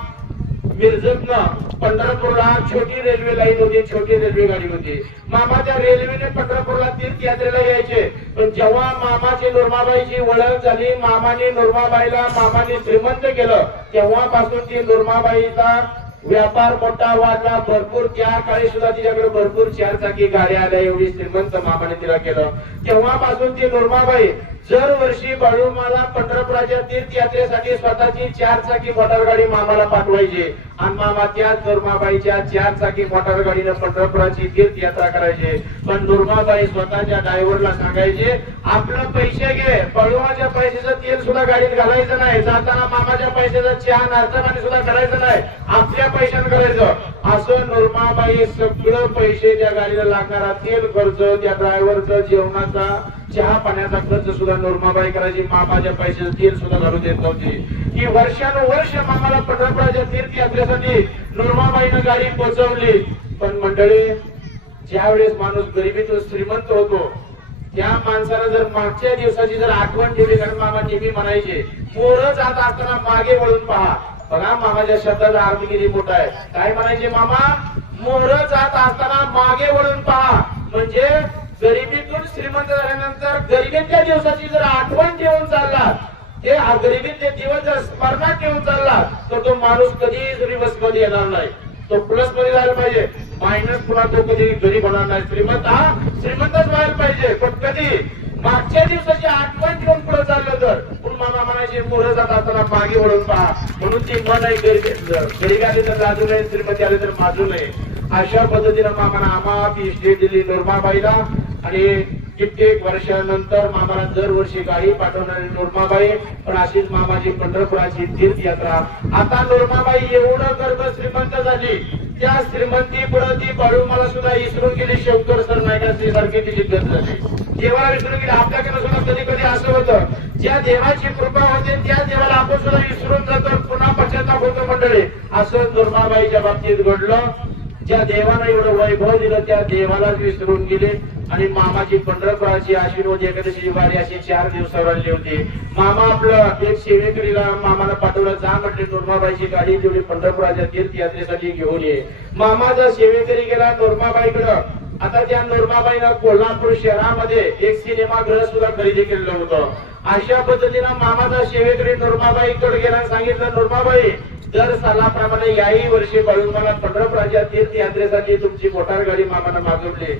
मिरजतनं पंढरपूरला छोटी रेल्वे लाईन होती, छोटी रेल्वे गाडी होती. मामा त्या रेल्वेने पंढरपूरला तीर्थयात्रेला यायचे. पण जेव्हा मामाची नूरमाबाईची ओळख झाली, मामाने नूरमाबाईला मामाने श्रीमंत केलं, तेव्हापासून ती नूरमाबाईचा व्यापार मोठा वाढला. भरपूर त्या काळी सुद्धा तिच्याकडे भरपूर 4 चाकी गाड्या आल्या, एवढी श्रीमंत मामाने तिला केलं. तेव्हापासून ती नूरमाबाई दरवर्षी बाळूमाला पंढरपुराच्या तीर्थयात्रेसाठी स्वतःची 4 चाकी मोटार गाडी मामाला पाठवायची आणि मामा त्याच नूरमाबाईच्या 4 चाकी मोटार गाडीनं पंढरपुराची तीर्थयात्रा करायचे. पण नूरमाबाई स्वतःच्या ड्रायव्हरला सांगायचे, आपलं पैसे घे, बाळूमाच्या पैशाचं तेल सुद्धा गाडीत घालायचं नाही, जाताना मामाच्या पैशाचं चहा नाश्ता पाणी सुद्धा करायचं नाही, आपल्या पैशानं करायचं. असं नूरमाबाई सगळं पैसे त्या गाडीला लागणारा तेल खर्च, त्या ड्रायव्हरचं जेवणाचा चहा पाण्याचा खर्च सुद्धा नूरमाबाई करायची. मामाच्या पैशाचं तेल सुद्धा घालून देत नव्हती. ही वर्षानुवर्ष मामाला पंढरपुराच्या तीर्थयात्रेसाठी नूरमाबाईनं गाडी पोहोचवली. पण मंडळी, ज्या वेळेस माणूस गरिबीतून श्रीमंत होतो त्या माणसाला जर मागच्या दिवसाची जर आठवण ठेवली, कारण मामा नेहमी म्हणायचे, पोरं जात असताना मागे वळून पहा. बघा मामाच्या शब्दाचा अर्थ किती मोठा आहे. काय म्हणायचे मामा? मोरं जात असताना मागे वळून पहा. म्हणजे म्हणजे गरिबीतून श्रीमंत झाल्यानंतर गरिबीतल्या दिवसाची जर आठवण ठेवून चालला, ते गरिबीतले दिवस जर स्मरणात ठेवून चालला, तर तो माणूस कधीच रिवर्स मध्ये येणार नाही. तो प्लस मध्ये जायला पाहिजे, मायनस पुन्हा तो कधी गरीब होणार नाही. श्रीमंत हा श्रीमंतच व्हायला पाहिजे, पण कधी मागच्या दिवसाची आठवण ठेवून पुढे चाललं तर. पण मामा म्हणायचे पुढे जात असताना मागे वळून पहा, म्हणून ती मन आहे गरीब आले तर लाजू नये, श्रीमंती आले तर माजू नये. अशा पद्धतीनं मामाला आम्हा ती इस्टेट दिली नोरमाबाईला. आणि कित्येक वर्षानंतर मामाला दरवर्षी गाडी पाठवणारी नोरमाबाई, पण अशीच मामाची पंढरपुराची तीर्थयात्रा. आता नोरमाबाई एवढं गर्भ श्रीमंत झाली, त्या श्रीमंती पुढे ती बाळूमाला सुद्धा विसरून गेली. शंकर सरनाईकांची सारखी तिची गत झाली, देवाला विसरून गेली. आपल्याकडे सुद्धा कधी कधी असं होतं, ज्या देवाची कृपा होते त्या देवाला आपण सुद्धा विसरून जातो, पुन्हा पश्चाताप होतो मंडळी. असं नोरमाबाईच्या बाबतीत घडलं. ज्या देवानं एवढं वैभव दिलं त्या देवालाच विसरून गेले. आणि मामाची पंढरपुराची आशीर्वाद एकादशी वारी अशी 4 दिवसावर आली होती. मामा आपलं एक सेवेकरीला मामाला पाठवलं, जा म्हटले नोरमाबाईची गाडी तेवढी पंढरपुराच्या तीर्थयात्रेसाठी घेऊन ये. मामाचा सेवेकरी गेला नोरमाबाईकडं. आता त्या नोरमाबाईनं कोल्हापूर शहरामध्ये एक सिनेमागृह सुद्धा खरेदी केलेलं होतं. अशा पद्धतीनं मामाचा सेवेकरी नोरमाबाईकडे गेला आणि सांगितलं, नोरमाबाई दर सालाप्रमाणे याही वर्षी बाळूमाला पंढरपुराच्या तीर्थयात्रेसाठी तुमची मोटार गाडी मामानं मागवली.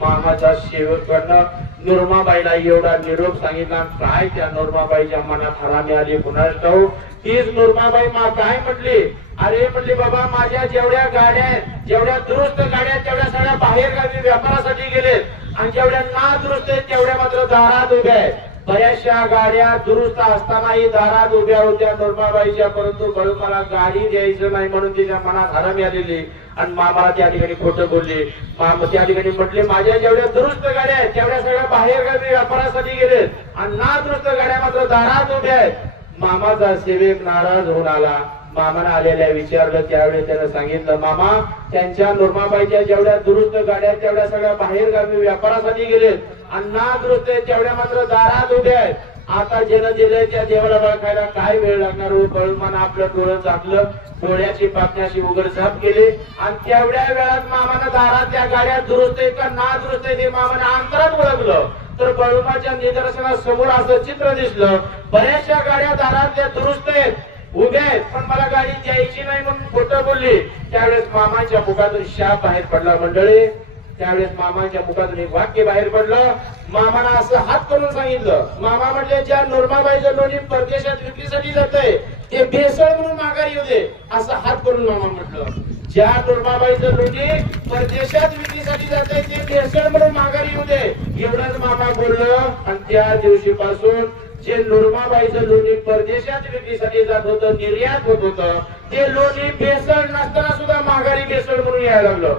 मामाच्या सेवकानं नोरमाबाईला एवढा निरोप सांगितला. काय त्या नोरमाबाईच्या मनात हरामी आली कुणास ठाऊक. तीच नोरमाबाई काय म्हटली, अरे म्हटली बाबा माझ्या जेवढ्या गाड्या आहेत, जेवढ्या दुरुस्त गाड्या आहेत तेवढ्या सगळ्या बाहेर गावी व्यापारासाठी गेलेत, आणि जेवढ्या ना दुरुस्त आहेत तेवढ्या मात्र दारात उभ्या आहेत. बऱ्याचशा गाड्या दुरुस्त असतानाही दारात उभ्या होत्या नोरमाबाईच्या, परंतु बाळूमाला गाडी द्यायचं नाही म्हणून तिच्या मनात हरामी आलेली. आणि मामाला त्या ठिकाणी खोटं बोलले. मामा त्या ठिकाणी म्हटले, माझ्या जेवढ्या दुरुस्त गाड्या आहेत तेवढ्या सगळ्या बाहेर गावी व्यापारासाठी गेलेत, आणि ना दुरुस्त गाड्या मात्र दारात उभ्या आहेत. मामाचा सेवक नाराज होऊन आला. मामाला आलेल्या विचारलं, त्यावेळी त्यानं सांगितलं, मामा त्यांच्या नोरमाबाईच्या जेवढ्या दुरुस्त गाड्या तेवढ्या सगळ्या बाहेर गावी व्यापारासाठी गेलेत, आणि ना दुरुस्त तेवढ्या मात्र दारात उभ्या आहेत. आता ज्यानं दिलंय त्या देवाला बघायला काय वेळ लागणार हो. बळूमान आपलं डोळं झाकलं, डोळ्याची पापण्याशी उघडझाप केली, आणि तेवढ्या वेळात मामानं दारात त्या गाड्या दुरुस्त आहेत का ना दुरुस्त आहे ते मामाने अंतरात ओळखलं. तर बळूमाच्या निदर्शनासमोर असं चित्र दिसलं, बऱ्याचशा गाड्या दारातल्या दुरुस्त आहेत, उभ्या आहेत, पण मला गाडी द्यायची नाही म्हणून खोटं बोलली. त्यावेळेस मामाच्या मुखातून शाप बाहेर पडला मंडळी. त्यावेळेस मामाच्या मुखातून एक वाक्य बाहेर पडलं. मामाला असं हात करून सांगितलं, मामा म्हटले ज्या नोरमाबाईचं लोणी परदेशात विक्रीसाठी जातंय ते भेसळ म्हणून माघारी येऊ दे. असं हात करून मामा म्हटलं, ज्या नोरमाबाईचं लोणी परदेशात विक्रीसाठी जातंय ते भेसळ म्हणून माघारी येऊ दे. एवढंच मामा बोललं. आणि त्या दिवशीपासून जे नोरमाबाईचं लोणी परदेशात विक्रीसाठी जात होतं, निर्यात होत होतं, ते लोणी भेसळ नसताना सुद्धा माघारी भेसळ म्हणून यायला लागलं.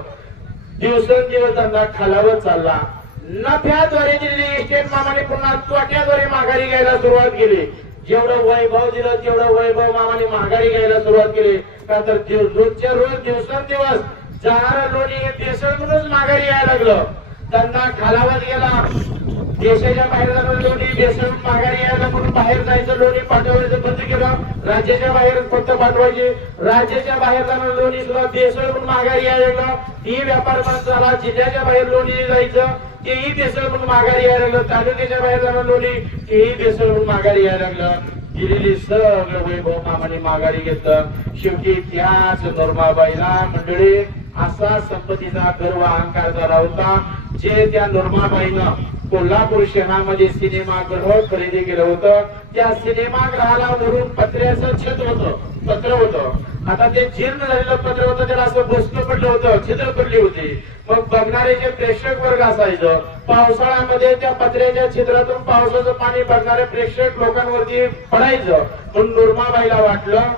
दिवसेंदिवस धंदा खालावत चालला. नफ्याद्वारे दिलेली इस्टेट मामाने पुन्हा तोट्याद्वारे माघारी घ्यायला सुरुवात केली. जेवढं वैभव दिलं तेवढं वैभव मामाने माघारी घ्यायला सुरुवात केली. का तर रोजच्या रोज दिवसेंदिवस जाणारं लोणी हे भेसळ म्हणून माघारी यायला लागलं. धंदा खालावत गेला. देशाच्या बाहेर जाणारं लोणी भेसळ माघारी यायला म्हणून बाहेर जायचं लोणी पाठवायचं बंद केलं. राज्याच्या बाहेर फक्त पाठवायचे. राज्याच्या बाहेर जाणारं लोणी सुद्धा भेसळ म्हणून माघारी यायला लागलं. ही व्यापार बंद झाला. जिल्ह्याच्या बाहेर लोणी जायचं तेही भेसळ म्हणून माघारी यायला लागलं. तालुक्याच्या बाहेर जाणारं लोणी तेही भेसळ म्हणून माघारी यायला लागलं. दिलेली सगळं वैभव मामाने माघारी घेतलं. शेवटी त्याच नोरमाबाईला मंडळी असा संपत्तीचा गर्व अहंकार झाला होता, जे त्या नोरमाबाईनं कोल्हापूर शहरामध्ये सिनेमागृह खरेदी केलं होतं. त्या सिनेमागृहाला वरून पत्र्याचं छत होतं, पत्र होतं. आता ते जीर्ण झालेलं पत्र होतं, त्याला असं बसणं पडलं होतं, छिद्र पडली होती. मग बघणारे जे प्रेक्षक वर्ग असायचं, पावसाळ्यामध्ये त्या पत्र्याच्या छिद्रातून पावसाचं पाणी बघणारे प्रेक्षक लोकांवरती पडायचं. म्हणून नोरमाबाईला वाटलं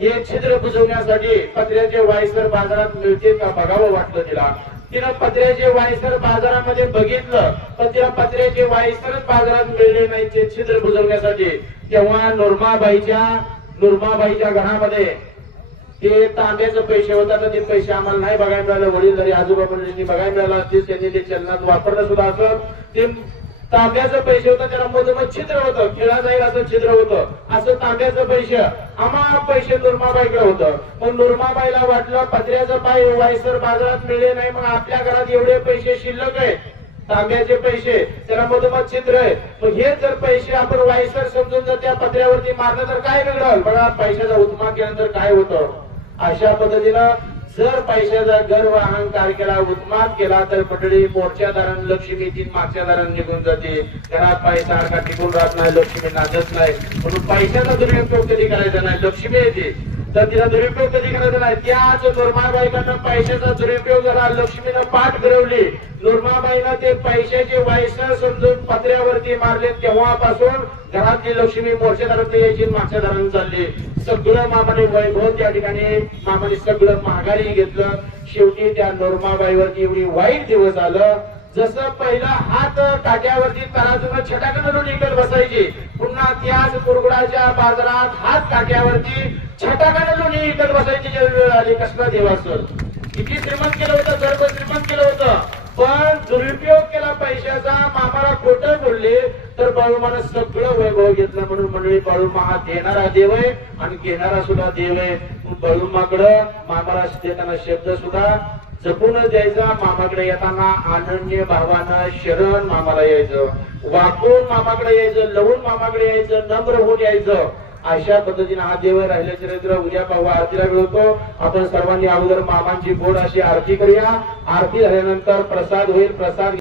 हे छिद्र बुजवण्यासाठी पत्र्याचे वायसर बाजारात मिळतील का बघावं वाटलं तिला. तिनं पत्र्याचे वायसर बाजारामध्ये बघितलं, पण तिला पत्र्याचे वायसरच बाजारात मिळले नाही ते छिद्र बुजवण्यासाठी. तेव्हा नोरमाबाईच्या घरामध्ये ते तांब्याचे पैसे होतात, ते पैसे आम्हाला नाही बघायला मिळालं. वडील जरी आजोबा मंडळींनी बघायला मिळालं असतील, त्यांनी ते चलनात वापरलं सुद्धा असं. ते तांब्याचं पैसे होतं, त्याला मधोमध छिद्र होतं, खेळा जाईल असं छिद्र होतं, असं तांब्याचं पैसे आम्हा पैसे नुरमाबाईकडे होतं. मग नुरमाबाईला वाटलं पत्र्याचं पाय वायसर बाजारात मिळले नाही, मग आपल्या घरात एवढे पैसे शिल्लक आहेत तांब्याचे पैसे, त्याला मधोमध छिद्र आहे, मग हे जर पैसे आपण वायसर समजून जर त्या पत्र्यावरती मारलं तर काय बिघडल, बघा पैशाचा उत्मा केल्यानंतर काय होतं. अशा पद्धतीनं जर पैशाचा गर्व अहंकार केला, उत्माद केला तर मंडळी मोर्च्या दारान लक्ष्मी तीन मागच्या दारान निघून जाते. घरात पैसा अडका टिकून राहत नाही, लक्ष्मी नांदत नाही. म्हणून पैशाचा दुरुपयोग कधी करायचा नाही, लक्ष्मी येते तर तिला दुरुपयोग कधी करायचा नाही. त्याच नुरमाबाईकडनं पैशाचा दुरुपयोग झाला, लक्ष्मीनं पाठ फिरवली. नुरमाबाईनं ते पैशाचे वायसर समजून पत्र्यावरती मारले, तेव्हापासून घरातली लक्ष्मी मोर्च्या दारात यायची, मागच्या दारानं चालली. सगळं मामाने वैभव त्या ठिकाणी मामाने सगळं महागारी घेतलं. शेवटी त्या नुरमाबाईवरती एवढी वाईट दिवस आलं. जसं पहिला हात काट्यावरती तराजून छटाकन निकल बसायची, पुन्हा त्याच कुरगुडाच्या बाजारात हात काट्यावरती छटाकन लोणी विकत बसायची ज्यावेळी वेळ आली. कसला देव असेल, किती श्रीमंत केलं होतं, सर्व श्रीमंत केलं होतं, पण दुरुपयोग केला पैशाचा. मामाला खोटं बोलले तर बाळूमानं सगळं वैभव घेतलं. म्हणून मंडळी बाळूमा हा देणारा देव आहे आणि घेणारा सुद्धा देव आहे. बाळूमाकडं मामाला देताना शब्द सुद्धा जपून द्यायचा. मामाकडे येताना अनन्य भावानं शरण मामाला यायचं, वाकून मामाकडे यायचं, लवून मामाकडे यायचं, नम्र होऊन यायचं. अशा पद्धतीने हा देव राहिलं चरित्र. उद्या पाहू आरतीला वेळ होतो. आपण सर्वांनी अगोदर मामांची गोड अशी आरती करूया. आरती झाल्यानंतर प्रसाद होईल, प्रसाद